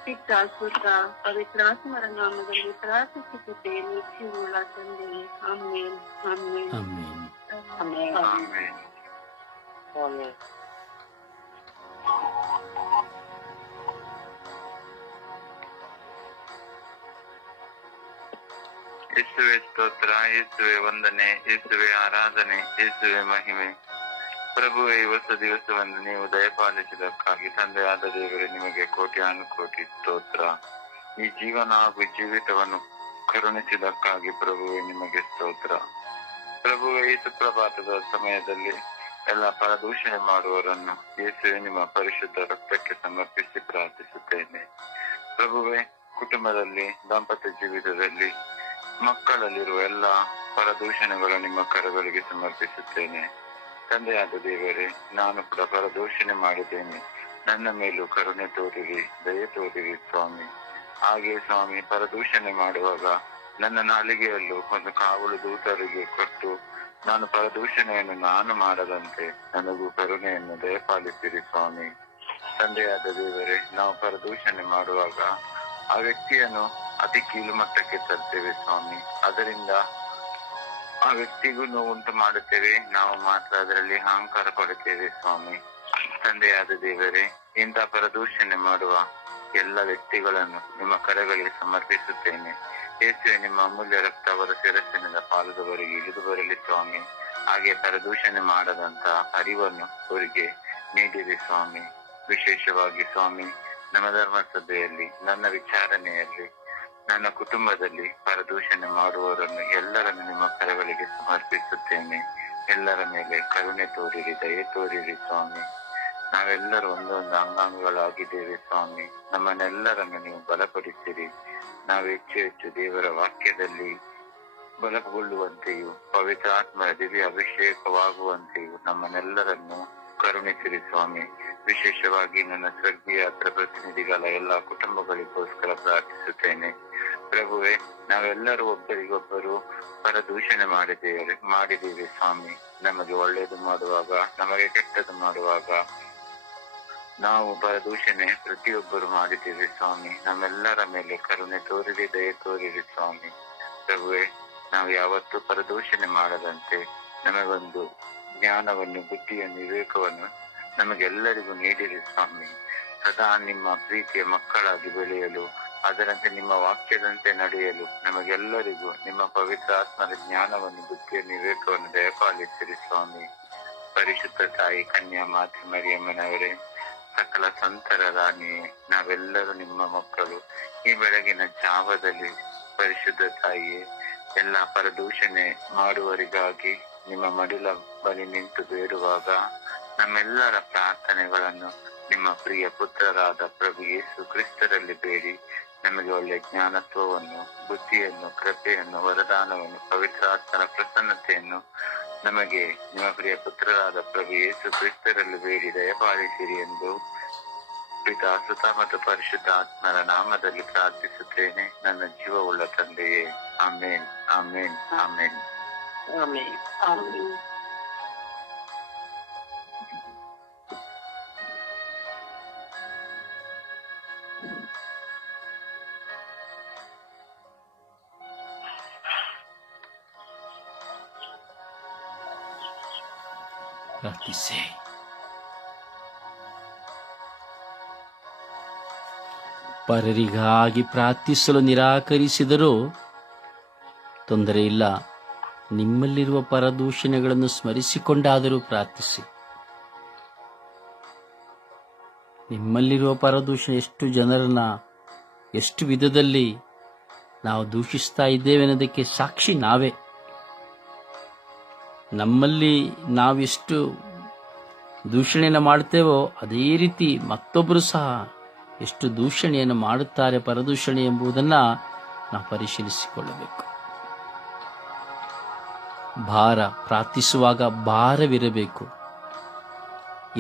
ಪಿತ, ಸುತ, ಪವಿತ್ರಾತ್ಮರ ನಾಮದಲ್ಲಿ ಪ್ರಾರ್ಥಿಸುತ್ತೇನೆ ಜೀವವುಳ್ಳ ತಂದೆಯೇ. Amen, amen, amen. Amen, amen. ಯೇಸುವೆ ಸ್ತೋತ್ರ, ಯೇಸುವೆ ವಂದನೆ, ಯೇಸುವೆ ಆರಾಧನೆ, ಯೇಸುವೆ ಮಹಿಮೆ. ಪ್ರಭುವೇ, ಈ ಹೊಸ ದಿವಸವನ್ನು ನೀವು ದಯಪಾಲಿಸಿದಕ್ಕಾಗಿ ತಂದೆಯಾದ ದೇವರೇ ನಿಮಗೆ ಕೋಟ್ಯಾನುಕೋಟಿ ಸ್ತೋತ್ರ. ಈ ಜೀವನ ಹಾಗೂ ಜೀವಿತವನ್ನು ಕರುಣಿಸಿದಕ್ಕಾಗಿ ಪ್ರಭುವೇ ನಿಮಗೆ ಸ್ತೋತ್ರ. ಪ್ರಭುವೇ, ಈ ಸುಪ್ರಭಾತದ ಸಮಯದಲ್ಲಿ ಎಲ್ಲ ಪರದೂಷಣೆ ಮಾಡುವವರನ್ನು ಯೇಸುವೆ ನಿಮ್ಮ ಪರಿಶುದ್ಧ ರಕ್ತಕ್ಕೆ ಸಮರ್ಪಿಸಿ ಪ್ರಾರ್ಥಿಸುತ್ತೇನೆ. ಪ್ರಭುವೇ, ಕುಟುಂಬದಲ್ಲಿ, ದಾಂಪತ್ಯ ಜೀವಿತದಲ್ಲಿ ಮಕ್ಕಳಲ್ಲಿರುವ ಎಲ್ಲ ಪರದೂಷಣೆಗಳು ನಿಮ್ಮ ಕರಗಳಿಗೆ ಸಮರ್ಪಿಸುತ್ತೇನೆ. ತಂದೆಯಾದ ದೇವರೇ, ನಾನು ಕೂಡ ಪರದೂಷಣೆ ಮಾಡಿದ್ದೇನೆ. ನನ್ನ ಮೇಲೂ ಕರುಣೆ ತೋರಿರಿ, ದಯೆ ತೋರಿರಿ ಸ್ವಾಮಿ. ಹಾಗೆ ಸ್ವಾಮಿ, ಪರದೂಷಣೆ ಮಾಡುವಾಗ ನನ್ನ ನಾಲಿಗೆಯಲ್ಲೂ ಒಂದು ಕಾವಲು ದೂತರಿಗೆ ಕೊಟ್ಟು ನಾನು ಪರದೂಷಣೆಯನ್ನು ನಾನು ಮಾಡದಂತೆ ನನಗೂ ಕರುಣೆಯನ್ನು ದಯಪಾಲಿಸಿರಿ ಸ್ವಾಮಿ. ತಂದೆಯಾದ ದೇವರೇ, ನಾವು ಪರದೂಷಣೆ ಮಾಡುವಾಗ ಆ ವ್ಯಕ್ತಿಯನ್ನು ಅತಿ ಕೀಳು ಮಟ್ಟಕ್ಕೆ ತರ್ತೇವೆ ಸ್ವಾಮಿ. ಅದರಿಂದ ಆ ವ್ಯಕ್ತಿಗೂ ನೋವುಂಟು ಮಾಡುತ್ತೇವೆ, ನಾವು ಮಾತ್ರ ಅದರಲ್ಲಿ ಅಹಂಕಾರ ಪಡುತ್ತೇವೆ ಸ್ವಾಮಿ. ತಂದೆಯಾದ ದೇವರೇ, ಇಂಥ ಪರದೂಷಣೆ ಮಾಡುವ ಎಲ್ಲ ವ್ಯಕ್ತಿಗಳನ್ನು ನಿಮ್ಮ ಕರಗಳಿಗೆ ಸಮರ್ಪಿಸುತ್ತೇನೆ. ಯೇಸುವೆ, ನಿಮ್ಮ ಅಮೂಲ್ಯ ರಕ್ತ ಅವರ ಶಿರಸ್ಸಿನಿಂದ ಪಾದದವರೆಗೆ ಇಳಿದು ಬರಲಿ ಸ್ವಾಮಿ. ಹಾಗೆ ಪರದೂಷಣೆ ಮಾಡದಂತ ಅರಿವನ್ನು ಅವರಿಗೆ ನೀಡಿರಿ ಸ್ವಾಮಿ. ವಿಶೇಷವಾಗಿ ಸ್ವಾಮಿ, ನಮ್ಮ ಧರ್ಮಸಭೆಯಲ್ಲಿ, ನನ್ನ ವಿಚಾರಣೆಯಲ್ಲಿ, ನನ್ನ ಕುಟುಂಬದಲ್ಲಿ ಪರದೂಷಣೆ ಮಾಡುವವರನ್ನು ಎಲ್ಲರನ್ನು ನಿಮ್ಮ ಕರಗಳಿಗೆ ಸಮರ್ಪಿಸುತ್ತೇನೆ. ಎಲ್ಲರ ಮೇಲೆ ಕರುಣೆ ತೋರಿರಿ, ದಯೆ ತೋರಿರಿ ಸ್ವಾಮಿ. ನಾವೆಲ್ಲರೂ ಒಂದೊಂದು ಅಂಗಾಂಗಗಳಾಗಿದ್ದೇವೆ ಸ್ವಾಮಿ. ನಮ್ಮನ್ನೆಲ್ಲರನ್ನು ನೀವು ಬಲಪಡಿಸಿರಿ. ನಾವು ಹೆಚ್ಚು ಹೆಚ್ಚು ದೇವರ ವಾಕ್ಯದಲ್ಲಿ ಬಲಗೊಳ್ಳುವಂತೆಯೂ ಪವಿತ್ರಾತ್ಮರ ದಿವ್ಯ ಅಭಿಷೇಕವಾಗುವಂತೆಯೂ ನಮ್ಮನ್ನೆಲ್ಲರನ್ನು ಕರುಣಿಸಿರಿ ಸ್ವಾಮಿ. ವಿಶೇಷವಾಗಿ ನನ್ನ ಸ್ವರ್ಗೀಯ ಪ್ರತಿನಿಧಿಗಳ ಎಲ್ಲಾ ಕುಟುಂಬಗಳಿಗೋಸ್ಕರ ಪ್ರಾರ್ಥಿಸುತ್ತೇನೆ. ಪ್ರಭುವೆ, ನಾವೆಲ್ಲರೂ ಒಬ್ಬರಿಗೊಬ್ಬರು ಪರದೂಷಣೆ ಮಾಡಿದ್ದೇವೆ ಸ್ವಾಮಿ. ನಮಗೆ ಒಳ್ಳೆಯದು ಮಾಡುವಾಗ, ನಮಗೆ ಕೆಟ್ಟದ್ದು ಮಾಡುವಾಗ ನಾವು ಪರದೂಷಣೆ ಪ್ರತಿಯೊಬ್ಬರು ಮಾಡಿದ್ದೇವೆ ಸ್ವಾಮಿ. ನಮ್ಮೆಲ್ಲರ ಮೇಲೆ ಕರುಣೆ ತೋರಿರಿ, ದಯೆ ತೋರಿರಿ ಸ್ವಾಮಿ. ಪ್ರಭುವೆ, ನಾವು ಯಾವತ್ತೂ ಪರದೂಷಣೆ ಮಾಡದಂತೆ ನಮಗೊಂದು ಜ್ಞಾನವನ್ನು, ಬುದ್ಧಿಯನ್ನು, ವಿವೇಕವನ್ನು ನಮಗೆಲ್ಲರಿಗೂ ನೀಡಿರಿ ಸ್ವಾಮಿ. ಸದಾ ನಿಮ್ಮ ಪ್ರೀತಿಯ ಮಕ್ಕಳಾಗಿ ಬೆಳೆಯಲು, ಅದರಂತೆ ನಿಮ್ಮ ವಾಕ್ಯದಂತೆ ನಡೆಯಲು ನಮಗೆಲ್ಲರಿಗೂ ನಿಮ್ಮ ಪವಿತ್ರ ಆತ್ಮದ ಜ್ಞಾನವನ್ನು, ಬುದ್ಧಿಯನ್ನು, ವಿವೇಕವನ್ನು ದಯಪಾಲಿಸಿರಿ ಸ್ವಾಮಿ. ಪರಿಶುದ್ಧ ತಾಯಿ ಕನ್ಯಾ ಮಾತೆ ಮರಿಯಮ್ಮನವರೇ, ಸಕಲ ಸಂತರ ರಾಣಿಯೇ, ನಾವೆಲ್ಲರೂ ನಿಮ್ಮ ಮಕ್ಕಳು. ಈ ಬೆಳಗಿನ ಜಾವದಲ್ಲಿ ಪರಿಶುದ್ಧ ತಾಯಿಯೇ, ಎಲ್ಲ ಪರದೂಷಣೆ ಮಾಡುವವರಿಗಾಗಿ ನಿಮ್ಮ ಮಡಿಲ ಬಳಿ ನಿಂತು ಬೇಡುವಾಗ ನಮ್ಮೆಲ್ಲರ ಪ್ರಾರ್ಥನೆಗಳನ್ನು ನಿಮ್ಮ ಪ್ರಿಯ ಪುತ್ರರಾದ ಪ್ರಭು ಯೇಸು ಕ್ರಿಸ್ತರಲ್ಲಿ ಬೇಡಿ ನಮಗೆ ಒಳ್ಳೆ ಜ್ಞಾನತ್ವವನ್ನು, ಬುದ್ಧಿಯನ್ನು, ಕೃಪೆಯನ್ನು, ವರದಾನವನ್ನು, ಪವಿತ್ರಾತ್ಮರ ಪ್ರಸನ್ನತೆಯನ್ನು ನಮಗೆ ನಿಮ್ಮ ಪ್ರಿಯ ಪುತ್ರರಾದ ಪ್ರಭು ಯೇಸು ಕ್ರಿಸ್ತರಲ್ಲಿ ಬೇಡಿ ದಯಪಾಲಿಸಿರಿ ಎಂದು ಪಿತಾ, ಸುತ ಮತ್ತು ಪರಿಶುದ್ಧ ಆತ್ಮರ ನಾಮದಲ್ಲಿ ಪ್ರಾರ್ಥಿಸುತ್ತೇನೆ, ನನ್ನ ಜೀವವುಳ್ಳ ತಂದೆಯೇ. ಆಮೇನ್, ಆಮೇನ್, ಆಮೇನ್. ಆಮೆನ್, ಆಮೆನ್. ಪ್ರಾರ್ಥಿಸಿ. ಪರರಿಗಾಗಿ ಪ್ರಾರ್ಥಿಸಲು ನಿರಾಕರಿಸಿದರೂ ತೊಂದರೆ ಇಲ್ಲ. ನಿಮ್ಮಲ್ಲಿರುವ ಪರದೂಷಣೆಗಳನ್ನು ಸ್ಮರಿಸಿಕೊಂಡಾದರೂ ಪ್ರಾರ್ಥಿಸಿ. ನಿಮ್ಮಲ್ಲಿರುವ ಪರದೂಷಣೆ ಎಷ್ಟು ಜನರನ್ನ, ಎಷ್ಟು ವಿಧದಲ್ಲಿ ನಾವು ದೂಷಿಸ್ತಾ ಇದ್ದೇವೆ ಅನ್ನೋದಕ್ಕೆ ಸಾಕ್ಷಿ ನಾವೇ. ನಮ್ಮಲ್ಲಿ ನಾವೆಷ್ಟು ದೂಷಣೆಯನ್ನು ಮಾಡ್ತೇವೋ ಅದೇ ರೀತಿ ಮತ್ತೊಬ್ಬರು ಸಹ ಎಷ್ಟು ದೂಷಣೆಯನ್ನು ಮಾಡುತ್ತಾರೆ, ಪರದೂಷಣೆ ಎಂಬುದನ್ನು ನಾವು ಪರಿಶೀಲಿಸಿಕೊಳ್ಳಬೇಕು. ಪ್ರಾರ್ಥಿಸುವಾಗ ಭಾರವಿರಬೇಕು.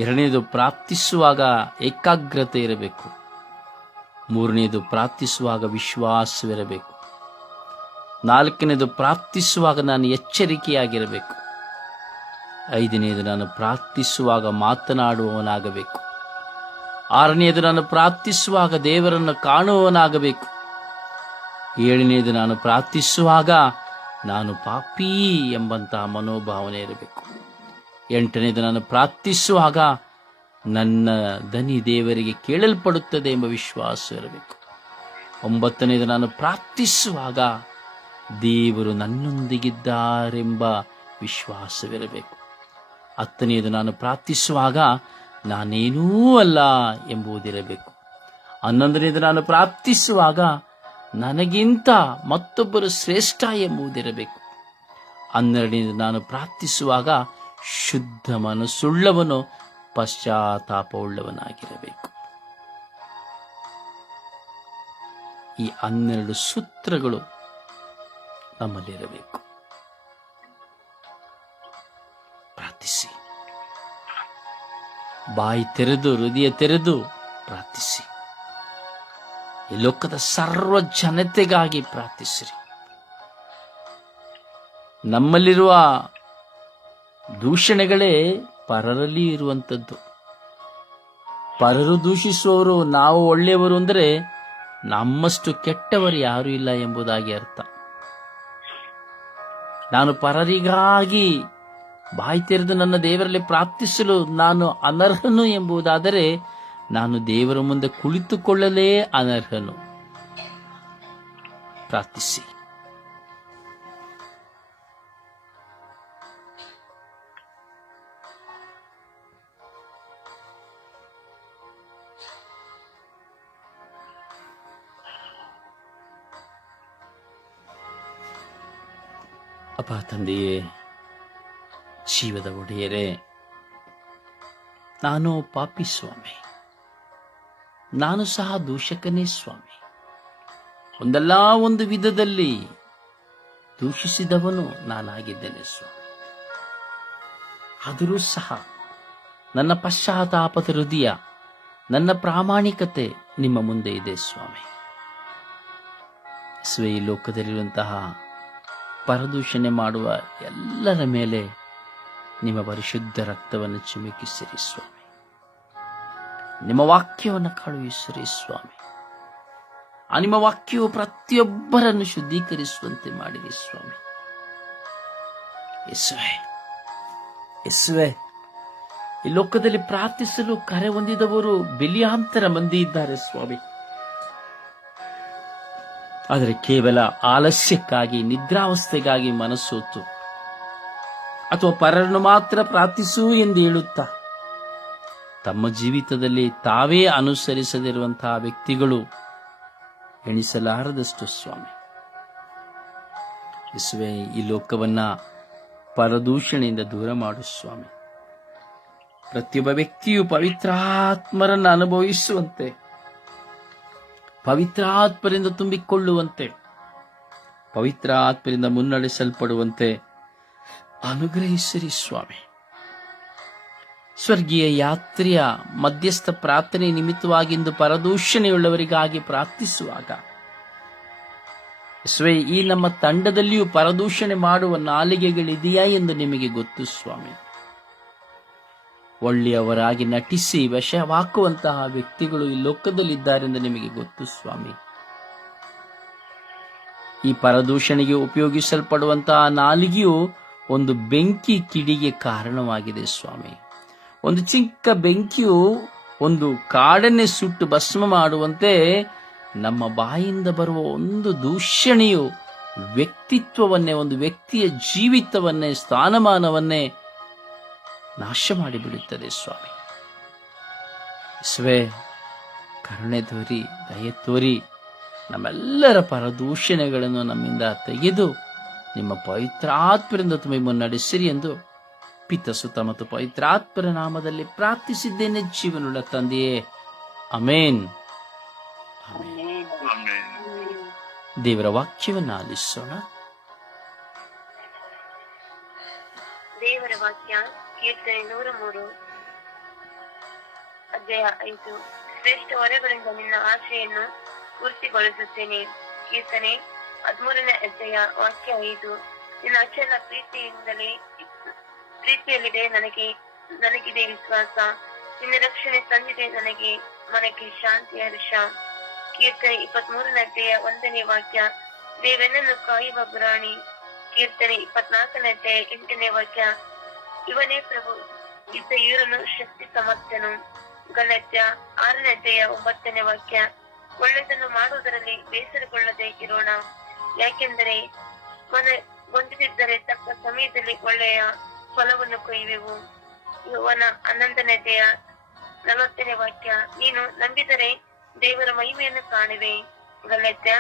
ಎರಡನೇದು, ಪ್ರಾರ್ಥಿಸುವಾಗ ಏಕಾಗ್ರತೆ ಇರಬೇಕು. ಮೂರನೇದು, ಪ್ರಾರ್ಥಿಸುವಾಗ ವಿಶ್ವಾಸವಿರಬೇಕು. ನಾಲ್ಕನೇದು, ಪ್ರಾರ್ಥಿಸುವಾಗ ನಾನು ಎಚ್ಚರಿಕೆಯಾಗಿರಬೇಕು. ಐದನೇದು, ನಾನು ಪ್ರಾರ್ಥಿಸುವಾಗ ಮಾತನಾಡುವವನಾಗಬೇಕು. ಆರನೆಯದು, ನಾನು ಪ್ರಾರ್ಥಿಸುವಾಗ ದೇವರನ್ನು ಕಾಣುವವನಾಗಬೇಕು. ಏಳನೆಯದು, ನಾನು ಪ್ರಾರ್ಥಿಸುವಾಗ ನಾನು ಪಾಪಿ ಎಂಬಂತಹ ಮನೋಭಾವನೆ ಇರಬೇಕು. ಎಂಟನೇದು, ನಾನು ಪ್ರಾರ್ಥಿಸುವಾಗ ನನ್ನ ದನಿ ದೇವರಿಗೆ ಕೇಳಲ್ಪಡುತ್ತದೆ ಎಂಬ ವಿಶ್ವಾಸ ಇರಬೇಕು. ಒಂಬತ್ತನೇದು, ನಾನು ಪ್ರಾರ್ಥಿಸುವಾಗ ದೇವರು ನನ್ನೊಂದಿಗಿದ್ದಾರೆಂಬ ವಿಶ್ವಾಸವಿರಬೇಕು. ಹತ್ತನೆಯದು, ನಾನು ಪ್ರಾರ್ಥಿಸುವಾಗ ನಾನೇನೂ ಅಲ್ಲ ಎಂಬುದಿರಬೇಕು. ಹನ್ನೊಂದನೇದು, ನಾನು ಪ್ರಾರ್ಥಿಸುವಾಗ ನನಗಿಂತ ಮತ್ತೊಬ್ಬರು ಶ್ರೇಷ್ಠ ಎಂಬುದಿರಬೇಕು. 12ನೇದು, ನಾನು ಪ್ರಾರ್ಥಿಸುವಾಗ ಶುದ್ಧ ಮನಸ್ಸುಳ್ಳವನು, ಪಶ್ಚಾತ್ತಾಪವುಳ್ಳವನಾಗಿರಬೇಕು. ಈ 12 ಸೂತ್ರಗಳು ನಮ್ಮಲ್ಲಿರಬೇಕು. ಪ್ರಾರ್ಥಿಸಿ, ಬಾಯಿ ತೆರೆದು ಹೃದಯ ತೆರೆದು ಪ್ರಾರ್ಥಿಸಿ. ಈ ಲೋಕದ ಸರ್ವ ಜನತೆಗಾಗಿ ಪ್ರಾರ್ಥಿಸಿರಿ. ನಮ್ಮಲ್ಲಿರುವ ದೂಷಣೆಗಳೇ ಪರರಲ್ಲಿ ಇರುವಂಥದ್ದು. ಪರರು ದೂಷಿಸುವವರು ನಾವು ಒಳ್ಳೆಯವರು ಅಂದರೆ ನಮ್ಮಷ್ಟು ಕೆಟ್ಟವರು ಯಾರೂ ಇಲ್ಲ ಎಂಬುದಾಗಿ ಅರ್ಥ. ನಾನು ಪರರಿಗಾಗಿ ಬಾಯಿ ತೆರೆದು ನನ್ನ ದೇವರಲ್ಲಿ ಪ್ರಾರ್ಥಿಸಲು ನಾನು ಅನರ್ಹನು ಎಂಬುದಾದರೆ ನಾನು ದೇವರ ಮುಂದೆ ಕುಳಿತುಕೊಳ್ಳಲೇ ಅನರ್ಹನು. ಪ್ರಾರ್ಥಿಸಿ. ಅಪ್ಪ ತಂದೆಯೇ, ಜೀವದ ಒಡೆಯರೇ, ನಾನು ಪಾಪಿ ಸ್ವಾಮಿ, ನಾನು ಸಹ ದೂಷಕನೇ ಸ್ವಾಮಿ. ಒಂದಲ್ಲ ಒಂದು ವಿಧದಲ್ಲಿ ದೂಷಿಸಿದವನು ನಾನಾಗಿದ್ದೇನೆ ಸ್ವಾಮಿ. ಆದರೂ ಸಹ ನನ್ನ ಪಶ್ಚಾತ್ತಾಪದ ಹೃದಯ, ನನ್ನ ಪ್ರಾಮಾಣಿಕತೆ ನಿಮ್ಮ ಮುಂದೆ ಇದೆ ಸ್ವಾಮಿ. ಈ ಲೋಕದಲ್ಲಿರುವಂತಹ ಪರದೂಷಣೆ ಮಾಡುವ ಎಲ್ಲರ ಮೇಲೆ ನಿಮ್ಮ ಪರಿಶುದ್ಧ ರಕ್ತವನ್ನು ಚಿಮುಕಿಸಿರಿ ಸ್ವಾಮಿ. ನಿಮ್ಮ ವಾಕ್ಯವನ್ನು ಕಳುಹಿಸಿರಿ ಸ್ವಾಮಿ. ಆ ನಿಮ್ಮ ವಾಕ್ಯವು ಪ್ರತಿಯೊಬ್ಬರನ್ನು ಶುದ್ಧೀಕರಿಸುವಂತೆ ಮಾಡಿರಿ ಸ್ವಾಮಿ. ಯೇಸುವೇ, ಯೇಸುವೇ, ಈ ಲೋಕದಲ್ಲಿ ಪ್ರಾರ್ಥಿಸಲು ಕರೆ ಹೊಂದಿದವರು ಬಿಲಿಯಾಂತರ ಮಂದಿ ಇದ್ದಾರೆ ಸ್ವಾಮಿ. ಆದರೆ ಕೇವಲ ಆಲಸ್ಯಕ್ಕಾಗಿ, ನಿದ್ರಾವಸ್ಥೆಗಾಗಿ ಮನಸ್ಸೋತು, ಅಥವಾ ಪರರನ್ನು ಮಾತ್ರ ಪ್ರಾರ್ಥಿಸು ಎಂದು ಹೇಳುತ್ತಾ ತಮ್ಮ ಜೀವಿತದಲ್ಲಿ ತಾವೇ ಅನುಸರಿಸದಿರುವಂತಹ ವ್ಯಕ್ತಿಗಳು ಎಣಿಸಲಾರದಷ್ಟು ಸ್ವಾಮಿ. ಯೇಸುವೇ, ಈ ಲೋಕವನ್ನ ಪರದೂಷಣೆಯಿಂದ ದೂರ ಮಾಡು ಸ್ವಾಮಿ. ಪ್ರತಿಯೊಬ್ಬ ವ್ಯಕ್ತಿಯು ಪವಿತ್ರಾತ್ಮರನ್ನು ಅನುಭವಿಸುವಂತೆ, ಪವಿತ್ರಾತ್ಮರಿಂದ ತುಂಬಿಕೊಳ್ಳುವಂತೆ, ಪವಿತ್ರಾತ್ಮರಿಂದ ಮುನ್ನಡೆಸಲ್ಪಡುವಂತೆ ಅನುಗ್ರಹಿಸಿರಿ ಸ್ವಾಮಿ. ಸ್ವರ್ಗೀಯ ಯಾತ್ರೆಯ ಮಧ್ಯಸ್ಥ ಪ್ರಾರ್ಥನೆ ನಿಮಿತ್ತವಾಗಿಂದು ಪರದೂಷಣೆಯುಳ್ಳವರಿಗಾಗಿ ಪ್ರಾರ್ಥಿಸುವಾಗ ಈ ನಮ್ಮ ತಂಡದಲ್ಲಿಯೂ ಪರದೂಷಣೆ ಮಾಡುವ ನಾಲಿಗೆಗಳಿದೆಯಾ ಎಂದು ನಿಮಗೆ ಗೊತ್ತು ಸ್ವಾಮಿ. ಒಳ್ಳೆಯವರಾಗಿ ನಟಿಸಿ ವಿಷವಾಕುವಂತಹ ವ್ಯಕ್ತಿಗಳು ಈ ಲೋಕದಲ್ಲಿದ್ದಾರೆಂದು ನಿಮಗೆ ಗೊತ್ತು ಸ್ವಾಮಿ. ಈ ಪರದೂಷಣೆಗೆ ಉಪಯೋಗಿಸಲ್ಪಡುವಂತಹ ನಾಲಿಗೆಯು ಒಂದು ಬೆಂಕಿ ಕಿಡಿಗೆ ಕಾರಣವಾಗಿದೆ ಸ್ವಾಮಿ. ಒಂದು ಚಿಕ್ಕ ಬೆಂಕಿಯು ಒಂದು ಕಾಡನ್ನೇ ಸುಟ್ಟು ಭಸ್ಮ ಮಾಡುವಂತೆ ನಮ್ಮ ಬಾಯಿಂದ ಬರುವ ಒಂದು ದೂಷಣೆಯು ವ್ಯಕ್ತಿತ್ವವನ್ನೇ, ಒಂದು ವ್ಯಕ್ತಿಯ ಜೀವಿತವನ್ನೇ, ಸ್ಥಾನಮಾನವನ್ನೇ ನಾಶ ಮಾಡಿಬಿಡುತ್ತದೆ ಸ್ವಾಮಿ. ಕರುಣೆ ತೋರಿ, ದಯೆ ತೋರಿ ನಮ್ಮೆಲ್ಲರ ಪರದೂಷಣೆಗಳನ್ನು ನಮ್ಮಿಂದ ತೆಗೆದು ನಿಮ್ಮ ಪವಿತ್ರಾತ್ಮರಿಂದ ತುಂಬಿ ಮುನ್ನಡೆಸಿರಿ ಎಂದು ಪಿತ, ಸುತ ಮತ್ತು ಪವಿತ್ರಾತ್ಮರ ನಾಮದಲ್ಲಿ ಪ್ರಾರ್ಥಿಸಿದ್ದೇನೆ ಜೀವನುಳ್ಳ ತಂದೆಯೇ, ಅಮೇನ್. ದೇವರ ವಾಕ್ಯವನ್ನು ಆಲಿಸೋಣ. ದೇವರ ವಾಕ್ಯ ಕೀರ್ತನೆ 103 ಅಧ್ಯಾಯ 5. ಶ್ರೇಷ್ಠ ವರಗಳಿಂದ ನಿನ್ನ ಆಶೆಯನ್ನು ಪೂರ್ತಿಗೊಳಿಸುತ್ತೇನೆ. ಕೀರ್ತನೆ 13ನೇ ಅಧ್ಯಾಯ ವಾಕ್ಯ 5. ನಿನ್ನ ಅಚಲ ಪ್ರೀತಿಯಲ್ಲಿದೆ ನನಗಿದೆ ವಿಶ್ವಾಸ. ನಿನ್ನ ರಕ್ಷಣೆ ತಂದಿದೆ ನನಗೆ ಮನಕ್ಕೆ ಶಾಂತಿಯ ಹರ್ಷ. ಕೀರ್ತನೆ 23ನೇ ಅಧ್ಯಾಯ 1ನೇ ವಾಕ್ಯ. ದೇವನನ್ನು ಕಾಯುವ ಗುರಾಣಿ. ಕೀರ್ತನೆ 24ನೇ ಅಧ್ಯಾಯ 8ನೇ ವಾಕ್ಯ. ಇವನೇ ಪ್ರಭು, ಇದ್ದ ಇವರನ್ನು ಶಕ್ತಿ ಸಮರ್ಥನು. ಗಲಾತ್ಯ 6ನೇ ಅಧ್ಯಾಯ 9ನೇ ವಾಕ್ಯ. ಒಳ್ಳೆಯದನ್ನು ಮಾಡುವುದರಲ್ಲಿ ಬೇಸರಗೊಳ್ಳದೆ ಇರೋಣ, ಯಾಕೆಂದರೆ ಹೊಂದಿದ್ದರೆ ತಕ್ಕ ಸಮಯದಲ್ಲಿ ಒಳ್ಳೆಯ ಫಲವನ್ನು ಕೊಯ್ಯುವೆವು. ಯೋವನ 11ನೇ ಅಧ್ಯಾಯ 40ನೇ ವಾಕ್ಯ. ನೀನು ನಂಬಿದರೆ ದೇವರ ಮಹಿಮೆಯನ್ನು ಕಾಣುವೆ. ಗಲಾತ್ಯ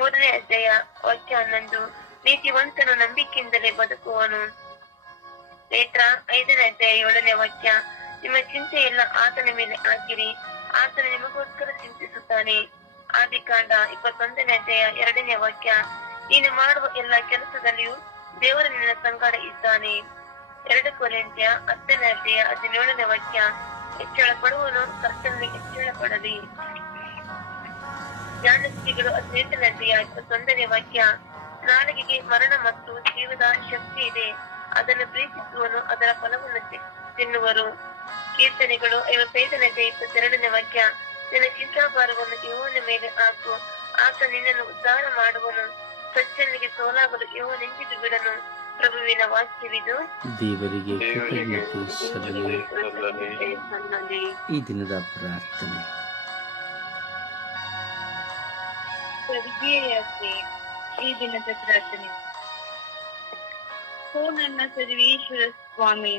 3ನೇ ಅಧ್ಯಾಯ ವಾಕ್ಯ 11. ನೀತಿವಂತನು ನಂಬಿಕೆಯಿಂದಲೇ ಬದುಕುವನು. ಪೇತ್ರ 5ನೇ ಅಧ್ಯಾಯ 7ನೇ ವಾಕ್ಯ. ನಿಮ್ಮ ಚಿಂತೆಯೆಲ್ಲ ಆತನ ಮೇಲೆ ಹಾಕಿರಿ, ಆತನು ನಿಮಗೋಸ್ಕರ ಚಿಂತಿಸುತ್ತಾನೆ. ಆದಿಕಾಂಡ 21ನೇ ಅಧ್ಯಾಯ 2ನೇ ವಾಕ್ಯ. ನೀನು ಮಾಡುವ ಎಲ್ಲ ಕೆಲಸದಲ್ಲಿಯೂ ದೇವರು ನಿನ್ನ ಸಂಗಡ ಇದ್ದಾನೆ. 2 ಕೊರಿಂಥ್ಯ 10:17 ವಾಕ್ಯ. ಹೆಚ್ಚಳ ಪಡುವನು ಕರ್ತನಲ್ಲಿ ಹೆಚ್ಚಳ ಪಡಲಿ. ಜ್ಞಾನಶ್ರೀಗಳು 18:21 ವಾಕ್ಯ. ನಾಲಿಗೆಗೆ ಮರಣ ಮತ್ತು ಜೀವದ ಶಕ್ತಿ ಇದೆ, ಅದನ್ನು ಪ್ರೀತಿಸುವನು ಅದರ ಫಲವನ್ನು ತಿನ್ನುವರು. ಕೀರ್ತನೆಗಳು 55:22 ವಾಕ್ಯ. ನಿನ್ನ ಚಿಂತಾಭಾರವನ್ನು ಯೆಹೋವನ ಮೇಲೆ ಹಾಕು, ಆತ ನಿನ್ನನ್ನು ಉದ್ಧಾರ ಮಾಡುವನು. ಸಜ್ಜನಿಗೆ ಸೋಲಾಗಲು ಯೆಹೋವನೆಂದಿಗೂ ಬಿಡನು. ಪ್ರಭುವಿನ ವಾಕ್ಯವಿದು. ದೇವರಿಗೆ ಕೃತಜ್ಞತೆ ಸಲ್ಲಲಿ. ಈ ದಿನದ ಪ್ರಾರ್ಥನೆ. ಈ ದಿನದ ಪ್ರಾರ್ಥನೆ. ಓ ನನ್ನ ಸರ್ವೇಶ್ವರ ಸ್ವಾಮಿ,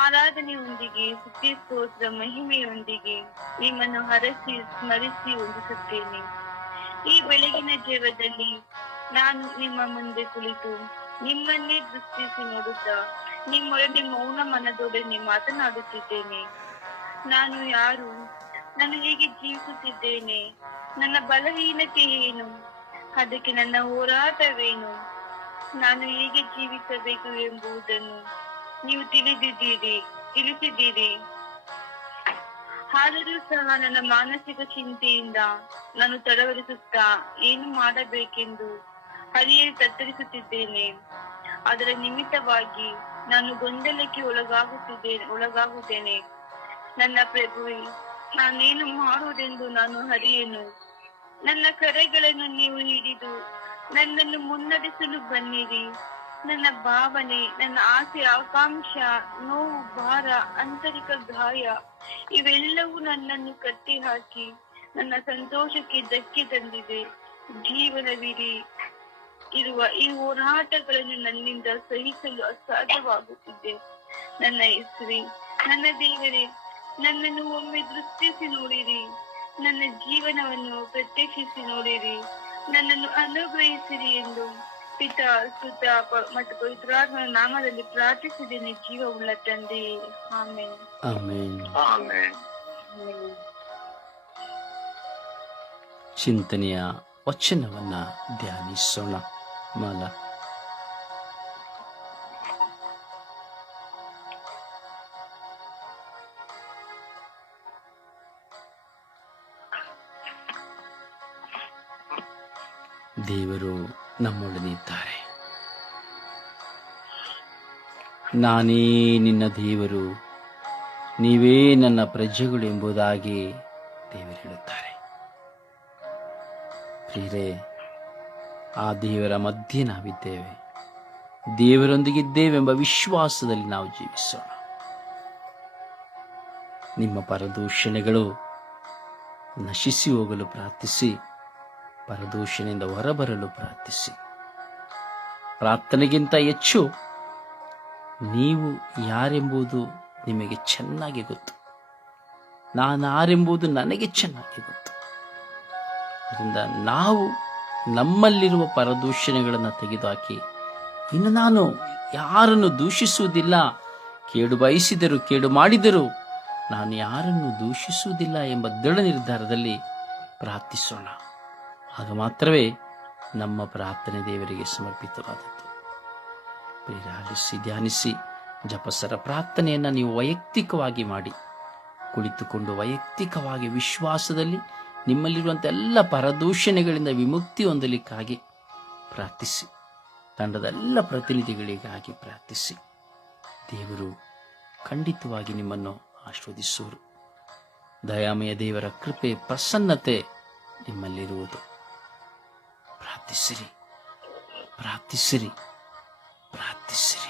ಆರಾಧನೆಯೊಂದಿಗೆ ಸ್ತುತಿ ಸ್ತೋತ್ರ ಮಹಿಮೆಯೊಂದಿಗೆ ನಿಮ್ಮನ್ನು ಹರಸಿ ಸ್ಮರಿಸಿ ವಂದಿಸುತ್ತೇನೆ. ಈ ಬೆಳಗಿನ ಜೀವದಲ್ಲಿ ನಾನು ನಿಮ್ಮ ಮುಂದೆ ಕುಳಿತು ನಿಮ್ಮನ್ನೇ ದೃಷ್ಟಿಸಿ ನೋಡುತ್ತಾ ನಿಮ್ಮೊಡನೆ ಮೌನ ಮನದೊಡನೆ ಮಾತನಾಡುತ್ತಿದ್ದೇನೆ. ನಾನು ಯಾರು? ನಾನು ಹೇಗೆ ಜೀವಿಸುತ್ತಿದ್ದೇನೆ? ನನ್ನ ಬಲಹೀನತೆ ಏನು? ಅದಕ್ಕೆ ನನ್ನ ಹೋರಾಟವೇನು? ನಾನು ಹೇಗೆ ಜೀವಿಸಬೇಕು ಎಂಬುದನ್ನು ನೀವು ತಿಳಿಸಿದ್ದೀರಿ. ಆದರೂ ಸಹ ನನ್ನ ಮಾನಸಿಕ ಚಿಂತೆಯಿಂದ ನಾನು ತಡವರಿಸುತ್ತಾ ಏನು ಮಾಡಬೇಕೆಂದು ಹರಿಯಲು ತತ್ತರಿಸುತ್ತಿದ್ದೇನೆ. ಅದರ ನಿಮಿತ್ತವಾಗಿ ನಾನು ಗೊಂದಲಕ್ಕೆ ಒಳಗಾಗುತ್ತೇನೆ. ನನ್ನ ಪ್ರಭುವೇ, ನಾನೇನು ಮಾಡುವುದೆಂದು ನಾನು ಹರಿಯೆನು. ನನ್ನ ಕರೆಗಳನ್ನು ನೀವು ಹಿಡಿದು ನನ್ನನ್ನು ಮುನ್ನಡೆಸಲು ಬನ್ನಿರಿ. ನನ್ನ ಭಾವನೆ, ನನ್ನ ಆಸೆ, ಆಕಾಂಕ್ಷ, ನೋವು, ಭಾರ, ಆಂತರಿಕ ಗಾಯ ಇವೆಲ್ಲವೂ ನನ್ನನ್ನು ಕಟ್ಟಿ ಹಾಕಿ ನನ್ನ ಸಂತೋಷಕ್ಕೆ ಧಕ್ಕೆ ತಂದಿದೆ. ಜೀವನವಿಡೀ ಇರುವ ಈ ಹೋರಾಟಗಳನ್ನು ನನ್ನಿಂದ ಸಹಿಸಲು ಅಸಾಧ್ಯವಾಗುತ್ತಿದೆ. ನನ್ನ ಯೇಸುವೇ, ನನ್ನ ದೇವರೇ, ನನ್ನನ್ನು ಒಮ್ಮೆ ದೃಷ್ಟಿಸಿ ನೋಡಿರಿ. ನನ್ನ ಜೀವನವನ್ನು ಪ್ರತ್ಯಕ್ಷಿಸಿ ನೋಡಿರಿ. ನನ್ನನ್ನು ಅನುಗ್ರಹಿಸಿರಿ ಎಂದು ಪಿತಾ, ಸುತ ಮತ್ತು ಪವಿತ್ರಾತ್ಮನ ನಾಮದಲ್ಲಿ ಪ್ರಾರ್ಥಿಸಿದ್ದೇನೆ, ಜೀವವುಳ್ಳ ತಂದೆಯೇ. ಆಮೆನ್. ಆಮೆನ್. ಆಮೆನ್. ಚಿಂತನೆಯ ವಚನವನ್ನ ಧ್ಯಾನಿಸೋಣ. ಮಾಲ. ದೇವರು ನಮ್ಮೊಡನೆ ಇದ್ದಾರೆ. ನಾನೇ ನಿನ್ನ ದೇವರು, ನೀವೇ ನನ್ನ ಪ್ರಜೆಗಳು ಎಂಬುದಾಗಿ ದೇವರು ಹೇಳುತ್ತಾರೆ. ಪ್ರಿಯರೇ, ಆ ದೇವರ ಮಧ್ಯೆ ನಾವಿದ್ದೇವೆ. ದೇವರೊಂದಿಗಿದ್ದೇವೆಂಬ ವಿಶ್ವಾಸದಲ್ಲಿ ನಾವು ಜೀವಿಸೋಣ. ನಿಮ್ಮ ಪರದೂಷಣೆಗಳು ನಶಿಸಿ ಹೋಗಲು ಪ್ರಾರ್ಥಿಸಿ, ಪರದೂಷಣೆಯಿಂದ ಹೊರಬರಲು ಪ್ರಾರ್ಥಿಸಿ. ಪ್ರಾರ್ಥನೆಗಿಂತ ಹೆಚ್ಚು ನೀವು ಯಾರೆಂಬುದು ನಿಮಗೆ ಚೆನ್ನಾಗಿ ಗೊತ್ತು. ನಾನಾರೆಂಬುದು ನನಗೆ ಚೆನ್ನಾಗಿ ಗೊತ್ತು. ಅದರಿಂದ ನಾವು ನಮ್ಮಲ್ಲಿರುವ ಪರದೂಷಣೆಗಳನ್ನು ತೆಗೆದುಹಾಕಿ, ಇನ್ನು ನಾನು ಯಾರನ್ನು ದೂಷಿಸುವುದಿಲ್ಲ, ಕೇಡು ಬಯಸಿದರು ಕೇಡು ಮಾಡಿದರು ನಾನು ಯಾರನ್ನು ದೂಷಿಸುವುದಿಲ್ಲ ಎಂಬ ದೃಢ ನಿರ್ಧಾರದಲ್ಲಿ ಪ್ರಾರ್ಥಿಸೋಣ. ಆಗ ಮಾತ್ರವೇ ನಮ್ಮ ಪ್ರಾರ್ಥನೆ ದೇವರಿಗೆ ಸಮರ್ಪಿತವಾದದ್ದು. ಆಲಿಸಿ ಧ್ಯಾನಿಸಿ ಜಪಸರ ಪ್ರಾರ್ಥನೆಯನ್ನು ನೀವು ವೈಯಕ್ತಿಕವಾಗಿ ಮಾಡಿ, ಕುಳಿತುಕೊಂಡು ವೈಯಕ್ತಿಕವಾಗಿ ವಿಶ್ವಾಸದಲ್ಲಿ ನಿಮ್ಮಲ್ಲಿರುವಂಥ ಎಲ್ಲ ಪರದೂಷಣೆಗಳಿಂದ ವಿಮುಕ್ತಿ ಹೊಂದಲಿಕ್ಕಾಗಿ ಪ್ರಾರ್ಥಿಸಿ. ತಂಡದ ಎಲ್ಲ ಪ್ರತಿನಿಧಿಗಳಿಗಾಗಿ ಪ್ರಾರ್ಥಿಸಿ. ದೇವರು ಖಂಡಿತವಾಗಿ ನಿಮ್ಮನ್ನು ಆಶೀರ್ವದಿಸುವರು. ದಯಾಮಯ ದೇವರ ಕೃಪೆ, ಪ್ರಸನ್ನತೆ ನಿಮ್ಮಲ್ಲಿರುವುದು. ಪ್ರಾರ್ಥಿಸಿರಿ, ಪ್ರಾರ್ಥಿಸಿರಿ, ಪ್ರಾರ್ಥಿಸಿರಿ.